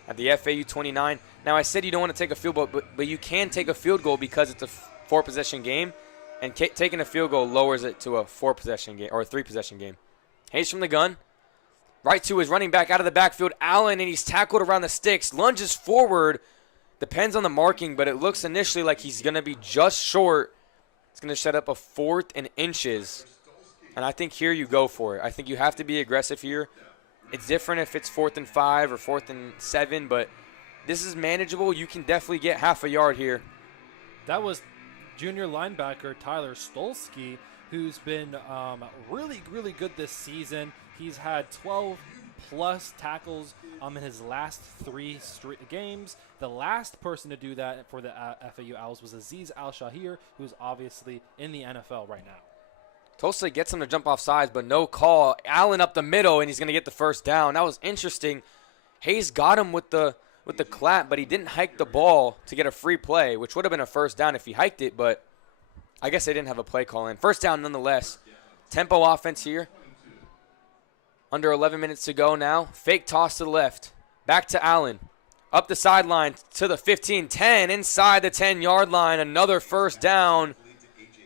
at the FAU 29. Now, I said you don't want to take a field goal, but you can take a field goal because it's a 4-possession game, and taking a field goal lowers it to a 4-possession game or a 3-possession game. Hayes from the gun. Right to his running back out of the backfield, Allen, and he's tackled around the sticks. Lunges forward. Depends on the marking, but it looks initially like he's going to be just short. It's going to set up a 4th and inches. And I think here you go for it. I think you have to be aggressive here. It's different if it's 4th and 5 or 4th and 7, but this is manageable. You can definitely get half a yard here. That was junior linebacker Tyler Stolsky, who's been really, really good this season. He's had 12-plus tackles in his last 3 games. The last person to do that for the FAU Owls was Aziz Al-Shahir, who's obviously in the NFL right now. Tulsa gets him to jump off sides, but no call. Allen up the middle, and he's going to get the 1st down. That was interesting. Hayes got him with the clap, but he didn't hike the ball to get a free play, which would have been a 1st down if he hiked it, but I guess they didn't have a play call in. 1st down nonetheless. Tempo offense here. Under 11 minutes to go now. Fake toss to the left. Back to Allen. Up the sideline to the 15-10. Inside the 10-yard line. Another 1st down.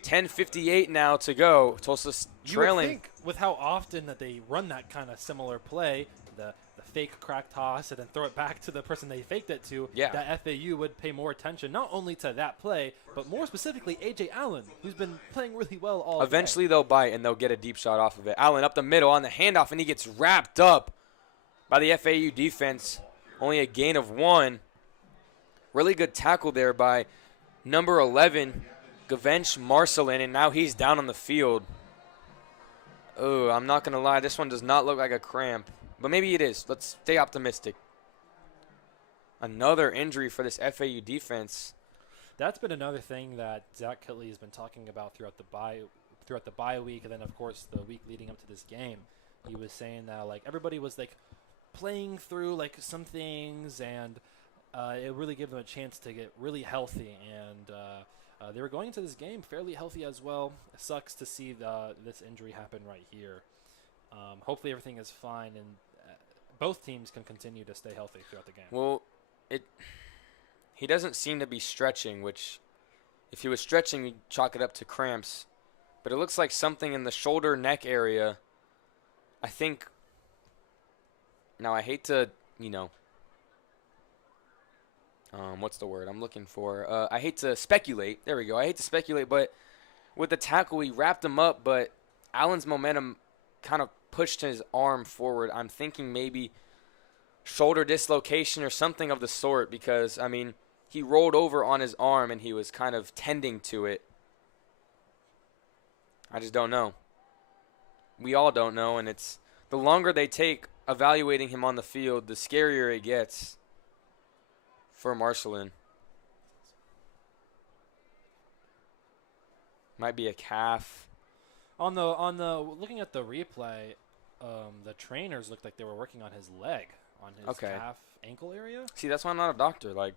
10:58 now to go. Tulsa's trailing. You would think with how often that they run that kind of similar play, the fake crack toss and then throw it back to the person they faked it to, that FAU would pay more attention not only to that play, but more specifically A.J. Allen, who's been playing really well all Eventually day. They'll bite and they'll get a deep shot off of it. Allen up the middle on the handoff, and he gets wrapped up by the FAU defense. Only a gain of 1. Really good tackle there by number 11, Gavench Marcelin, and now he's down on the field. Oh, I'm not going to lie. This one does not look like a cramp. But maybe it is. Let's stay optimistic. Another injury for this FAU defense. That's been another thing that Zach Kitley has been talking about throughout the bye week, and then of course the week leading up to this game. He was saying that everybody was playing through some things, and it really gave them a chance to get really healthy, and they were going into this game fairly healthy as well. It sucks to see this injury happen right here. Hopefully everything is fine, and both teams can continue to stay healthy throughout the game. Well, he doesn't seem to be stretching, which if he was stretching, we'd chalk it up to cramps. But it looks like something in the shoulder neck area. I think, now I hate to, what's the word I'm looking for? I hate to speculate. There we go. I hate to speculate, but with the tackle, he wrapped him up, but Allen's momentum kind of pushed his arm forward. I'm thinking maybe shoulder dislocation or something of the sort because, I mean, he rolled over on his arm and he was kind of tending to it. I just don't know. We all don't know, and it's the longer they take evaluating him on the field, the scarier it gets for Marcelin. Might be a calf. On the looking at the replay, the trainers looked like they were working on his leg, on his calf ankle area. See, that's why I'm not a doctor. Like,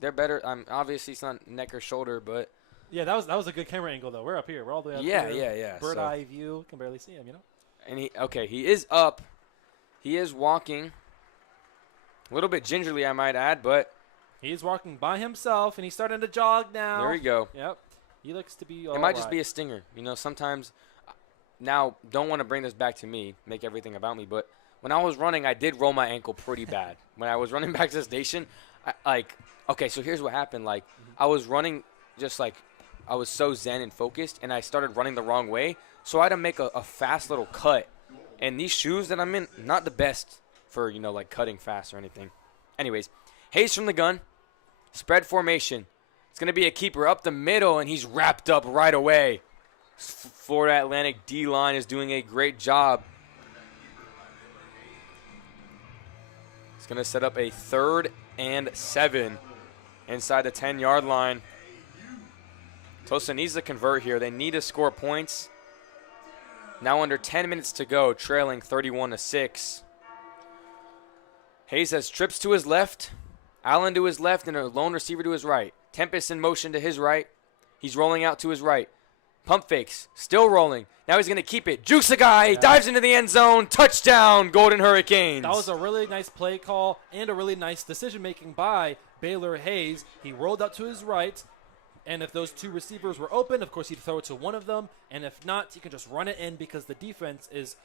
they're better. Obviously it's not neck or shoulder, but yeah, that was a good camera angle though. We're up here. We're all the way up yeah, here. yeah. Bird eye view. Can barely see him, you know. And he is up. He is walking. A little bit gingerly, I might add, but he's walking by himself and he's starting to jog now. There we go. Yep. He looks to be It might just be a stinger. You know, sometimes, now, don't want to bring this back to me, make everything about me, but when I was running, I did roll my ankle pretty bad. When I was running back to the station, okay, so here's what happened. Like, I was running just like, I was so zen and focused, and I started running the wrong way, so I had to make a fast little cut. And these shoes that I'm in, not the best for, you know, like cutting fast or anything. Anyways, Hayes from the gun, spread formation. It's going to be a keeper up the middle, and he's wrapped up right away. Florida Atlantic D-line is doing a great job. It's going to set up a 3rd and 7 inside the 10-yard line. Tulsa needs to convert here. They need to score points. Now under 10 minutes to go, trailing 31-6. Hayes has trips to his left, Allen to his left, and a lone receiver to his right. Tempest in motion to his right. He's rolling out to his right. Pump fakes, still rolling. Now he's going to keep it. Juice a guy, dives into the end zone. Touchdown, Golden Hurricanes. That was a really nice play call and a really nice decision-making by Baylor Hayes. He rolled out to his right, and if those two receivers were open, of course, he'd throw it to one of them. And if not, he can just run it in because the defense is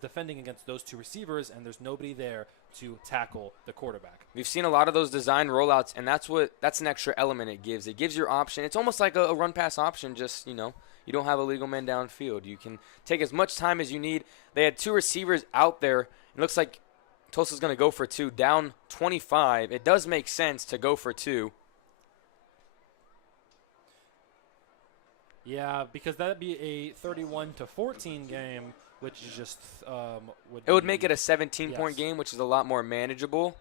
defending against those two receivers, and there's nobody there to tackle the quarterback. We've seen a lot of those design rollouts, and that's an extra element it gives. It gives your option. It's almost like a run-pass option, just, you know, you don't have a legal man downfield. You can take as much time as you need. They had two receivers out there. It looks like Tulsa's going to go for 2, down 25. It does make sense to go for 2. Yeah, because that would be a 31-14 game, which is just would make it a 17-point game, which is a lot more manageable.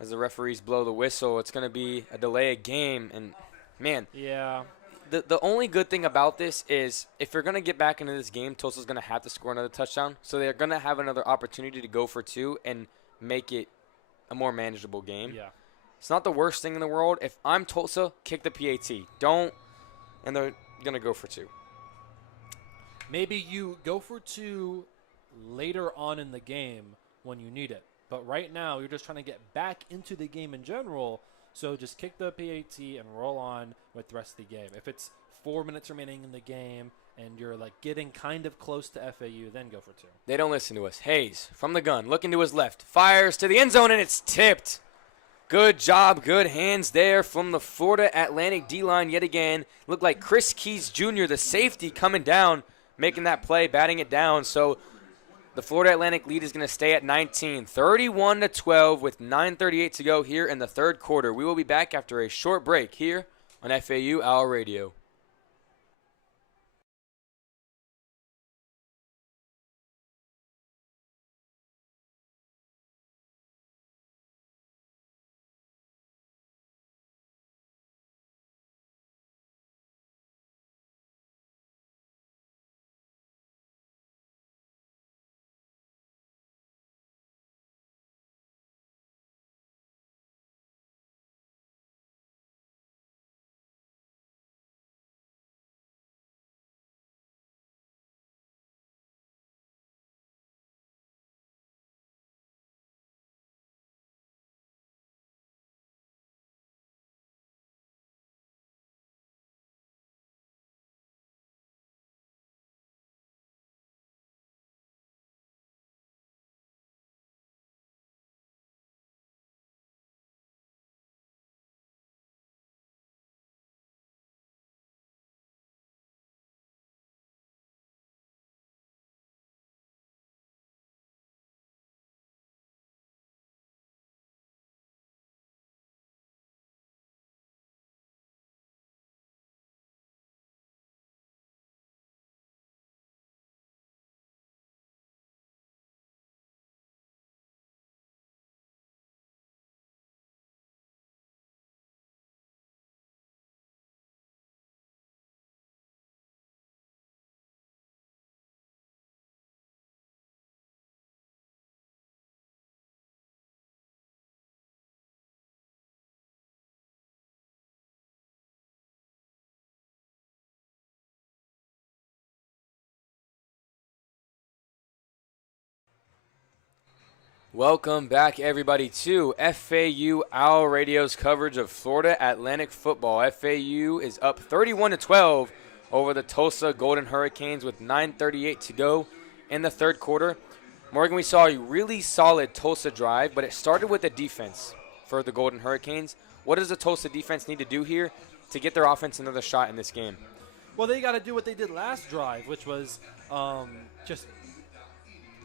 As the referees blow the whistle, it's going to be a delay of game, and man, yeah. The only good thing about this is if you're going to get back into this game, Tulsa's going to have to score another touchdown, so they're going to have another opportunity to go for 2 and make it a more manageable game. Yeah, it's not the worst thing in the world. If I'm Tulsa, kick the PAT. Don't, and they're going to go for 2. Maybe you go for 2 later on in the game when you need it. But right now, you're just trying to get back into the game in general. So just kick the PAT and roll on with the rest of the game. If it's 4 minutes remaining in the game and you're like getting kind of close to FAU, then go for 2. They don't listen to us. Hayes from the gun, looking to his left, fires to the end zone, and it's tipped. Good job, good hands there from the Florida Atlantic D-line yet again. Looked like Chris Keys Jr., the safety, coming down, making that play, batting it down. So the Florida Atlantic lead is going to stay at 19, 31-12 with 9:38 to go here in the third quarter. We will be back after a short break here on FAU Owl Radio. Welcome back, everybody, to FAU Owl Radio's coverage of Florida Atlantic football. FAU is up 31-12 over the Tulsa Golden Hurricanes with 9:38 to go in the third quarter. Morgan, we saw a really solid Tulsa drive, but it started with the defense for the Golden Hurricanes. What does the Tulsa defense need to do here to get their offense another shot in this game? Well, they got to do what they did last drive, which was just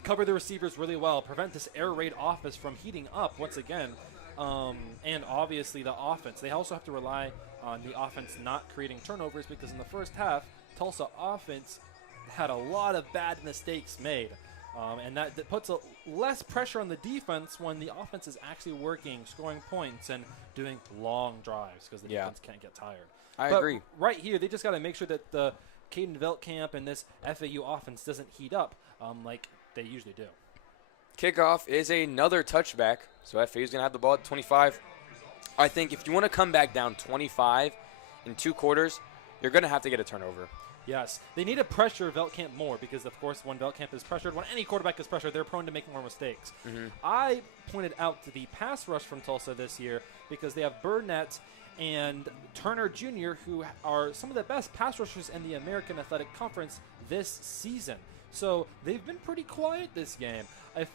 cover the receivers really well, prevent this air raid offense from heating up once again, and obviously the offense. They also have to rely on the offense not creating turnovers because in the first half, Tulsa offense had a lot of bad mistakes made, and that puts less pressure on the defense when the offense is actually working, scoring points, and doing long drives because the defense can't get tired. I But agree. Right here, they just got to make sure that the Caden Veltkamp and this FAU offense doesn't heat up like they usually do. Kickoff is another touchback, so FAU is going to have the ball at 25. I think if you want to come back down 25 in 2 quarters, you're going to have to get a turnover. Yes, they need to pressure Veltkamp more because, of course, when Veltkamp is pressured, when any quarterback is pressured, they're prone to making more mistakes. I pointed out to the pass rush from Tulsa this year because they have Burnett and Turner Jr., who are some of the best pass rushers in the American Athletic Conference this season. So they've been pretty quiet this game. If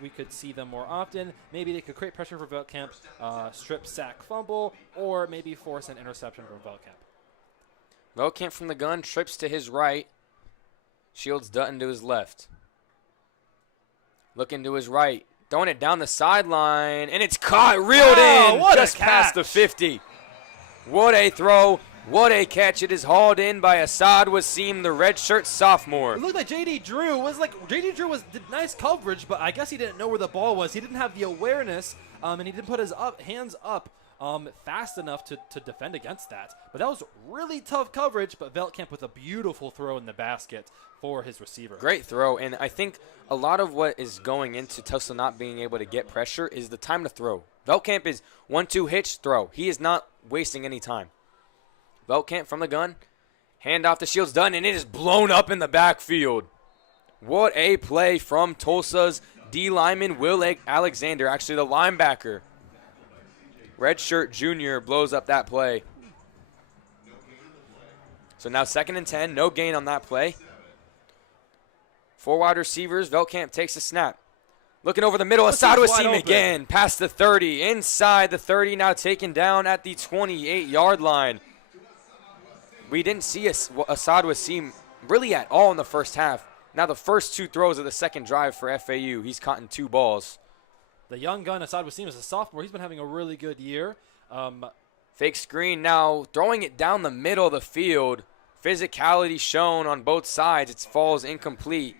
we could see them more often, maybe they could create pressure for Veltkamp, strip, sack, fumble, or maybe force an interception from Veltkamp. Veltkamp from the gun, trips to his right. Shields Dutton to his left. Looking to his right. Throwing it down the sideline, and it's caught, reeled in, what a just past the 50. What a throw. What a catch. It is hauled in by Assad Wasim, the redshirt sophomore. It looked like J.D. Drew did nice coverage, but I guess he didn't know where the ball was. He didn't have the awareness, and he didn't put his hands up fast enough to defend against that. But that was really tough coverage, but Veltkamp with a beautiful throw in the basket for his receiver. Great throw, and I think a lot of what is going into Tulsa not being able to get pressure is the time to throw. Veltkamp is 1-2 hitch, throw. He is not wasting any time. Veltkamp from the gun, hand off to Shields Dutton, and it is blown up in the backfield. What a play from Tulsa's D lineman, Will Alexander, actually the linebacker. Redshirt junior blows up that play. So now 2nd and 10, no gain on that play. 4 wide receivers, Veltkamp takes a snap. Looking over the middle, Assad Wasim again, past the 30, inside the 30, now taken down at the 28-yard line. We didn't see Assad Wasim really at all in the first half. Now the first 2 throws of the second drive for FAU. He's caught in 2 balls. The young gun, Assad Wasim, is a sophomore. He's been having a really good year. Fake screen now, throwing it down the middle of the field. Physicality shown on both sides. It falls incomplete.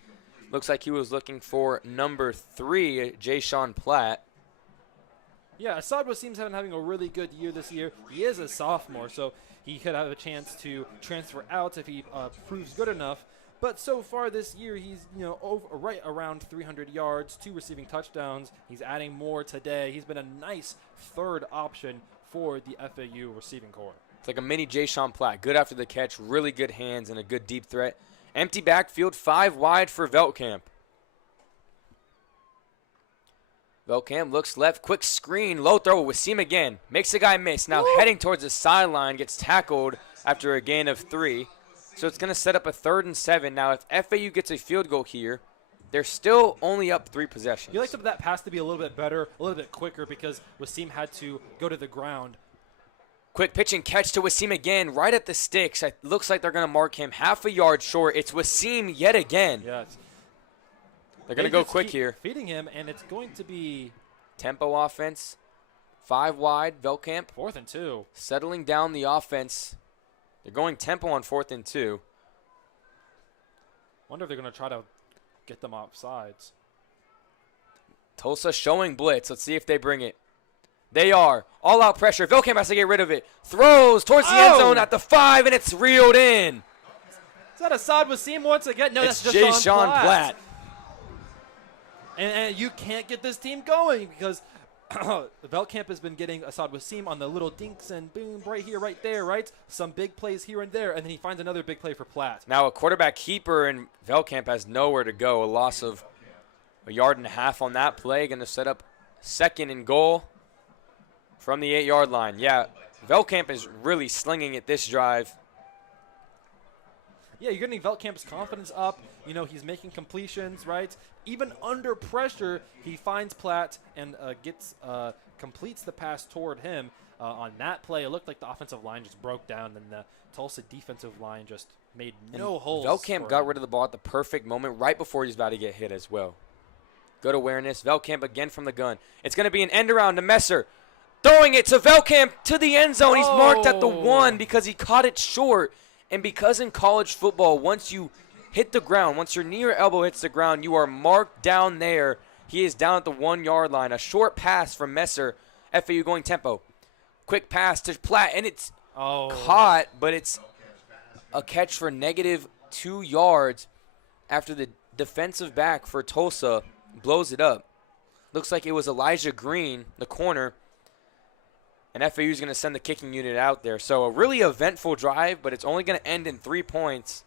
Looks like he was looking for number 3, Jay-Sean Platt. Yeah, Assad Wasim's having a really good year this year. He is a sophomore, so he could have a chance to transfer out if he proves good enough. But so far this year, he's right around 300 yards, 2 receiving touchdowns. He's adding more today. He's been a nice third option for the FAU receiving corps. It's like a mini Jay-Sean Platt. Good after the catch, really good hands, and a good deep threat. Empty backfield, 5 wide for Veltkamp. Veltkamp looks left, quick screen, low throw, Wasim again. Makes the guy miss. Now heading towards the sideline, gets tackled after a gain of 3. So it's going to set up a 3rd and 7. Now if FAU gets a field goal here, they're still only up 3 possessions. You like that pass to be a little bit better, a little bit quicker because Wasim had to go to the ground. Quick pitch and catch to Wasim again, right at the sticks. It looks like they're going to mark him half a yard short. It's Wasim yet again. Yeah, they're going to go quick here. Feeding him, and it's going to be tempo offense. 5 wide, Veltkamp. 4th and 2. Settling down the offense. They're going tempo on 4th and 2. Wonder if they're going to try to get them off sides. Tulsa showing blitz. Let's see if they bring it. They are. All-out pressure. Veltkamp has to get rid of it. Throws towards the end zone at the 5, and it's reeled in. Is that Assad Wasim once again? No, it's that's just Jay-Sean Platt. And you can't get this team going because Veltkamp has been getting Assad Wasim on the little dinks and boom, right here, right there, right? Some big plays here and there, and then he finds another big play for Platt. Now a quarterback keeper, and Veltkamp has nowhere to go. A loss of A yard and a half on that play. Going to set up 2nd and goal from the 8-yard line. Yeah, Velkamp is really slinging it this drive. Yeah, you're getting Velkamp's confidence up. You know, he's making completions, right? Even under pressure, he finds Platt and completes the pass toward him. On that play, it looked like the offensive line just broke down, and the Tulsa defensive line just made no holes. Velkamp got rid of the ball at the perfect moment right before he's about to get hit as well. Good awareness. Velkamp again from the gun. It's going to be an end around to Messer. Throwing it to Velkamp to the end zone. He's marked at the 1 because he caught it short. And because in college football, once you hit the ground, once your knee or elbow hits the ground, you are marked down there. He is down at the 1-yard line. A short pass from Messer. FAU going tempo. Quick pass to Platt, and it's caught, but it's a catch for -2 yards after the defensive back for Tulsa blows it up. Looks like it was Elijah Green, the corner, and FAU is going to send the kicking unit out there. So a really eventful drive, but it's only going to end in 3 points.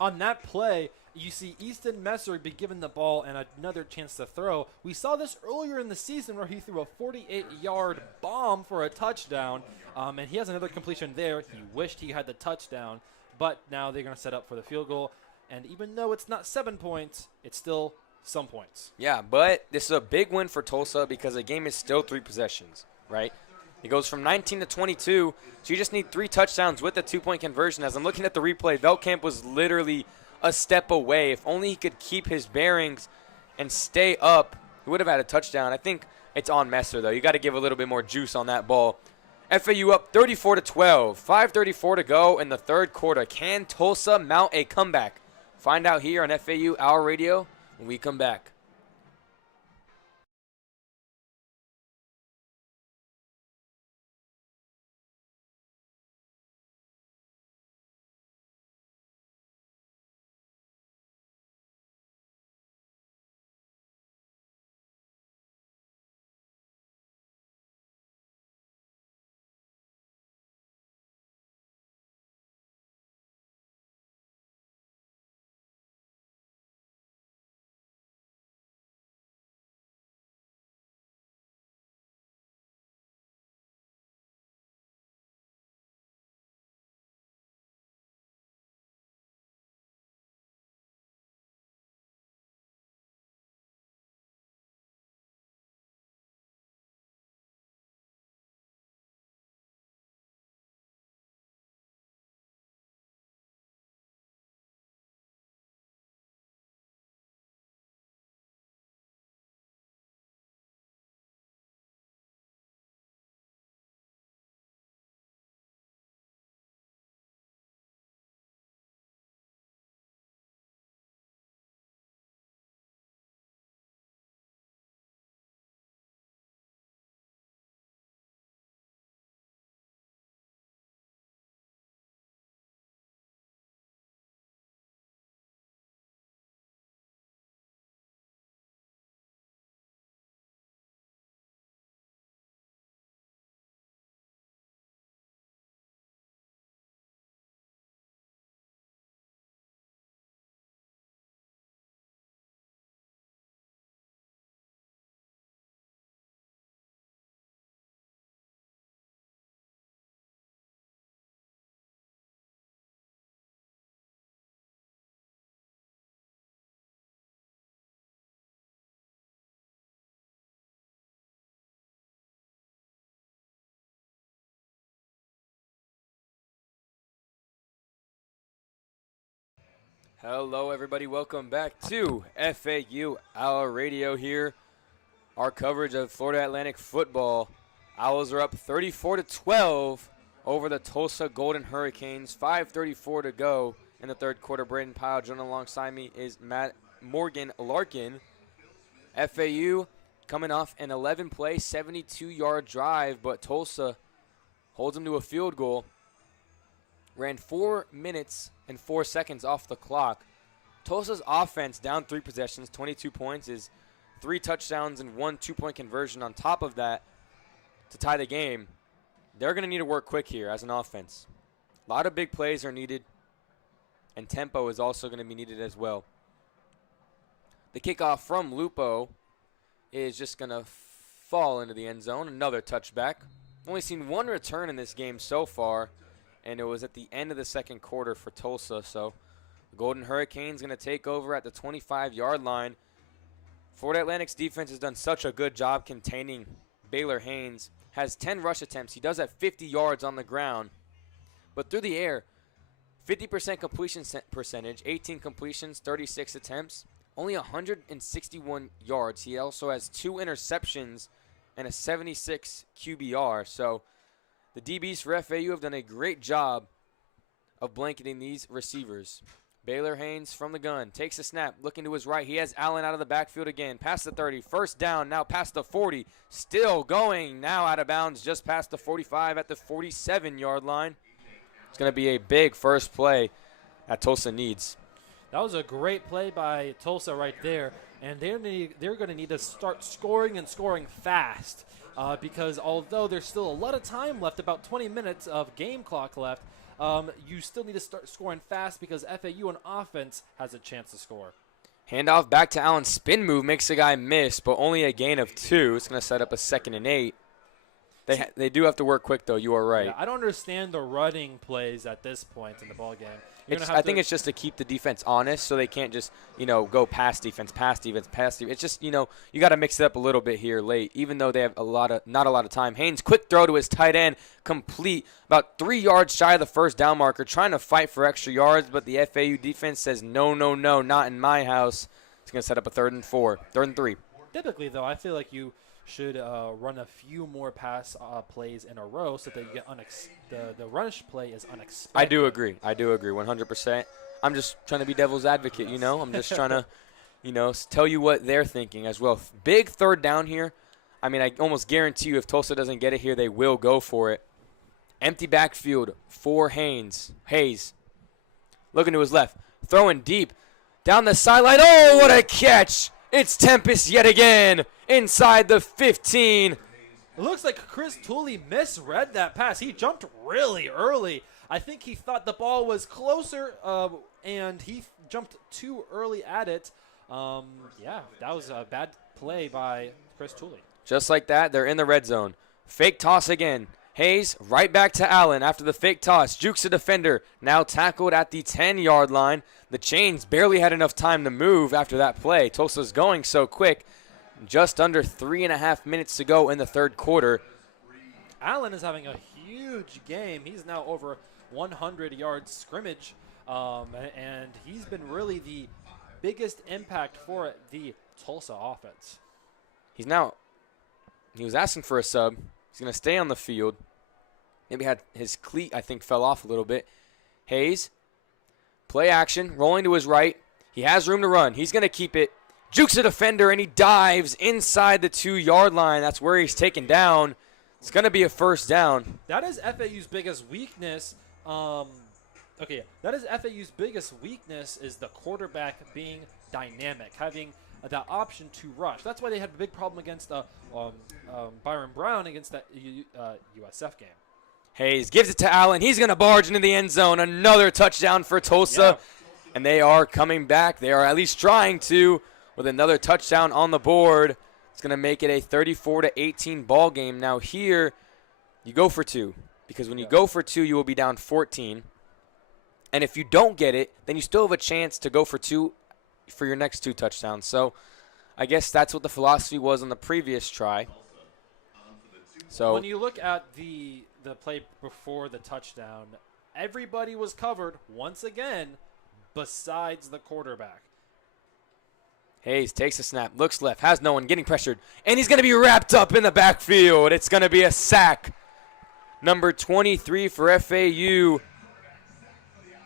On that play, you see Easton Messer be given the ball and another chance to throw. We saw this earlier in the season where he threw a 48-yard bomb for a touchdown, and he has another completion there. He wished he had the touchdown, but now they're going to set up for the field goal. And even though it's not 7 points, it's still some points. Yeah, but this is a big win for Tulsa because the game is still 3 possessions, right? It goes from 19 to 22, so you just need 3 touchdowns with a 2-point conversion. As I'm looking at the replay, Velkamp was literally a step away. If only he could keep his bearings and stay up, he would have had a touchdown. I think it's on Messer, though. You got to give a little bit more juice on that ball. FAU up 34-12, 5:34 to go in the 3rd quarter. Can Tulsa mount a comeback? Find out here on FAU Hour Radio when we come back. Hello, everybody. Welcome back to FAU Hour Radio here. Our coverage of Florida Atlantic football. Owls are up 34-12 over the Tulsa Golden Hurricanes. 5:34 to go in the 3rd quarter. Brayden Pyle joining alongside me is Morgan Larkin. FAU coming off an 11-play, 72-yard drive, but Tulsa holds them to a field goal. Ran 4 minutes and 4 seconds off the clock. Tulsa's offense down 3 possessions, 22 points, is 3 touchdowns and 1 2-point conversion on top of that to tie the game. They're going to need to work quick here as an offense. A lot of big plays are needed, and tempo is also going to be needed as well. The kickoff from Lupo is just going to fall into the end zone. Another touchback. Only seen one return in this game so far, and it was at the end of the second quarter for Tulsa. So the Golden Hurricanes going to take over at the 25-yard line. Florida Atlantic's defense has done such a good job containing Baylor Haynes. Has 10 rush attempts. He does have 50 yards on the ground. But through the air, 50% completion percentage, 18 completions, 36 attempts, only 161 yards. He also has 2 interceptions and a 76 QBR. So the DBs for FAU have done a great job of blanketing these receivers. Baylor Haynes from the gun, takes a snap, looking to his right. He has Allen out of the backfield again, past the 30, first down, now past the 40, still going, now out of bounds, just past the 45 at the 47-yard line. It's going to be a big first play that Tulsa needs. That was a great play by Tulsa right there, and they're going to need to start scoring and scoring fast because although there's still a lot of time left, about 20 minutes of game clock left, you still need to start scoring fast because FAU on offense has a chance to score. Handoff back to Allen. Spin move makes the guy miss, but only a gain of 2. It's going to set up a 2nd and 8. They do have to work quick, though. You are right. Yeah, I don't understand the running plays at this point in the ball game. I think it's just to keep the defense honest, so they can't just go pass defense. It's just you got to mix it up a little bit here late, even though they have not a lot of time. Haynes, quick throw to his tight end, complete, about 3 yards shy of the first down marker, trying to fight for extra yards, but the FAU defense says no, not in my house. It's going to set up a 3rd and 4, 3rd and 3. Typically, though, I feel like you should run a few more pass plays in a row so that you get the rush play is unexpected. I do agree 100%. I'm just trying to be devil's advocate, I'm just trying to tell you what they're thinking as well. Big 3rd down here. I mean, I almost guarantee you if Tulsa doesn't get it here, they will go for it. Empty backfield for Hayes. Looking to his left, throwing deep down the sideline. Oh, what a catch! It's Tempest yet again inside the 15. It looks like Chris Tooley misread that pass. He jumped really early. I think he thought the ball was closer, and he jumped too early at it. Yeah, that was a bad play by Chris Tooley. Just like that, they're in the red zone. Fake toss again. Hayes right back to Allen after the fake toss. Jukes a defender, now tackled at the 10-yard line. The Chains barely had enough time to move after that play. Tulsa's going so quick. Just under 3.5 minutes to go in the 3rd quarter. Allen is having a huge game. He's now over 100 yards scrimmage, and he's been really the biggest impact for the Tulsa offense. He was asking for a sub. He's going to stay on the field. Maybe had his cleat, I think, fell off a little bit. Hayes, play action, rolling to his right. He has room to run. He's going to keep it. Jukes a defender, and he dives inside the 2-yard line. That's where he's taken down. It's going to be a 1st down. That is FAU's biggest weakness. That is FAU's biggest weakness is the quarterback being dynamic, having that option to rush. That's why they had a big problem against Byron Brown against that USF game. Hayes gives it to Allen. He's going to barge into the end zone. Another touchdown for Tulsa. Yeah. And they are coming back. They are at least trying to with another touchdown on the board. It's going to make it a 34-18 ball game. Now here, you go for 2. Because when you go for 2, you will be down 14. And if you don't get it, then you still have a chance to go for 2 for your next 2 touchdowns. So I guess that's what the philosophy was on the previous try. So when you look at the play before the touchdown, everybody was covered once again besides the quarterback. Hayes takes a snap, looks left, has no one, getting pressured, and he's going to be wrapped up in the backfield. It's going to be a sack. Number 23 for FAU.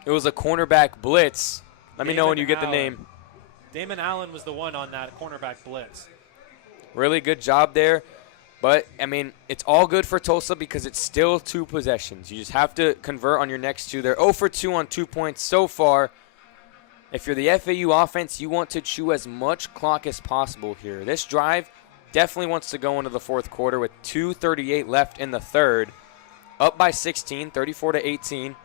It was a cornerback blitz. Let me know when you get the name. Damon Allen was the one on that cornerback blitz. Really good job there. But, I mean, it's all good for Tulsa because it's still 2 possessions. You just have to convert on your next 2. They're 0 for 2 on 2 points so far. If you're the FAU offense, you want to chew as much clock as possible here. This drive definitely wants to go into the 4th quarter with 2:38 left in the 3rd. Up by 16, 34-18.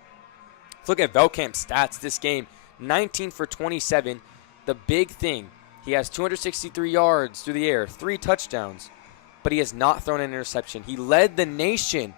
Let's look at Velkamp's stats this game. 19 for 27. The big thing, He has 263 yards through the air, 3 touchdowns, but he has not thrown an interception. He led the nation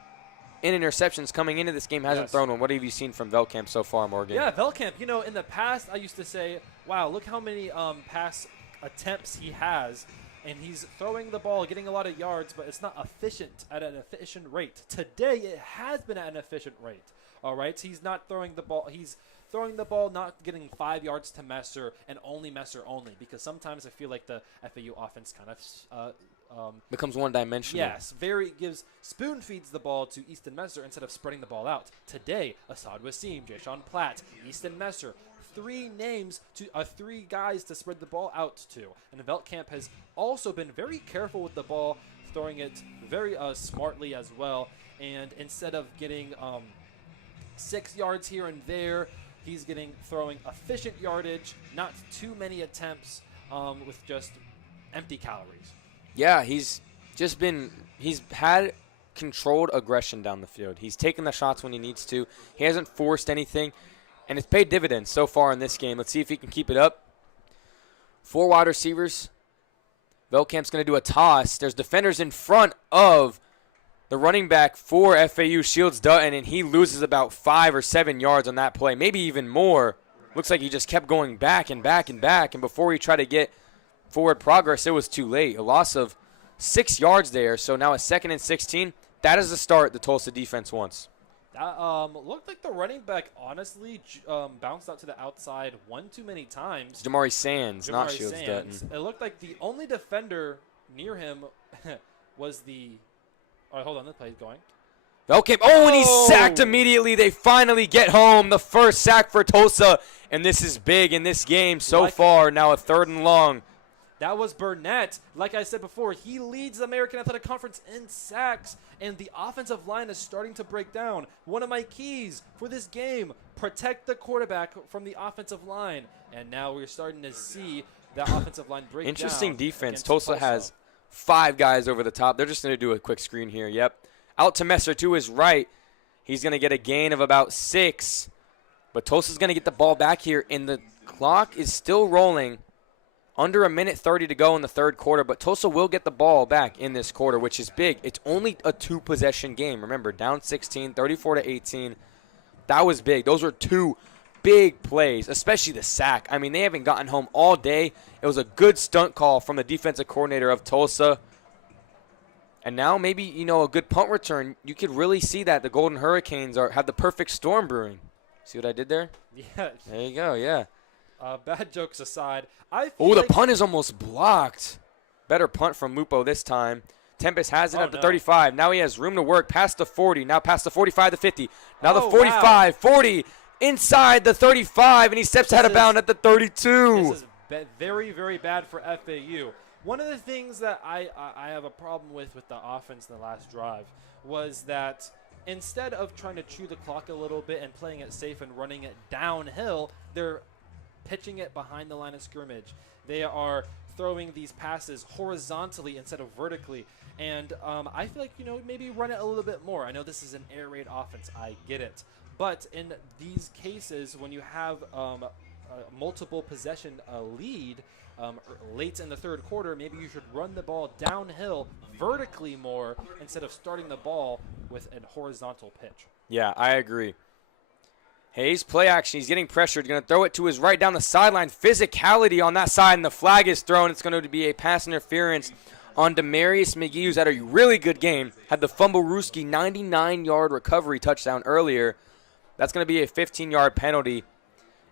in interceptions coming into this game, hasn't thrown one. What have you seen from Velkamp so far, Morgan? Yeah, Velkamp, in the past I used to say, wow, look how many pass attempts he has, and he's throwing the ball, getting a lot of yards, but it's not efficient at an efficient rate. Today it has been at an efficient rate. All right, so he's not throwing the ball. He's throwing the ball, not getting 5 yards to Messer and Messer only, because sometimes I feel like the FAU offense kind of becomes one-dimensional. Yes, spoon feeds the ball to Easton Messer instead of spreading the ball out. Today, Assad Wasim, Jashawn Platt, Easton Messer, 3 guys to spread the ball out to. And Velkamp has also been very careful with the ball, throwing it very smartly as well. And instead of getting 6 yards here and there, he's throwing efficient yardage, not too many attempts with just empty calories. Yeah, he's had controlled aggression down the field. He's taken the shots when he needs to. He hasn't forced anything, and it's paid dividends so far in this game. Let's see if he can keep it up. 4 wide receivers. Velkamp's going to do a toss. There's defenders in front of the running back for FAU, Shields Dutton, and he loses about 5 or 7 yards on that play, maybe even more. Looks like he just kept going back and back and back, and before he tried to get forward progress, it was too late. A loss of 6 yards there, so now a 2nd and 16. That is the start the Tulsa defense wants. That looked like the running back honestly bounced out to the outside one too many times. Jamari Sands, not Shields Dutton. It looked like the only defender near him was the... All right, hold on, the play's going. Velkamp, and he's sacked immediately. They finally get home. The first sack for Tulsa, and this is big in this game so far. Now a 3rd and long. That was Burnett. Like I said before, he leads the American Athletic Conference in sacks, and the offensive line is starting to break down. One of my keys for this game, protect the quarterback from the offensive line. And now we're starting to see that offensive line break down. Interesting defense. Tulsa has 5 guys over the top. They're just going to do a quick screen here. Yep. Out to Messer to his right. He's going to get a gain of about 6. But Tulsa's going to get the ball back here, and the clock is still rolling. Under 1:30 to go in the 3rd quarter, but Tulsa will get the ball back in this quarter, which is big. It's only a 2-possession game. Remember, down 16, 34-18. That was big. Those were 2 big plays, especially the sack. I mean, they haven't gotten home all day. It was a good stunt call from the defensive coordinator of Tulsa. And now maybe, a good punt return. You could really see that the Golden Hurricanes have the perfect storm brewing. See what I did there? Yeah. There you go, yeah. Bad jokes aside, I feel the punt is almost blocked. Better punt from Lupo this time. Tempest has it at the 35. Now he has room to work past the 40. Now past the 45 to 50. Now the 45, 40, inside the 35, and he steps out of bounds at the 32. This is very, very bad for FAU. One of the things that I have a problem with the offense in the last drive was that instead of trying to chew the clock a little bit and playing it safe and running it downhill, they're pitching it behind the line of scrimmage. They are throwing these passes horizontally instead of vertically. And I feel like, maybe run it a little bit more. I know this is an air raid offense. I get it. But in these cases, when you have a multiple possession lead late in the 3rd quarter, maybe you should run the ball downhill vertically more instead of starting the ball with a horizontal pitch. Yeah, I agree. Hayes, play action. He's getting pressured. Going to throw it to his right down the sideline. Physicality on that side, and the flag is thrown. It's going to be a pass interference on Demarius McGee, who's had a really good game. Had the Fumblerooski 99-yard recovery touchdown earlier. That's going to be a 15-yard penalty.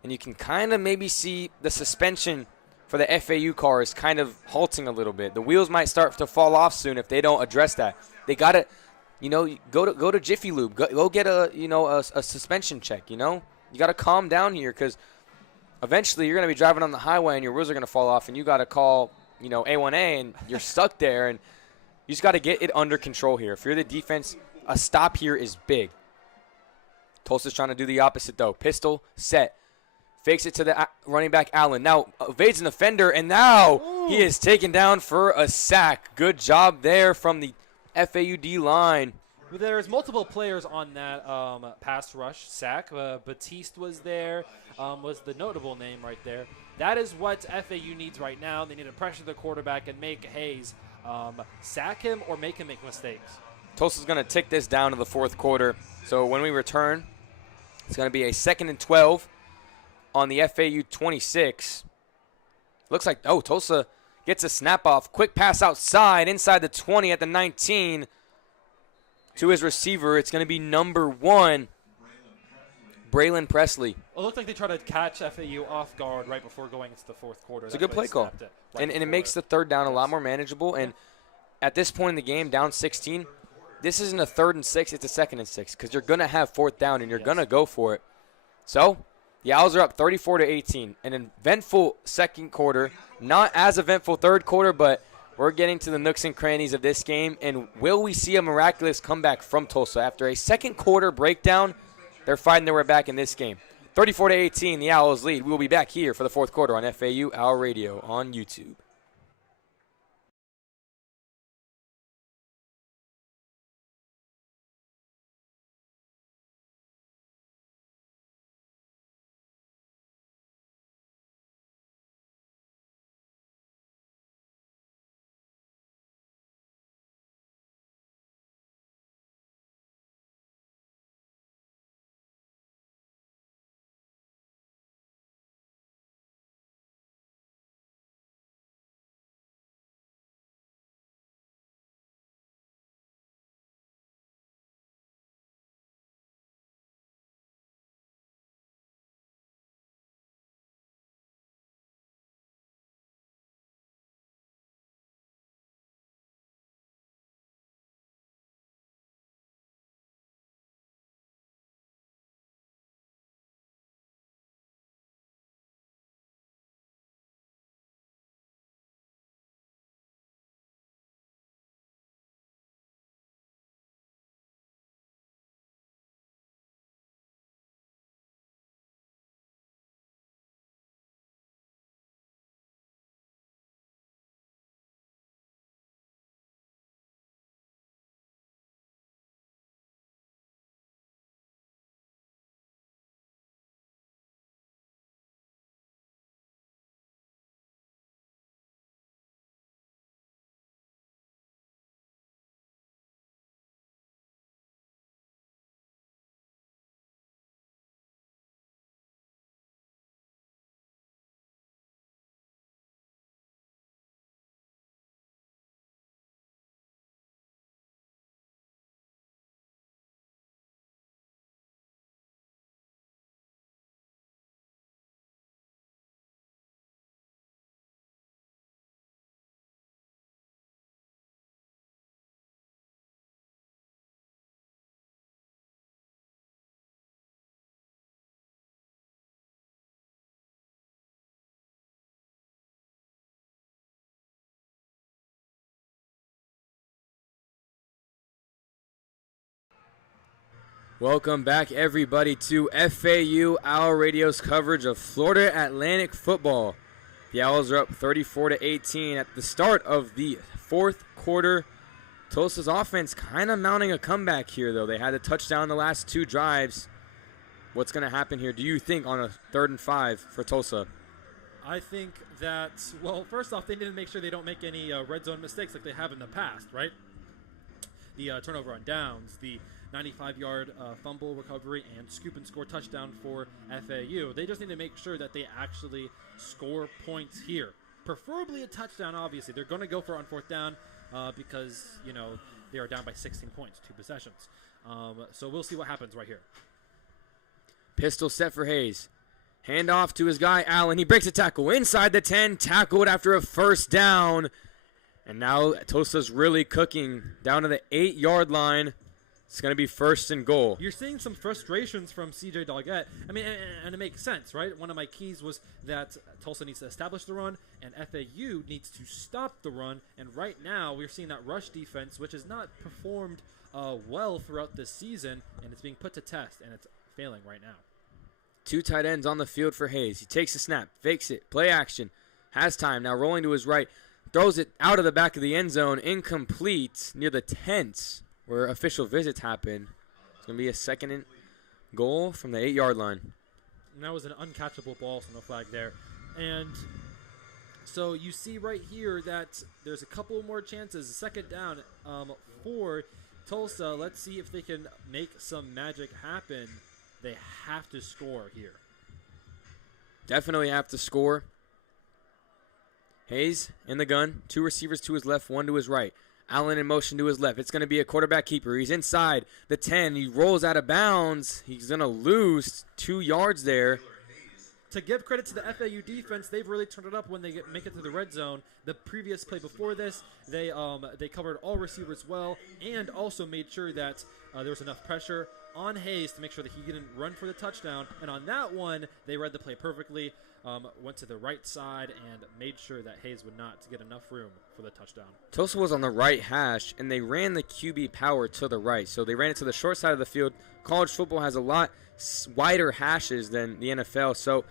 And you can kind of maybe see the suspension for the FAU car is kind of halting a little bit. The wheels might start to fall off soon if they don't address that. They got to... go to Jiffy Lube. Go get a suspension check, You got to calm down here because eventually you're going to be driving on the highway and your wheels are going to fall off and you got to call, A1A and you're stuck there and you just got to get it under control here. If you're the defense, a stop here is big. Tulsa's trying to do the opposite though. Pistol, set. Fakes it to the running back, Allen. Now evades an offender and now he is taken down for a sack. Good job there from the FAU D-line. There's multiple players on that pass rush sack. Batiste was there, was the notable name right there. That is what FAU needs right now. They need to pressure the quarterback and make Hayes sack him or make him make mistakes. Tulsa's going to tick this down to the fourth quarter. So when we return, it's going to be a 2nd and 12 on the FAU 26. Looks like, Tulsa gets a snap off. Quick pass outside, inside the 20 at the 19 to his receiver. It's going to be number 1, Brayden Pyle. It looked like they tried to catch FAU off guard right before going into the fourth quarter. It's a good play call. And it makes the third down a lot more manageable. And at this point in the game, down 16, this isn't a 3rd and 6, it's a 2nd and 6 because you're going to have 4th down and you're going to go for it. So the Owls are up 34-18. An eventful second quarter, not as eventful third quarter, but we're getting to the nooks and crannies of this game. And will we see a miraculous comeback from Tulsa? After a second quarter breakdown, they're fighting their way back in this game. 34-18, the Owls lead. We will be back here for the fourth quarter on FAU Owl Radio on YouTube. Welcome back, everybody, to FAU Owl Radio's coverage of Florida Atlantic football. The Owls are up 34-18 at the start of the fourth quarter. Tulsa's offense kind of mounting a comeback here, though. They had a touchdown the last 2 drives. What's going to happen here, do you think, on a 3rd and 5 for Tulsa? I think that, well, first off, they need to make sure they don't make any red zone mistakes like they have in the past, right? The turnover on downs, the 95-yard fumble recovery, and scoop and score touchdown for FAU. They just need to make sure that they actually score points here. Preferably a touchdown, obviously. They're going to go for it on 4th down because, you know, they are down by 16 points, 2 possessions. So we'll see what happens right here. Pistol set for Hayes. Hand off to his guy, Allen. He breaks a tackle inside the 10, tackled after a 1st down. And now Tulsa's really cooking down to the 8-yard line. It's going to be 1st and goal. You're seeing some frustrations from CJ Doggett. I mean, and it makes sense, right? One of my keys was that Tulsa needs to establish the run, and FAU needs to stop the run. And right now, we're seeing that rush defense, which has not performed well throughout this season, and it's being put to test, and it's failing right now. 2 tight ends on the field for Hayes. He takes a snap, fakes it, play action, has time, now rolling to his right, throws it out of the back of the end zone, incomplete near the tents where official visits happen. It's going to be a 2nd and goal from the 8-yard line. And that was an uncatchable ball, so no flag there. And so you see right here that there's a couple more chances. Second down for Tulsa. Let's see if they can make some magic happen. They have to score here. Definitely have to score. Hayes in the gun. 2 receivers to his left, 1 to his right. Allen in motion to his left. It's going to be a quarterback keeper. He's inside the 10. He rolls out of bounds. He's going to lose 2 yards there. To give credit to the FAU defense, they've really turned it up when they make it to the red zone. The previous play before this, they covered all receivers well and also made sure that there was enough pressure on Hayes to make sure that he didn't run for the touchdown. And on that one, they read the play perfectly, went to the right side and made sure that Hayes would not get enough room for the touchdown. Tulsa was on the right hash, and they ran the QB power to the right. So they ran it to the short side of the field. College football has a lot wider hashes than the NFL, so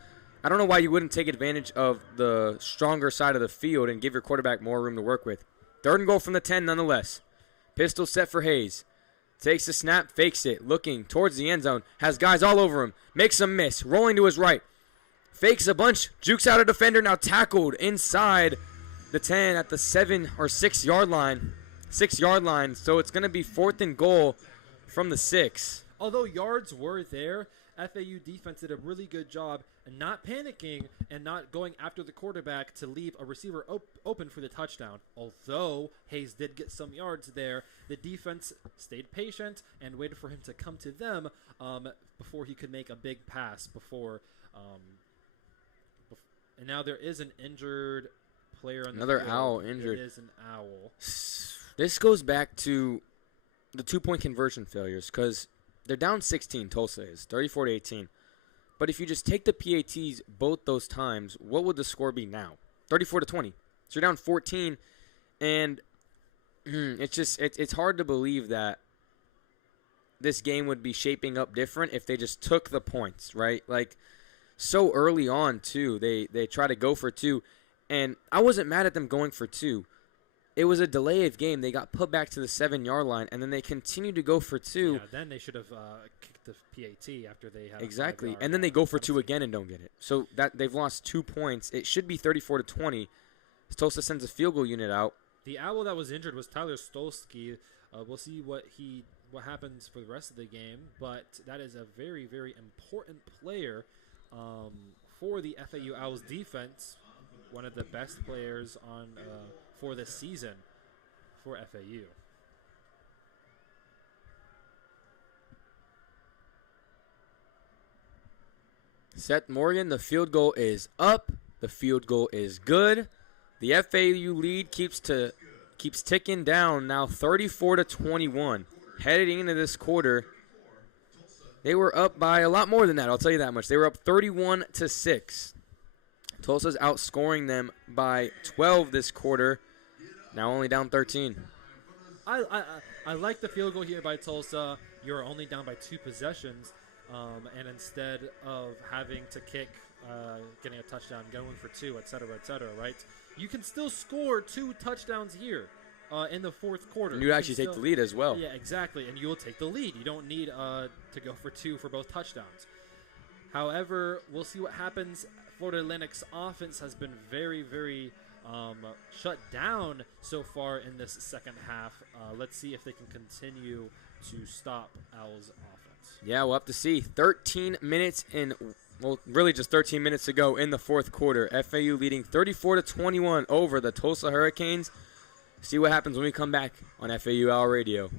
I don't know why you wouldn't take advantage of the stronger side of the field and give your quarterback more room to work with. 3rd and goal from the 10 nonetheless. Pistol set for Hayes. Takes the snap, fakes it, looking towards the end zone. Has guys all over him. Makes a miss, rolling to his right. Fakes a bunch, jukes out a defender, now tackled inside the 10 at the 7 or 6 yard line. 6 yard line, so it's going to be 4th and goal from the 6. Although yards were there, FAU defense did a really good job not panicking and not going after the quarterback to leave a receiver open for the touchdown. Although Hayes did get some yards there, the defense stayed patient and waited for him to come to them before he could make a big pass. And now there is an injured player on the Another field. owl injured. It is an owl. This goes back to the 2-point conversion failures because they're down 16, Tulsa is, 34-18. But if you just take the PATs both those times, what would the score be now? 34-20. So you're down 14, and it's hard to believe that this game would be shaping up different if they just took the points, right? Like, so early on, too, they try to go for 2, and I wasn't mad at them going for 2. It was a delay of game. They got put back to the 7 yard line, and then they continued to go for 2. Yeah, then they should have kicked the PAT after they had Exactly, and then they go for 2 again and don't get it. So that they've lost 2 points. It should be 34-20. Tulsa sends a field goal unit out. The owl that was injured was Tyler Stolsky. We'll see what happens for the rest of the game, but that is a very, very important player for the FAU Owls defense. One of the best players on for this season for FAU. Seth Morgan, the field goal is up. The field goal is good. The FAU lead keeps ticking down now, 34-21. Heading into this quarter, they were up by a lot more than that. I'll tell you that much. They were up 31-6. Tulsa's outscoring them by 12 this quarter. Now only down 13. I like the field goal here by Tulsa. You're only down by 2 possessions. And instead of having to kick, getting a touchdown, going for 2, et cetera, right? You can still score 2 touchdowns here in the 4th quarter. And you actually take the lead as well. Yeah, exactly. And you will take the lead. You don't need to go for 2 for both touchdowns. However, we'll see what happens. Florida Atlantic's offense has been very, very shut down so far in this second half. Let's see if they can continue to stop Owls' offense. Yeah, we'll have to see. 13 minutes really just 13 minutes to go in the 4th quarter. FAU leading 34-21 over the Tulsa Hurricanes. See what happens when we come back on FAU Owl Radio.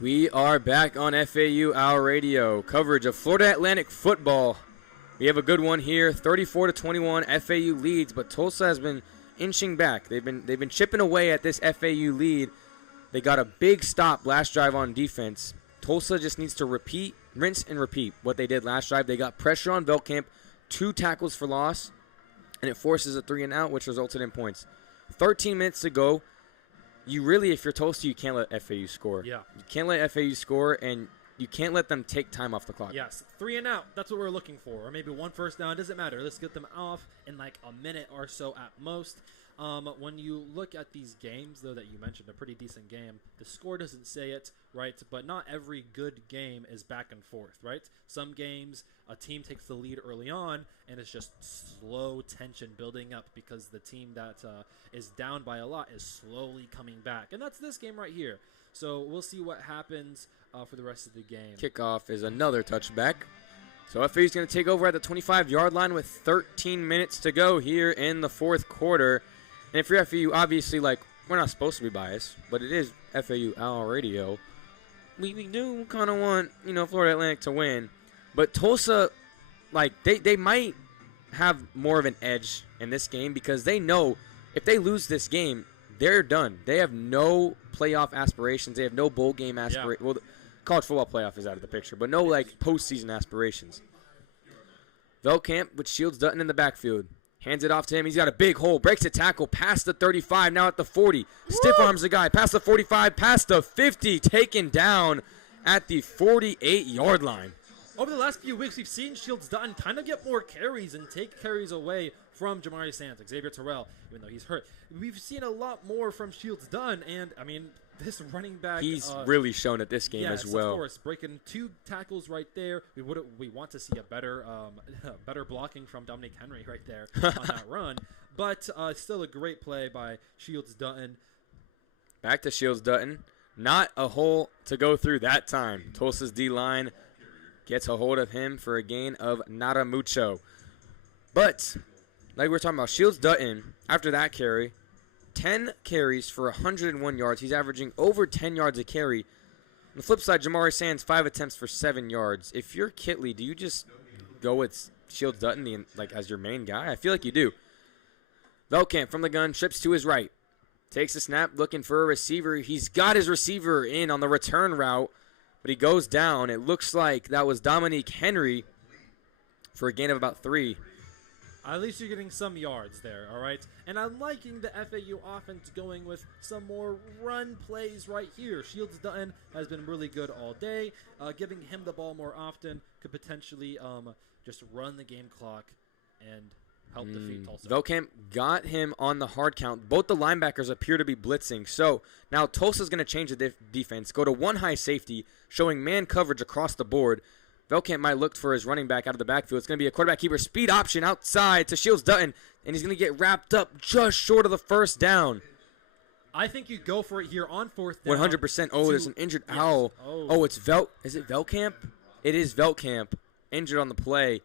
We are back on FAU Our Radio, coverage of Florida Atlantic football. We have a good one here, 34-21. FAU leads, but Tulsa has been inching back. They've been chipping away at this FAU lead. They got a big stop last drive on defense. Tulsa just needs to rinse and repeat what they did last drive. They got pressure on Velkamp, 2 tackles for loss, and it forces a 3-and-out, which resulted in points. 13 minutes to go. You really, if you're Tulsa, you can't let FAU score. Yeah. You can't let FAU score, and you can't let them take time off the clock. Yes, 3-and-out. That's what we're looking for. Or maybe 1 first down. It doesn't matter. Let's get them off in like a minute or so at most. When you look at these games, though, that you mentioned, a pretty decent game, the score doesn't say it, right? But not every good game is back and forth, right? Some games, a team takes the lead early on, and it's just slow tension building up because the team that is down by a lot is slowly coming back. And that's this game right here. So we'll see what happens for the rest of the game. Kickoff is another touchback. So FAU's going to take over at the 25-yard line with 13 minutes to go here in the fourth quarter. And if you're FAU, obviously, like, we're not supposed to be biased, but it is FAU Our Radio. We do kind of want, Florida Atlantic to win. But Tulsa, like, they might have more of an edge in this game because they know if they lose this game, they're done. They have no playoff aspirations. They have no bowl game aspirations. Yeah. Well, the college football playoff is out of the picture, but no, like, postseason aspirations. Velkamp with Shields Dutton in the backfield. Hands it off to him. He's got a big hole. Breaks a tackle past the 35. Now at the 40. Stiff arms the guy. Past the 45. Past the 50. Taken down at the 48-yard line. Over the last few weeks, we've seen Shields Dutton kind of get more carries and take carries away from Jamari Sands, Xavier Terrell, even though he's hurt. We've seen a lot more from Shields Dutton, and, I mean, this running back. He's really shown at this game as well. Yes, of course. Breaking 2 tackles right there. We want to see a better better blocking from Dominic Henry right there on that run. But still a great play by Shields Dutton. Back to Shields Dutton. Not a hole to go through that time. Tulsa's D-line gets a hold of him for a gain of nada mucho. But, like we were talking about, Shields Dutton, after that carry, 10 carries for 101 yards. He's averaging over 10 yards a carry. On the flip side, Jamari Sands, 5 attempts for 7 yards. If you're Kitley, do you just go with Shields Dutton as your main guy? I feel like you do. Velkamp from the gun, trips to his right. Takes a snap, looking for a receiver. He's got his receiver in on the return route, but he goes down. It looks like that was Dominique Henry for a gain of about 3. At least you're getting some yards there, all right? And I'm liking the FAU offense going with some more run plays right here. Shields Dutton has been really good all day. Giving him the ball more often could potentially just run the game clock and help defeat Tulsa. Velkamp got him on the hard count. Both the linebackers appear to be blitzing. So now Tulsa's going to change the defense, go to 1 high safety, showing man coverage across the board. Velkamp might look for his running back out of the backfield. It's going to be a quarterback keeper speed option outside to Shields Dutton, and he's going to get wrapped up just short of the first down. I think you go for it here on 4th down. 100%. Oh, there's an injured owl. Oh, it's Is it Velkamp? It is Velkamp. Injured on the play.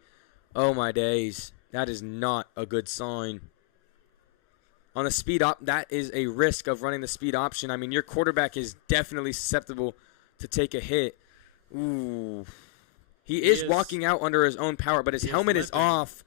Oh, my days. That is not a good sign. On the speed that is a risk of running the speed option. I mean, your quarterback is definitely susceptible to take a hit. Ooh. He is walking out under his own power, but his helmet is off.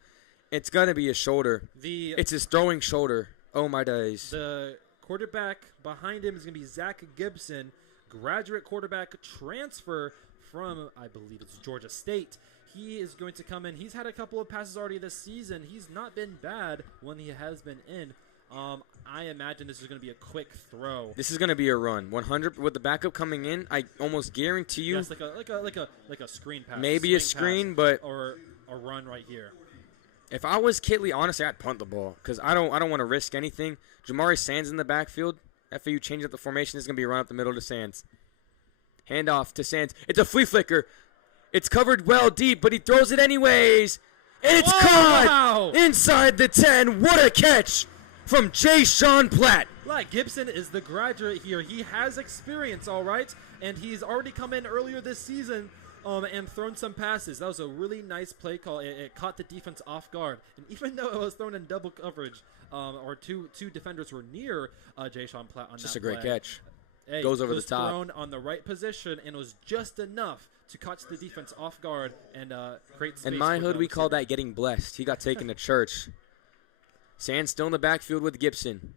It's going to be his shoulder. It's his throwing shoulder. Oh, my days. The quarterback behind him is going to be Zach Gibson, graduate quarterback transfer from, I believe it's Georgia State. He is going to come in. He's had a couple of passes already this season. He's not been bad when he has been in. I imagine this is going to be a quick throw. This is going to be a run. 100 with the backup coming in. I almost guarantee you. Yes, like a screen pass. Maybe a screen, but or a run right here. If I was Kitley, honestly, I'd punt the ball because I don't want to risk anything. Jamari Sands in the backfield. FAU changed up the formation. This is going to be a run up the middle to Sands. Handoff to Sands. It's a flea flicker. It's covered well deep, but he throws it anyways. And it's caught inside the 10. What a catch from Jay Sean Platt. Like Gibson is the graduate here. He has experience, all right, and he's already come in earlier this season and thrown some passes. That was a really nice play call. It caught the defense off guard, and even though it was thrown in double coverage, or two defenders were near Jay Sean Platt on that play. Just a great catch. goes over was the top. thrown on the right position and was just enough to catch the defense off guard and create space. In my for hood, the we call receiver. that getting blessed. He got taken to church. Sand still in the backfield with Gibson.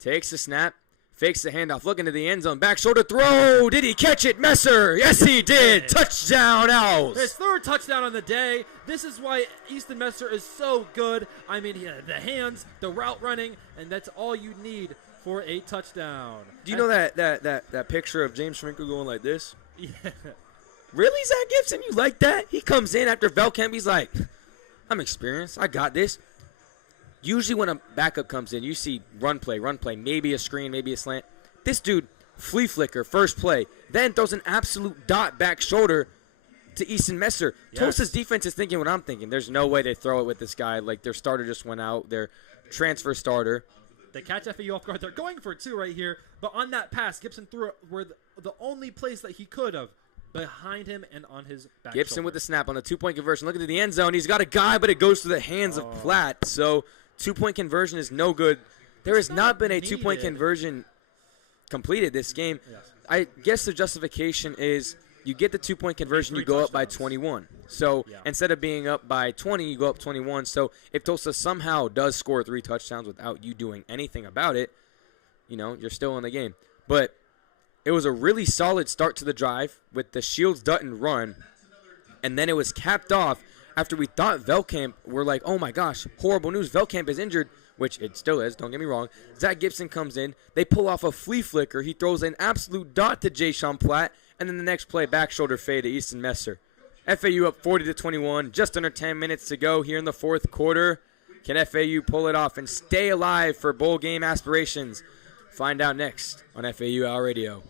Takes the snap. Fakes the handoff. Looking to the end zone. Back shoulder throw. Did he catch it? Messer. Yes, he did. Touchdown, Owls. His third touchdown on the day. This is why Easton Messer is so good. I mean, the hands, the route running, and that's all you need for a touchdown. Do you know that picture of James Franco going like this? Yeah. Really, Zach Gibson? You like that? He comes in after Velkamp. He's like, I'm experienced. I got this. Usually when a backup comes in, you see run play, maybe a screen, maybe a slant. This dude, flea flicker, first play, then throws an absolute dot back shoulder to Easton Messer. Yes. Tulsa's defense is thinking what I'm thinking. There's no way they throw it with this guy. Like, their starter just went out, their transfer starter. They catch FAU off guard. They're going for it, too, right here. But on that pass, Gibson threw it where the only place that he could have, behind him and on his back Gibson shoulder. with the snap on the two-point conversion. Look at the end zone. He's got a guy, but it goes to the hands of Platt. So two-point conversion is no good. There has not been a two-point needed. conversion completed this game. Yes. I guess the justification is you get the two-point conversion, you go up by 21. So instead of being up by 20, you go up 21. So if Tulsa somehow does score 3 touchdowns without you doing anything about it, you're still in the game. But it was a really solid start to the drive with the Shields-Dutton run, and then it was capped off after we thought Velkamp were like, oh my gosh, horrible news, Velkamp is injured, which it still is, don't get me wrong. Zach Gibson comes in, they pull off a flea flicker, he throws an absolute dot to Jay-Sean Platt, and then the next play, back shoulder fade to Easton Messer. FAU up 40-21, just under 10 minutes to go here in the fourth quarter. Can FAU pull it off and stay alive for bowl game aspirations? Find out next on FAU Owl Radio.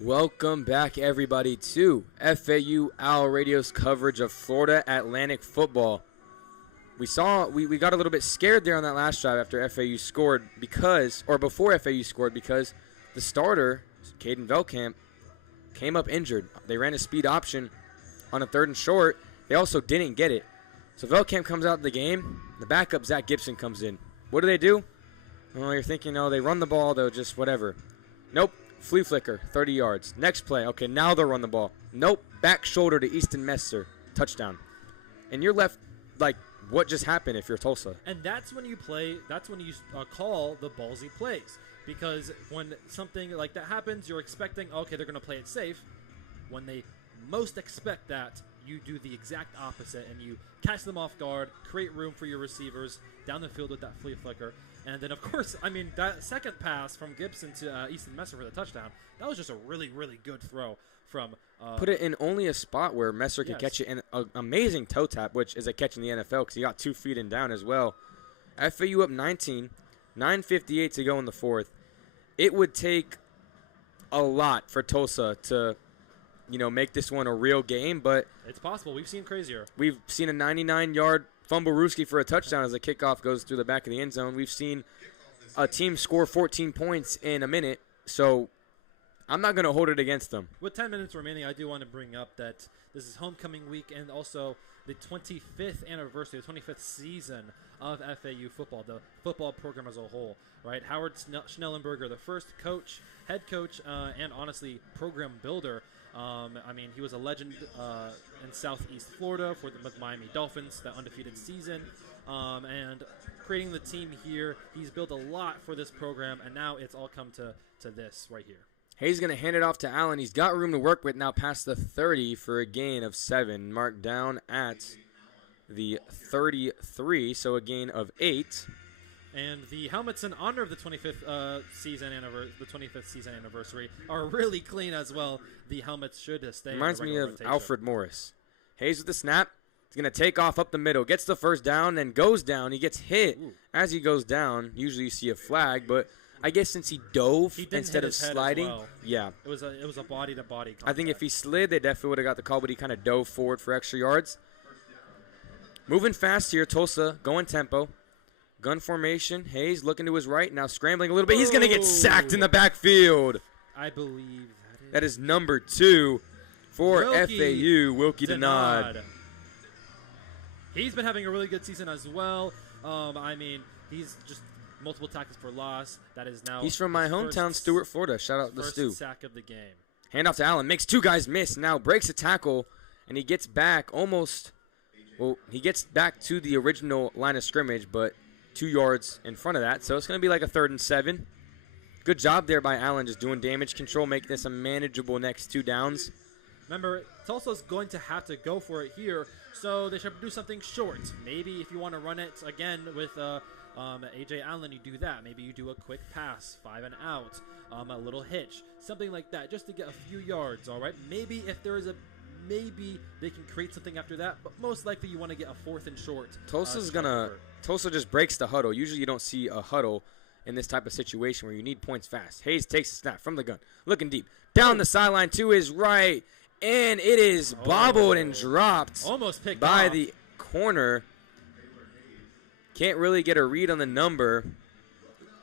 Welcome back, everybody, to FAU Owl Radio's coverage of Florida Atlantic football. We got a little bit scared there on that last drive after FAU scored before FAU scored because the starter, Caden Velkamp, came up injured. They ran a speed option on a 3rd and short. They also didn't get it. So Velkamp comes out of the game. The backup, Zach Gibson, comes in. What do? Well, you're thinking, they run the ball, they'll just whatever. Nope. Flea flicker, 30 yards. Next play, okay, now they'll run the ball. Nope, back shoulder to Easton Messer, touchdown. And you're left like, what just happened if you're Tulsa? And that's when you call the ballsy plays. Because when something like that happens, you're expecting, okay, they're going to play it safe. When they most expect that, you do the exact opposite, and you catch them off guard, create room for your receivers down the field with that flea flicker. And then, of course, that second pass from Gibson to Easton Messer for the touchdown, that was just a really, really good throw from put it in only a spot where Messer could catch it, and an amazing toe tap, which is a catch in the NFL because he got 2 feet and down as well. FAU up 19, 9:58 to go in the fourth. It would take a lot for Tulsa to, make this one a real game, but it's possible. We've seen crazier. We've seen a 99-yard fumble Ruski for a touchdown as the kickoff goes through the back of the end zone. We've seen a team score 14 points in a minute, so I'm not going to hold it against them. With 10 minutes remaining, I do want to bring up that this is homecoming week, and also the 25th anniversary, the 25th season of FAU football, the football program as a whole, right? Howard Schnellenberger, the first coach, head coach, and honestly program builder. I mean, he was a legend in Southeast Florida for the Miami Dolphins, that undefeated season, and creating the team here. He's built a lot for this program, and now it's all come to this right here. Hayes going to hand it off to Allen. He's got room to work with now past the 30 for a gain of 7. Marked down at the 33, so a gain of 8. And the helmets in honor of the 25th season anniversary are really clean as well. The helmets should stay. Reminds in the me of rotation. Alfred Morris. Hayes with the snap. He's going to take off up the middle. Gets the first down, then goes down. He gets hit. As he goes down. Usually you see a flag, but I guess since he dove instead of sliding, yeah. It was a body-to-body contact. I think if he slid, they definitely would have got the call, but he kind of dove forward for extra yards. Moving fast here, Tulsa going tempo. Gun formation. Hayes looking to his right, now scrambling a little bit. He's going to get sacked in the backfield. I believe that is number 2 for FAU, Wilkie Denard. He's been having a really good season as well. I mean, he's just multiple tackles for loss. That is now. He's from my hometown, Stuart, Florida. Shout out to Stu. First sack of the game. Handoff to Allen. Makes 2 guys miss. Now breaks a tackle, and he gets back almost. Well, he gets back to the original line of scrimmage, but 2 yards in front of that. So it's going to be like a 3rd and 7. Good job there by Allen, just doing damage control, making this a manageable next 2 downs. Remember, Tulsa's going to have to go for it here, so they should do something short. Maybe if you want to run it again with A.J. Allen, you do that. Maybe you do a quick pass, 5 and out, a little hitch, something like that, just to get a few yards, all right? Maybe if there is maybe they can create something after that, but most likely you want to get a 4th and short. Tulsa just breaks the huddle. Usually you don't see a huddle in this type of situation where you need points fast. Hayes takes a snap from the gun, looking deep. Down the sideline to his right, and it is bobbled and dropped almost picked by off. the corner. Can't really get a read on the number.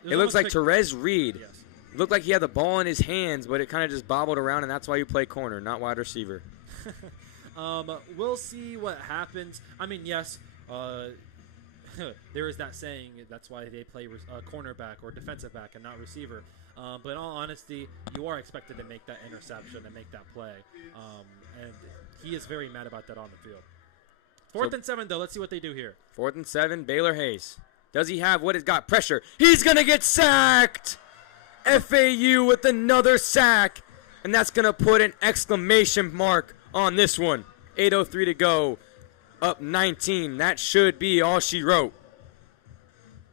It looks like Therese Reed. Yes. Looked like he had the ball in his hands, but it kind of just bobbled around, and that's why you play corner, not wide receiver. We'll see what happens. I mean, yes, there is that saying. That's why they play cornerback or defensive back and not receiver. But in all honesty, you are expected to make that interception and make that play. And he is very mad about that on the field. 4th and 7, though. Let's see what they do here. 4th and 7, Baylor Hayes. Does he have what has got pressure? He's going to get sacked! FAU with another sack. And that's going to put an exclamation mark on this one. 8:03 to go. Up 19. That should be all she wrote.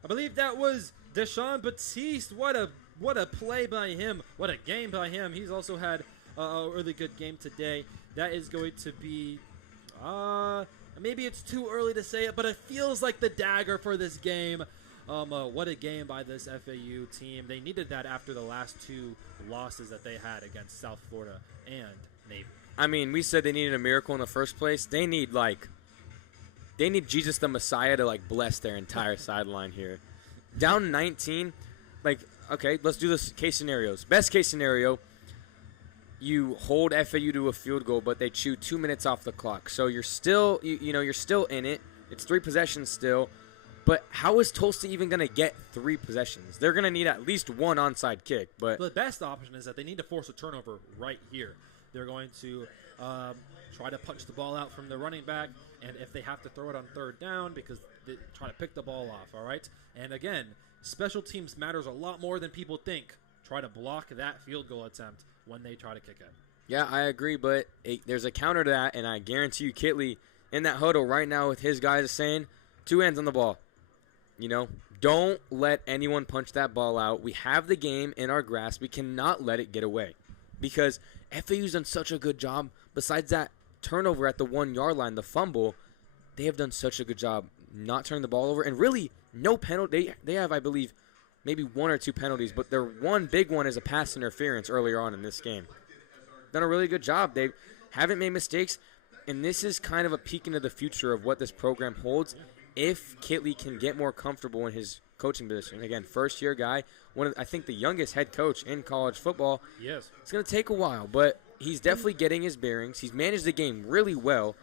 I believe that was Deshaun Batiste. What a play by him. What a game by him. He's also had a really good game today. That is going to be, maybe it's too early to say it, but it feels like the dagger for this game. What a game by this FAU team. They needed that after the last 2 losses that they had against South Florida and Navy. I mean, we said they needed a miracle in the first place. They need Jesus the Messiah to bless their entire sideline here. Down 19, okay, let's do this case scenarios. Best case scenario, you hold FAU to a field goal, but they chew 2 minutes off the clock. So you're still, you're still in it. It's 3 possessions still. But how is Tulsa even going to get 3 possessions? They're going to need at least 1 onside kick. But the best option is that they need to force a turnover right here. They're going to try to punch the ball out from the running back, and if they have to throw it on 3rd down, because they try to pick the ball off, all right? And again, special teams matters a lot more than people think. Try to block that field goal attempt when they try to kick it. Yeah, I agree, but there's a counter to that, and I guarantee you Kitley in that huddle right now with his guys is saying 2 hands on the ball. Don't let anyone punch that ball out. We have the game in our grasp. We cannot let it get away because FAU's done such a good job. Besides that turnover at the 1-yard line, the fumble, they have done such a good job not turning the ball over. And really, no penalty. They have, I believe, maybe 1 or 2 penalties, but their one big one is a pass interference earlier on in this game. Done a really good job. They haven't made mistakes, and this is kind of a peek into the future of what this program holds if Kitley can get more comfortable in his coaching position. Again, first-year guy, I think the youngest head coach in college football. Yes. It's going to take a while, but he's definitely getting his bearings. He's managed the game really well,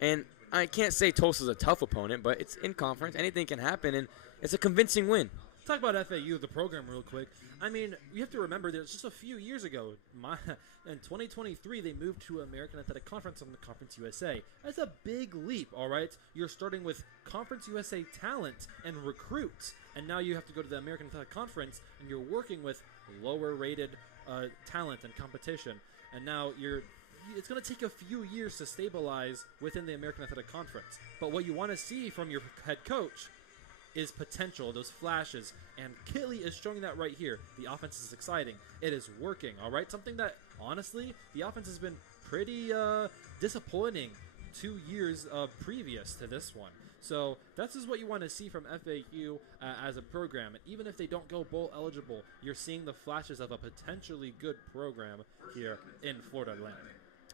and I can't say Tulsa's a tough opponent, but it's in conference. Anything can happen, and it's a convincing win. Talk about FAU, the program, real quick. I mean, you have to remember there's just a few years ago, in 2023, they moved to American Athletic Conference on the Conference USA. That's a big leap, all right? You're starting with Conference USA talent and recruits, and now you have to go to the American Athletic Conference, and you're working with lower-rated talent and competition. And now it's going to take a few years to stabilize within the American Athletic Conference. But what you want to see from your head coach is potential, those flashes, and Kitley is showing that right here. The offense is exciting. It is working, all right? Something that, honestly, the offense has been pretty disappointing 2 years previous to this one. So this is what you want to see from FAU as a program. And even if they don't go bowl eligible, you're seeing the flashes of a potentially good program here in Florida Atlantic.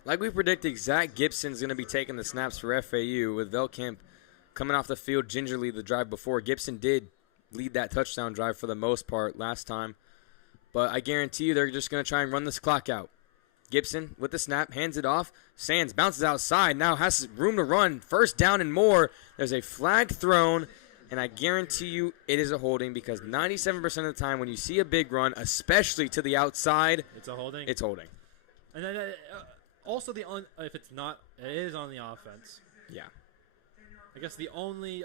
Like we predicted, Zach Gibson's going to be taking the snaps for FAU with Velkamp coming off the field gingerly the drive before. Gibson did lead that touchdown drive for the most part last time. But I guarantee you they're just going to try and run this clock out. Gibson with the snap, hands it off. Sands bounces outside, now has room to run. First down and more. There's a flag thrown, and I guarantee you it is a holding because 97% of the time when you see a big run, especially to the outside, it's a holding. It's holding. And then also if it's not, it is on the offense. Yeah. I guess the only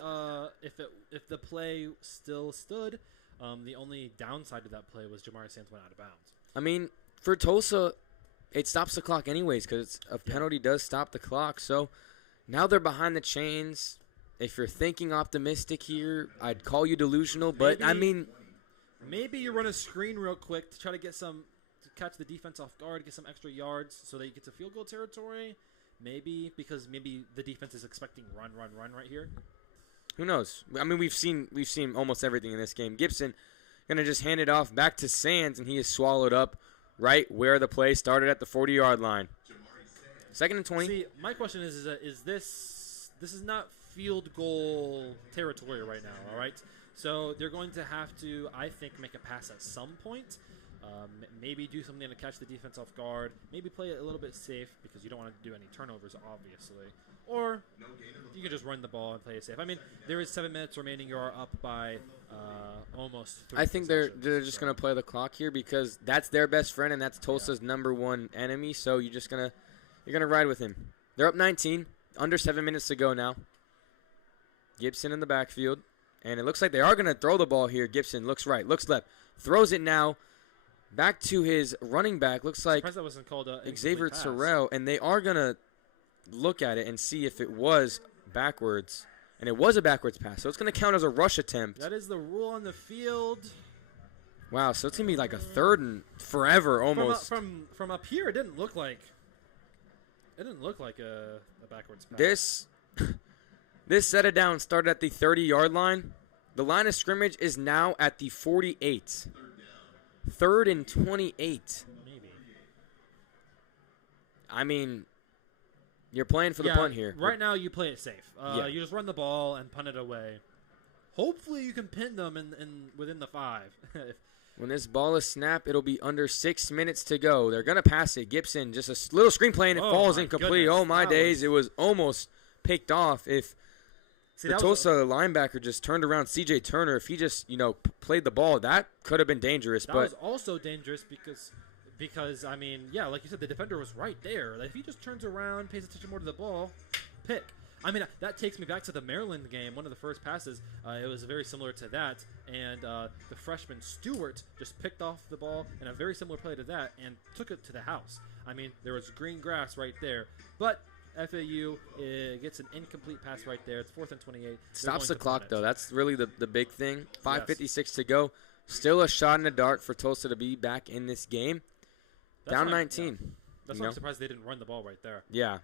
if the play still stood, the only downside to that play was Jamari Sands went out of bounds. I mean, for Tulsa, it stops the clock anyways because a penalty does stop the clock. So now they're behind the chains. If you're thinking optimistic here, I'd call you delusional. But I mean, maybe you run a screen real quick to try to catch the defense off guard, get some extra yards so that you get to field goal territory. Maybe because maybe the defense is expecting run right here. Who knows? I mean, we've seen almost everything in this game. Gibson gonna just hand it off back to Sands, and he is swallowed up right where the play started at the 40-yard line. 2nd and 20. See, my question is this is not field goal territory right now, all right? So they're going to have to, I think, make a pass at some point. Maybe do something to catch the defense off guard. Maybe play it a little bit safe because you don't want to do any turnovers, obviously. Or you can just run the ball and play it safe. I mean, there is 7 minutes remaining. You are up by almost 3 I think they're just going to play the clock here because that's their best friend and that's Tulsa's number one enemy. So you're going to ride with him. They're up 19, under 7 minutes to go now. Gibson in the backfield. And it looks like they are going to throw the ball here. Gibson looks right, looks left, throws it now. Back to his running back. Looks like that wasn't called Xavier Terrell, and they are going to look at it and see if it was backwards. And it was a backwards pass, so it's going to count as a rush attempt. That is the rule on the field. Wow, so it's going to be like a 3rd and forever almost. From up here, it didn't look like a backwards pass. This set it down started at the 30-yard line. The line of scrimmage is now at the 48. 3rd and 28. Maybe. I mean, you're playing for the punt here. Right now, you play it safe. You just run the ball and punt it away. Hopefully, you can pin them within the 5. When this ball is snapped, it'll be under 6 minutes to go. They're going to pass it. Gibson, just a little screen play, and it falls incomplete. Goodness, oh, my days. It was almost picked off. If the Tulsa linebacker just turned around C.J. Turner, if he just, played the ball, that could have been dangerous. That was also dangerous because, I mean, yeah, like you said, the defender was right there. Like, if he just turns around, pays attention more to the ball, pick. I mean, that takes me back to the Maryland game, one of the first passes. It was very similar to that, and the freshman Stewart just picked off the ball in a very similar play to that and took it to the house. I mean, there was green grass right there, but FAU gets an incomplete pass right there. It's 4th and 28. Stops the clock, though. That's really the big thing. 5:56 to go. Still a shot in the dark for Tulsa to be back in this game. Down 19. Yeah. That's why I'm surprised they didn't run the ball right there. Yeah.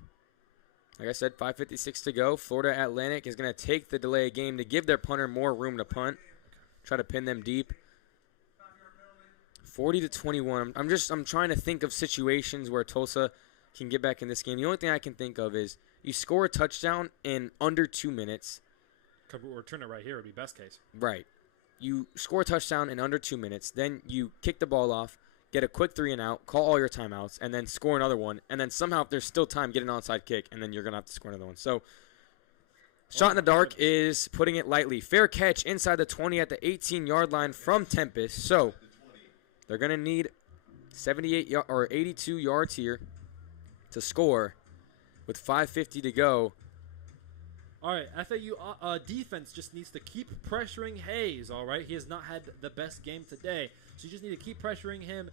Like I said, 5:56 to go. Florida Atlantic is going to take the delay game to give their punter more room to punt. Try to pin them deep. 40-21. I'm trying to think of situations where Tulsa can get back in this game. The only thing I can think of is you score a touchdown in under 2 minutes. Return it right here would be best case. Right. You score a touchdown in under 2 minutes. Then you kick the ball off, get a quick 3 and out, call all your timeouts, and then score another one. And then somehow, if there's still time, get an onside kick, and then you're going to have to score another one. So Shot in the dark is putting it lightly. Fair catch inside the 20 at the 18-yard line from Tempest. So they're going to need 82 yards here to score with 5:50 to go. All right, FAU defense just needs to keep pressuring Hayes, all right? He has not had the best game today, so you just need to keep pressuring him,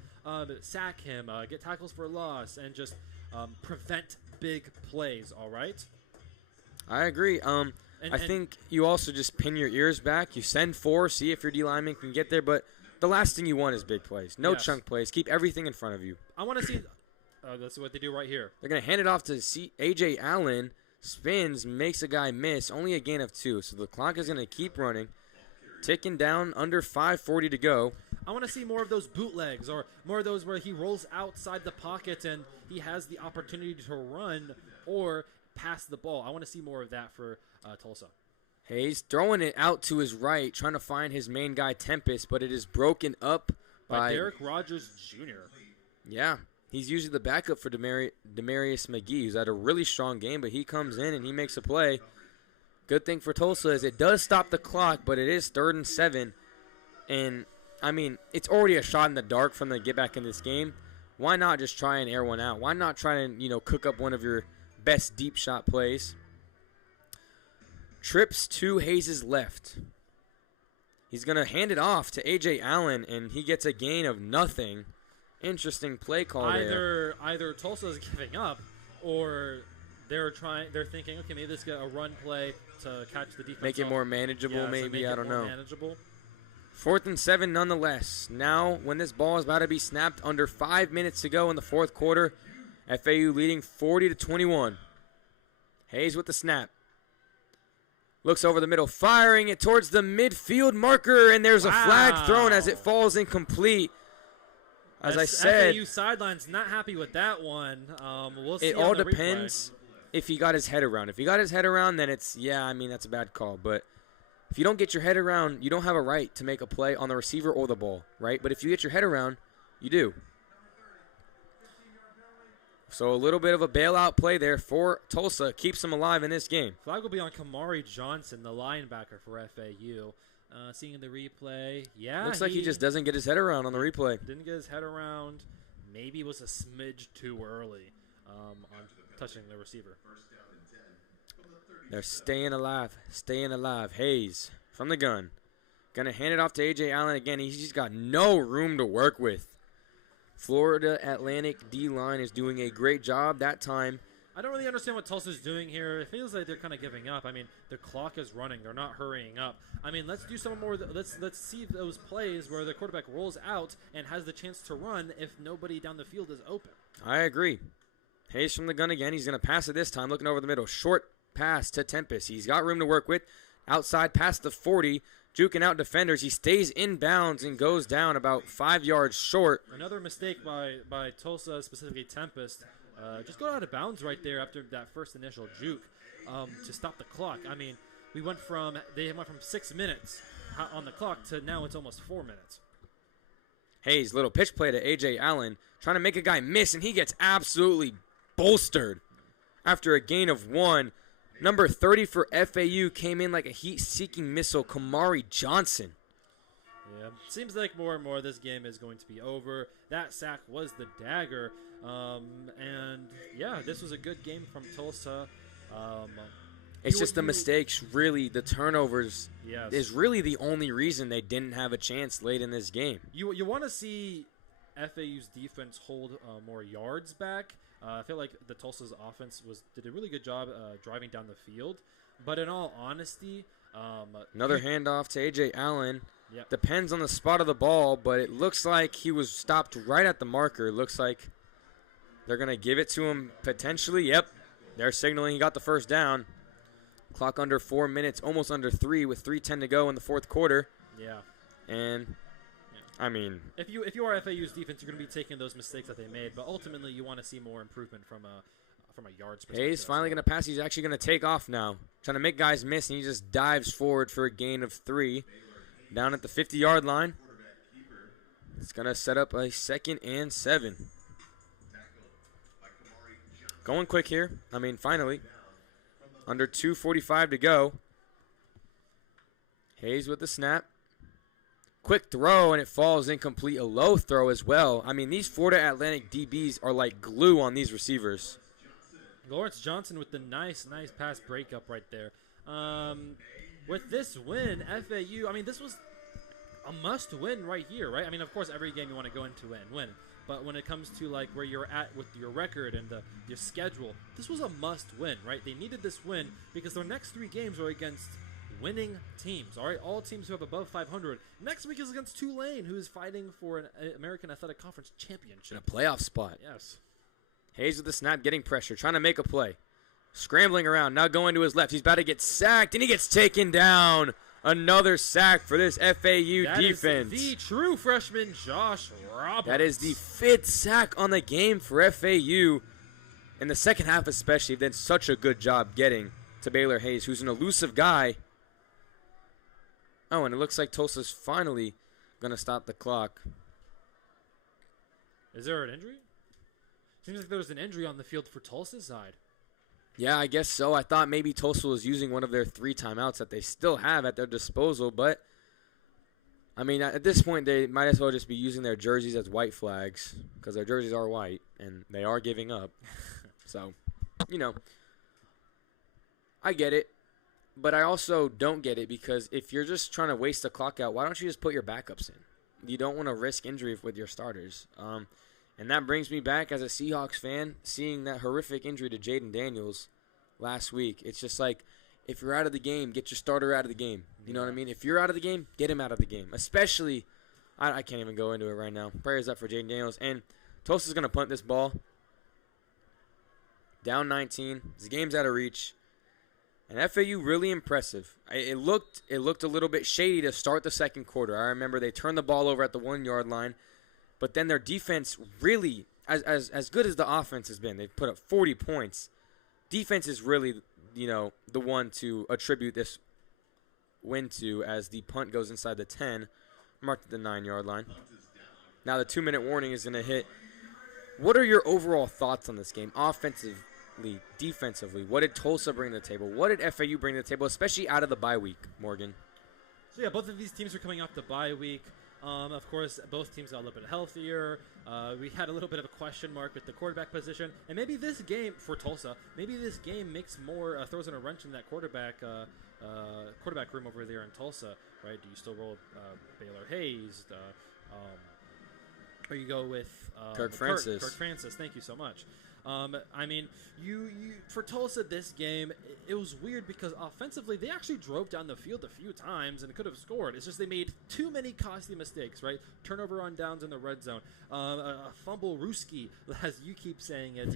sack him, get tackles for loss, and just prevent big plays, all right? I agree. I think you also just pin your ears back. You send 4, see if your D lineman can get there, but the last thing you want is big plays. No chunk plays. Keep everything in front of you. I want to see that's what they do right here. They're going to hand it off to A.J. Allen. Spins, makes a guy miss, only a gain of 2. So the clock is going to keep running, ticking down under 5:40 to go. I want to see more of those bootlegs or more of those where he rolls outside the pocket and he has the opportunity to run or pass the ball. I want to see more of that for Tulsa. Hayes throwing it out to his right, trying to find his main guy, Tempest, but it is broken up by Derek Rogers Jr. Yeah. He's usually the backup for Demarius McGee, who's had a really strong game, but he comes in and he makes a play. Good thing for Tulsa is it does stop the clock, but it is 3rd and 7. And, I mean, it's already a shot in the dark from the get back in this game. Why not just try and air one out? Why not try and, cook up one of your best deep shot plays? Trips to Hayes' left. He's going to hand it off to A.J. Allen, and he gets a gain of nothing. Interesting play call there. Either Tulsa is giving up, or they're thinking, okay, maybe this is a run play to catch the defense. Make it more manageable, maybe. I don't know. Manageable. 4th and 7, nonetheless. Now, when this ball is about to be snapped, under 5 minutes to go in the 4th quarter, FAU leading 40-21. Hayes with the snap. Looks over the middle, firing it towards the midfield marker, and there's a flag thrown as it falls incomplete. As I said, FAU sidelines not happy with that one. We'll see. It all depends if he got his head around. If he got his head around, then that's a bad call. But if you don't get your head around, you don't have a right to make a play on the receiver or the ball, right? But if you get your head around, you do. So a little bit of a bailout play there for Tulsa. Keeps him alive in this game. Flag will be on Kamari Johnson, the linebacker for FAU. Seeing the replay, looks like he just doesn't get his head around on the replay. Didn't get his head around. Maybe it was a smidge too early on touching the receiver. They're staying alive. Hayes from the gun. Going to hand it off to A.J. Allen again. He's just got no room to work with. Florida Atlantic D-line is doing a great job that time. I don't really understand what Tulsa's doing here. It feels like they're kind of giving up. I mean, the clock is running. They're not hurrying up. I mean, let's do some more. Let's see those plays where the quarterback rolls out and has the chance to run if nobody down the field is open. I agree. Hayes from the gun again. He's going to pass it this time, looking over the middle. Short pass to Tempest. He's got room to work with. Outside past the 40, juking out defenders. He stays in bounds and goes down about 5 yards short. Another mistake by Tulsa, specifically Tempest. Just go out of bounds right there after that first initial juke to stop the clock. I mean, they went from 6 minutes on the clock to now it's almost 4 minutes. Hayes, little pitch play to A.J. Allen, trying to make a guy miss, and he gets absolutely bolstered after a gain of 1. Number 30 for FAU came in like a heat-seeking missile, Kamari Johnson. Yeah, seems like more and more this game is going to be over. That sack was the dagger. And, yeah, this was a good game from Tulsa. It's just the mistakes, really, the turnovers is really the only reason they didn't have a chance late in this game. You want to see FAU's defense hold more yards back. I feel like the Tulsa's offense did a really good job driving down the field. But in all honesty, another handoff to A.J. Allen. Yep. Depends on the spot of the ball, but it looks like he was stopped right at the marker. It looks like they're going to give it to him potentially. Yep, they're signaling he got the first down. Clock under 4 minutes, almost under 3 with 3:10 to go in the 4th quarter. Yeah. And, I mean, if you are FAU's defense, you're going to be taking those mistakes that they made, but ultimately you want to see more improvement from a yards perspective. Hayes finally going to pass. He's actually going to take off now. Trying to make guys miss, and he just dives forward for a gain of 3. Down at the 50-yard line. It's going to set up a 2nd and 7. Going quick here. I mean, finally. Under 2:45 to go. Hayes with the snap. Quick throw, and it falls incomplete. A low throw as well. I mean, these Florida Atlantic DBs are like glue on these receivers. Lawrence Johnson with the nice pass breakup right there. With this win, FAU, I mean, this was a must-win right here, right? I mean, of course, every game you want to go into and win. But when it comes to, like, where you're at with your record and your schedule, this was a must-win, right? They needed this win because their next 3 games are against winning teams, all right? All teams who have above 500. Next week is against Tulane, who is fighting for an American Athletic Conference championship. In a playoff spot. Yes. Hayes with the snap, getting pressure, trying to make a play. Scrambling around, now going to his left. He's about to get sacked, and he gets taken down. Another sack for this FAU defense. That is the true freshman, Josh Roberts. That is the 5th sack on the game for FAU. In the second half especially, they've done such a good job getting to Baylor Hayes, who's an elusive guy. Oh, and it looks like Tulsa's finally going to stop the clock. Is there an injury? Seems like there's an injury on the field for Tulsa's side. Yeah, I guess so. I thought maybe Tulsa was using one of their 3 timeouts that they still have at their disposal, but I mean, at this point, they might as well just be using their jerseys as white flags because their jerseys are white and they are giving up. So, you know, I get it, but I also don't get it because if you're just trying to waste the clock out, why don't you just put your backups in? You don't want to risk injury with your starters. And that brings me back as a Seahawks fan, seeing that horrific injury to Jaden Daniels last week. It's just like, if you're out of the game, get your starter out of the game. You know what I mean? If you're out of the game, get him out of the game. Especially, I can't even go into it right now. Prayers up for Jaden Daniels. And Tulsa's going to punt this ball. Down 19. This game's out of reach. And FAU really impressive. It looked a little bit shady to start the second quarter. I remember they turned the ball over at the 1-yard line. But then their defense really, as good as the offense has been, they've put up 40 points. Defense is really, you know, the one to attribute this win to as the punt goes inside the 10, marked at the 9-yard line. Now the 2-minute warning is going to hit. What are your overall thoughts on this game, offensively, defensively? What did Tulsa bring to the table? What did FAU bring to the table, especially out of the bye week, Morgan? So, yeah, both of these teams are coming off the bye week. Of course, both teams got a little bit healthier. We had a little bit of a question mark with the quarterback position. And maybe this game, for Tulsa, maybe this game makes more, throws in a wrench in that quarterback room over there in Tulsa, right? Do you still roll Baylor Hayes? Or you go with Kirk Francis. Kirk Francis, thank you so much. I mean, you for Tulsa this game, it was weird because offensively they actually drove down the field a few times and could have scored. It's just they made too many costly mistakes, right? Turnover on downs in the red zone, a fumble Ruski, as you keep saying it,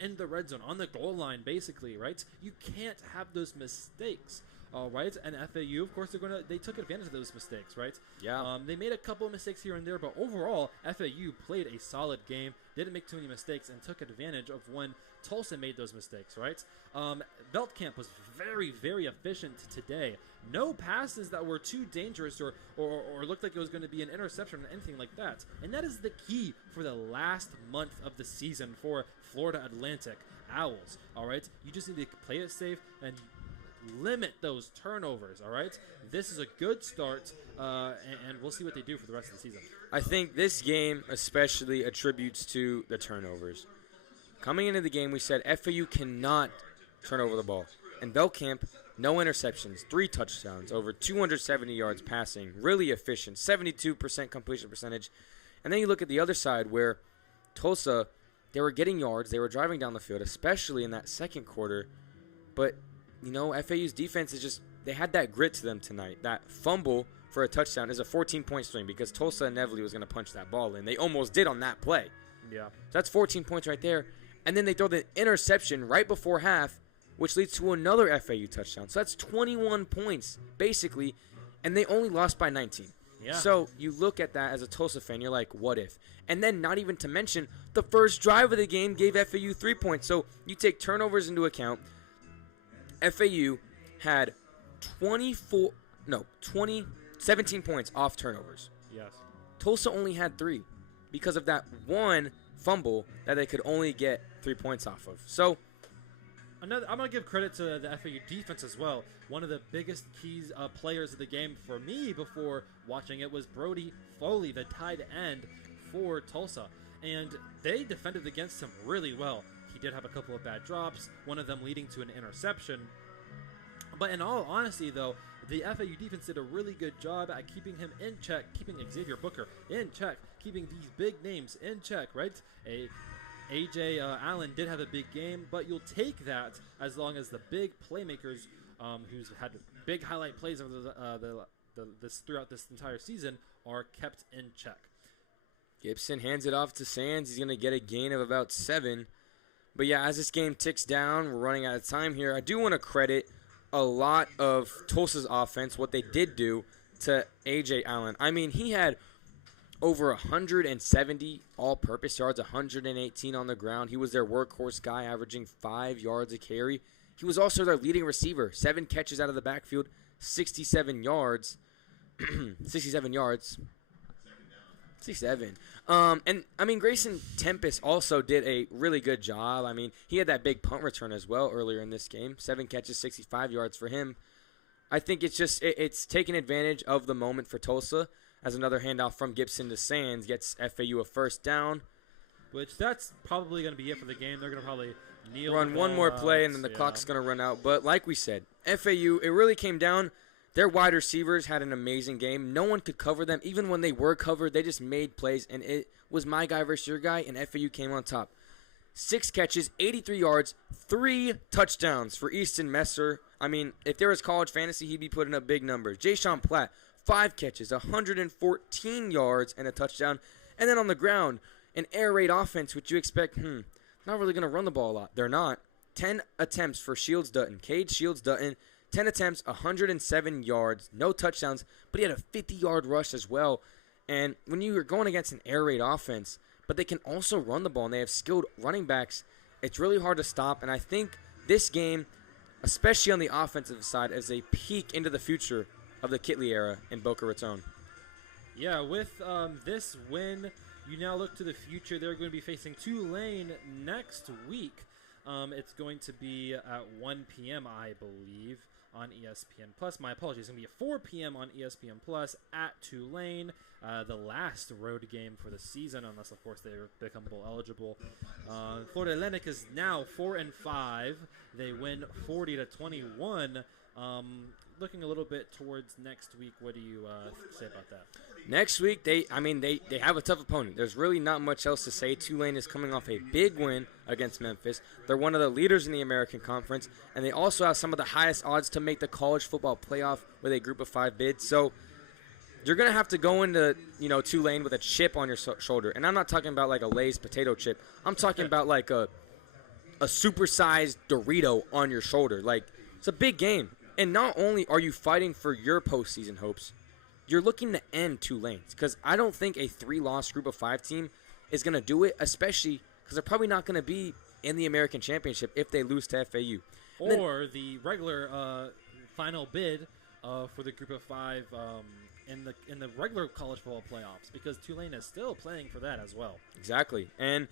in the red zone on the goal line, basically, right? You can't have those mistakes. All right, and FAU, of course, they took advantage of those mistakes, right? Yeah. They made a couple of mistakes here and there, but overall, FAU played a solid game, didn't make too many mistakes, and took advantage of when Tulsa made those mistakes, right? Beltcamp was very, very efficient today. No passes that were too dangerous or looked like it was going to be an interception or anything like that. And that is the key for the last month of the season for Florida Atlantic Owls, all right? You just need to play it safe and limit those turnovers, all right? This is a good start, and we'll see what they do for the rest of the season. I think this game especially attributes to the turnovers. Coming into the game, we said FAU cannot turn over the ball. And Beltcamp, no interceptions, 3 touchdowns, over 270 yards passing, really efficient, 72% completion percentage. And then you look at the other side where Tulsa, they were getting yards, they were driving down the field, especially in that second quarter, but you know, FAU's defense is just, they had that grit to them tonight. That fumble for a touchdown is a 14-point swing because Tulsa inevitably was going to punch that ball in. They almost did on that play. Yeah. So that's 14 points right there. And then they throw the interception right before half, which leads to another FAU touchdown. So that's 21 points, basically, and they only lost by 19. Yeah. So you look at that as a Tulsa fan, you're like, what if? And then not even to mention, the first drive of the game gave FAU 3 points. So you take turnovers into account. FAU had 17 points off turnovers. Yes. Tulsa only had 3 because of that one fumble that they could only get 3 points off of. So I'm gonna give credit to the FAU defense as well. One of the biggest keys players of the game for me before watching it was Brody Foley, the tight end for Tulsa, and they defended against him really well. He did have a couple of bad drops, one of them leading to an interception. But in all honesty, though, the FAU defense did a really good job at keeping him in check, keeping Xavier Booker in check, keeping these big names in check, right? A.J. Allen did have a big game, but you'll take that as long as the big playmakers who's had big highlight plays over throughout this entire season are kept in check. Gibson hands it off to Sands. He's going to get a gain of about 7. But yeah, as this game ticks down, we're running out of time here. I do want to credit a lot of Tulsa's offense, what they did do to A.J. Allen. I mean, he had over 170 all-purpose yards, 118 on the ground. He was their workhorse guy, averaging 5 yards a carry. He was also their leading receiver, 7 catches out of the backfield, 67 yards. 67 yards. 67. And, I mean, Grayson Tempest also did a really good job. I mean, he had that big punt return as well earlier in this game. 7 catches, 65 yards for him. I think it's just it's taking advantage of the moment for Tulsa, as another handoff from Gibson to Sands gets FAU a first down. Which that's probably going to be it for the game. They're going to probably run one more play, and then the clock's going to run out. But like we said, FAU, it really came down. Their wide receivers had an amazing game. No one could cover them. Even when they were covered, they just made plays, and it was my guy versus your guy, and FAU came on top. 6 catches, 83 yards, 3 touchdowns for Easton Messer. I mean, if there was college fantasy, he'd be putting up big numbers. Ja'Shawn Platt, 5 catches, 114 yards, and a touchdown. And then on the ground, an air raid offense, which you expect, not really going to run the ball a lot. They're not. 10 attempts for Shields Dutton. Cade Shields Dutton, 10 attempts, 107 yards, no touchdowns, but he had a 50-yard rush as well. And when you are going against an air raid offense, but they can also run the ball, and they have skilled running backs, it's really hard to stop. And I think this game, especially on the offensive side, is a peek into the future of the Kitley era in Boca Raton. Yeah, with this win, you now look to the future. They're going to be facing Tulane next week. It's going to be at 1 p.m., I believe, on ESPN Plus. My apologies. It's going to be at 4 p.m. on ESPN Plus at Tulane, the last road game for the season, unless, of course, they become bowl eligible. Florida Atlantic is now 4-5. They win 40-21. Looking a little bit towards next week, what do you say about that? Next week, they have a tough opponent. There's really not much else to say. Tulane is coming off a big win against Memphis. They're one of the leaders in the American Conference, and they also have some of the highest odds to make the college football playoff with a group of 5 bid. So you're going to have to go into, Tulane with a chip on your shoulder. And I'm not talking about like a Lay's potato chip. I'm talking about like a supersized Dorito on your shoulder. Like, it's a big game. And not only are you fighting for your postseason hopes, you're looking to end Tulane's, because I don't think a 3-loss group of 5 team is going to do it, especially because they're probably not going to be in the American Championship if they lose to FAU. Or the regular final bid for the group of 5 in the regular college football playoffs, because Tulane is still playing for that as well. Exactly. And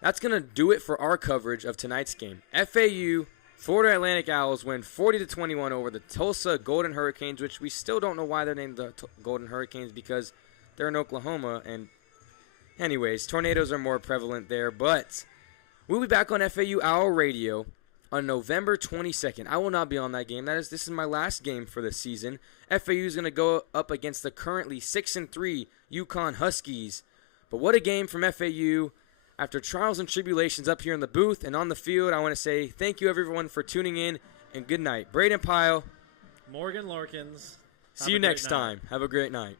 that's going to do it for our coverage of tonight's game. FAU Florida Atlantic Owls win 40-21 over the Tulsa Golden Hurricanes, which we still don't know why they're named the Golden Hurricanes, because they're in Oklahoma. And anyways, tornadoes are more prevalent there. But we'll be back on FAU Owl Radio on November 22nd. I will not be on that game. This is my last game for the season. FAU is going to go up against the currently 6-3 UConn Huskies. But what a game from FAU. After trials and tribulations up here in the booth and on the field, I want to say thank you, everyone, for tuning in, and good night. Brayden Pyle. Morgan Larkins. See you next time. Have a great night.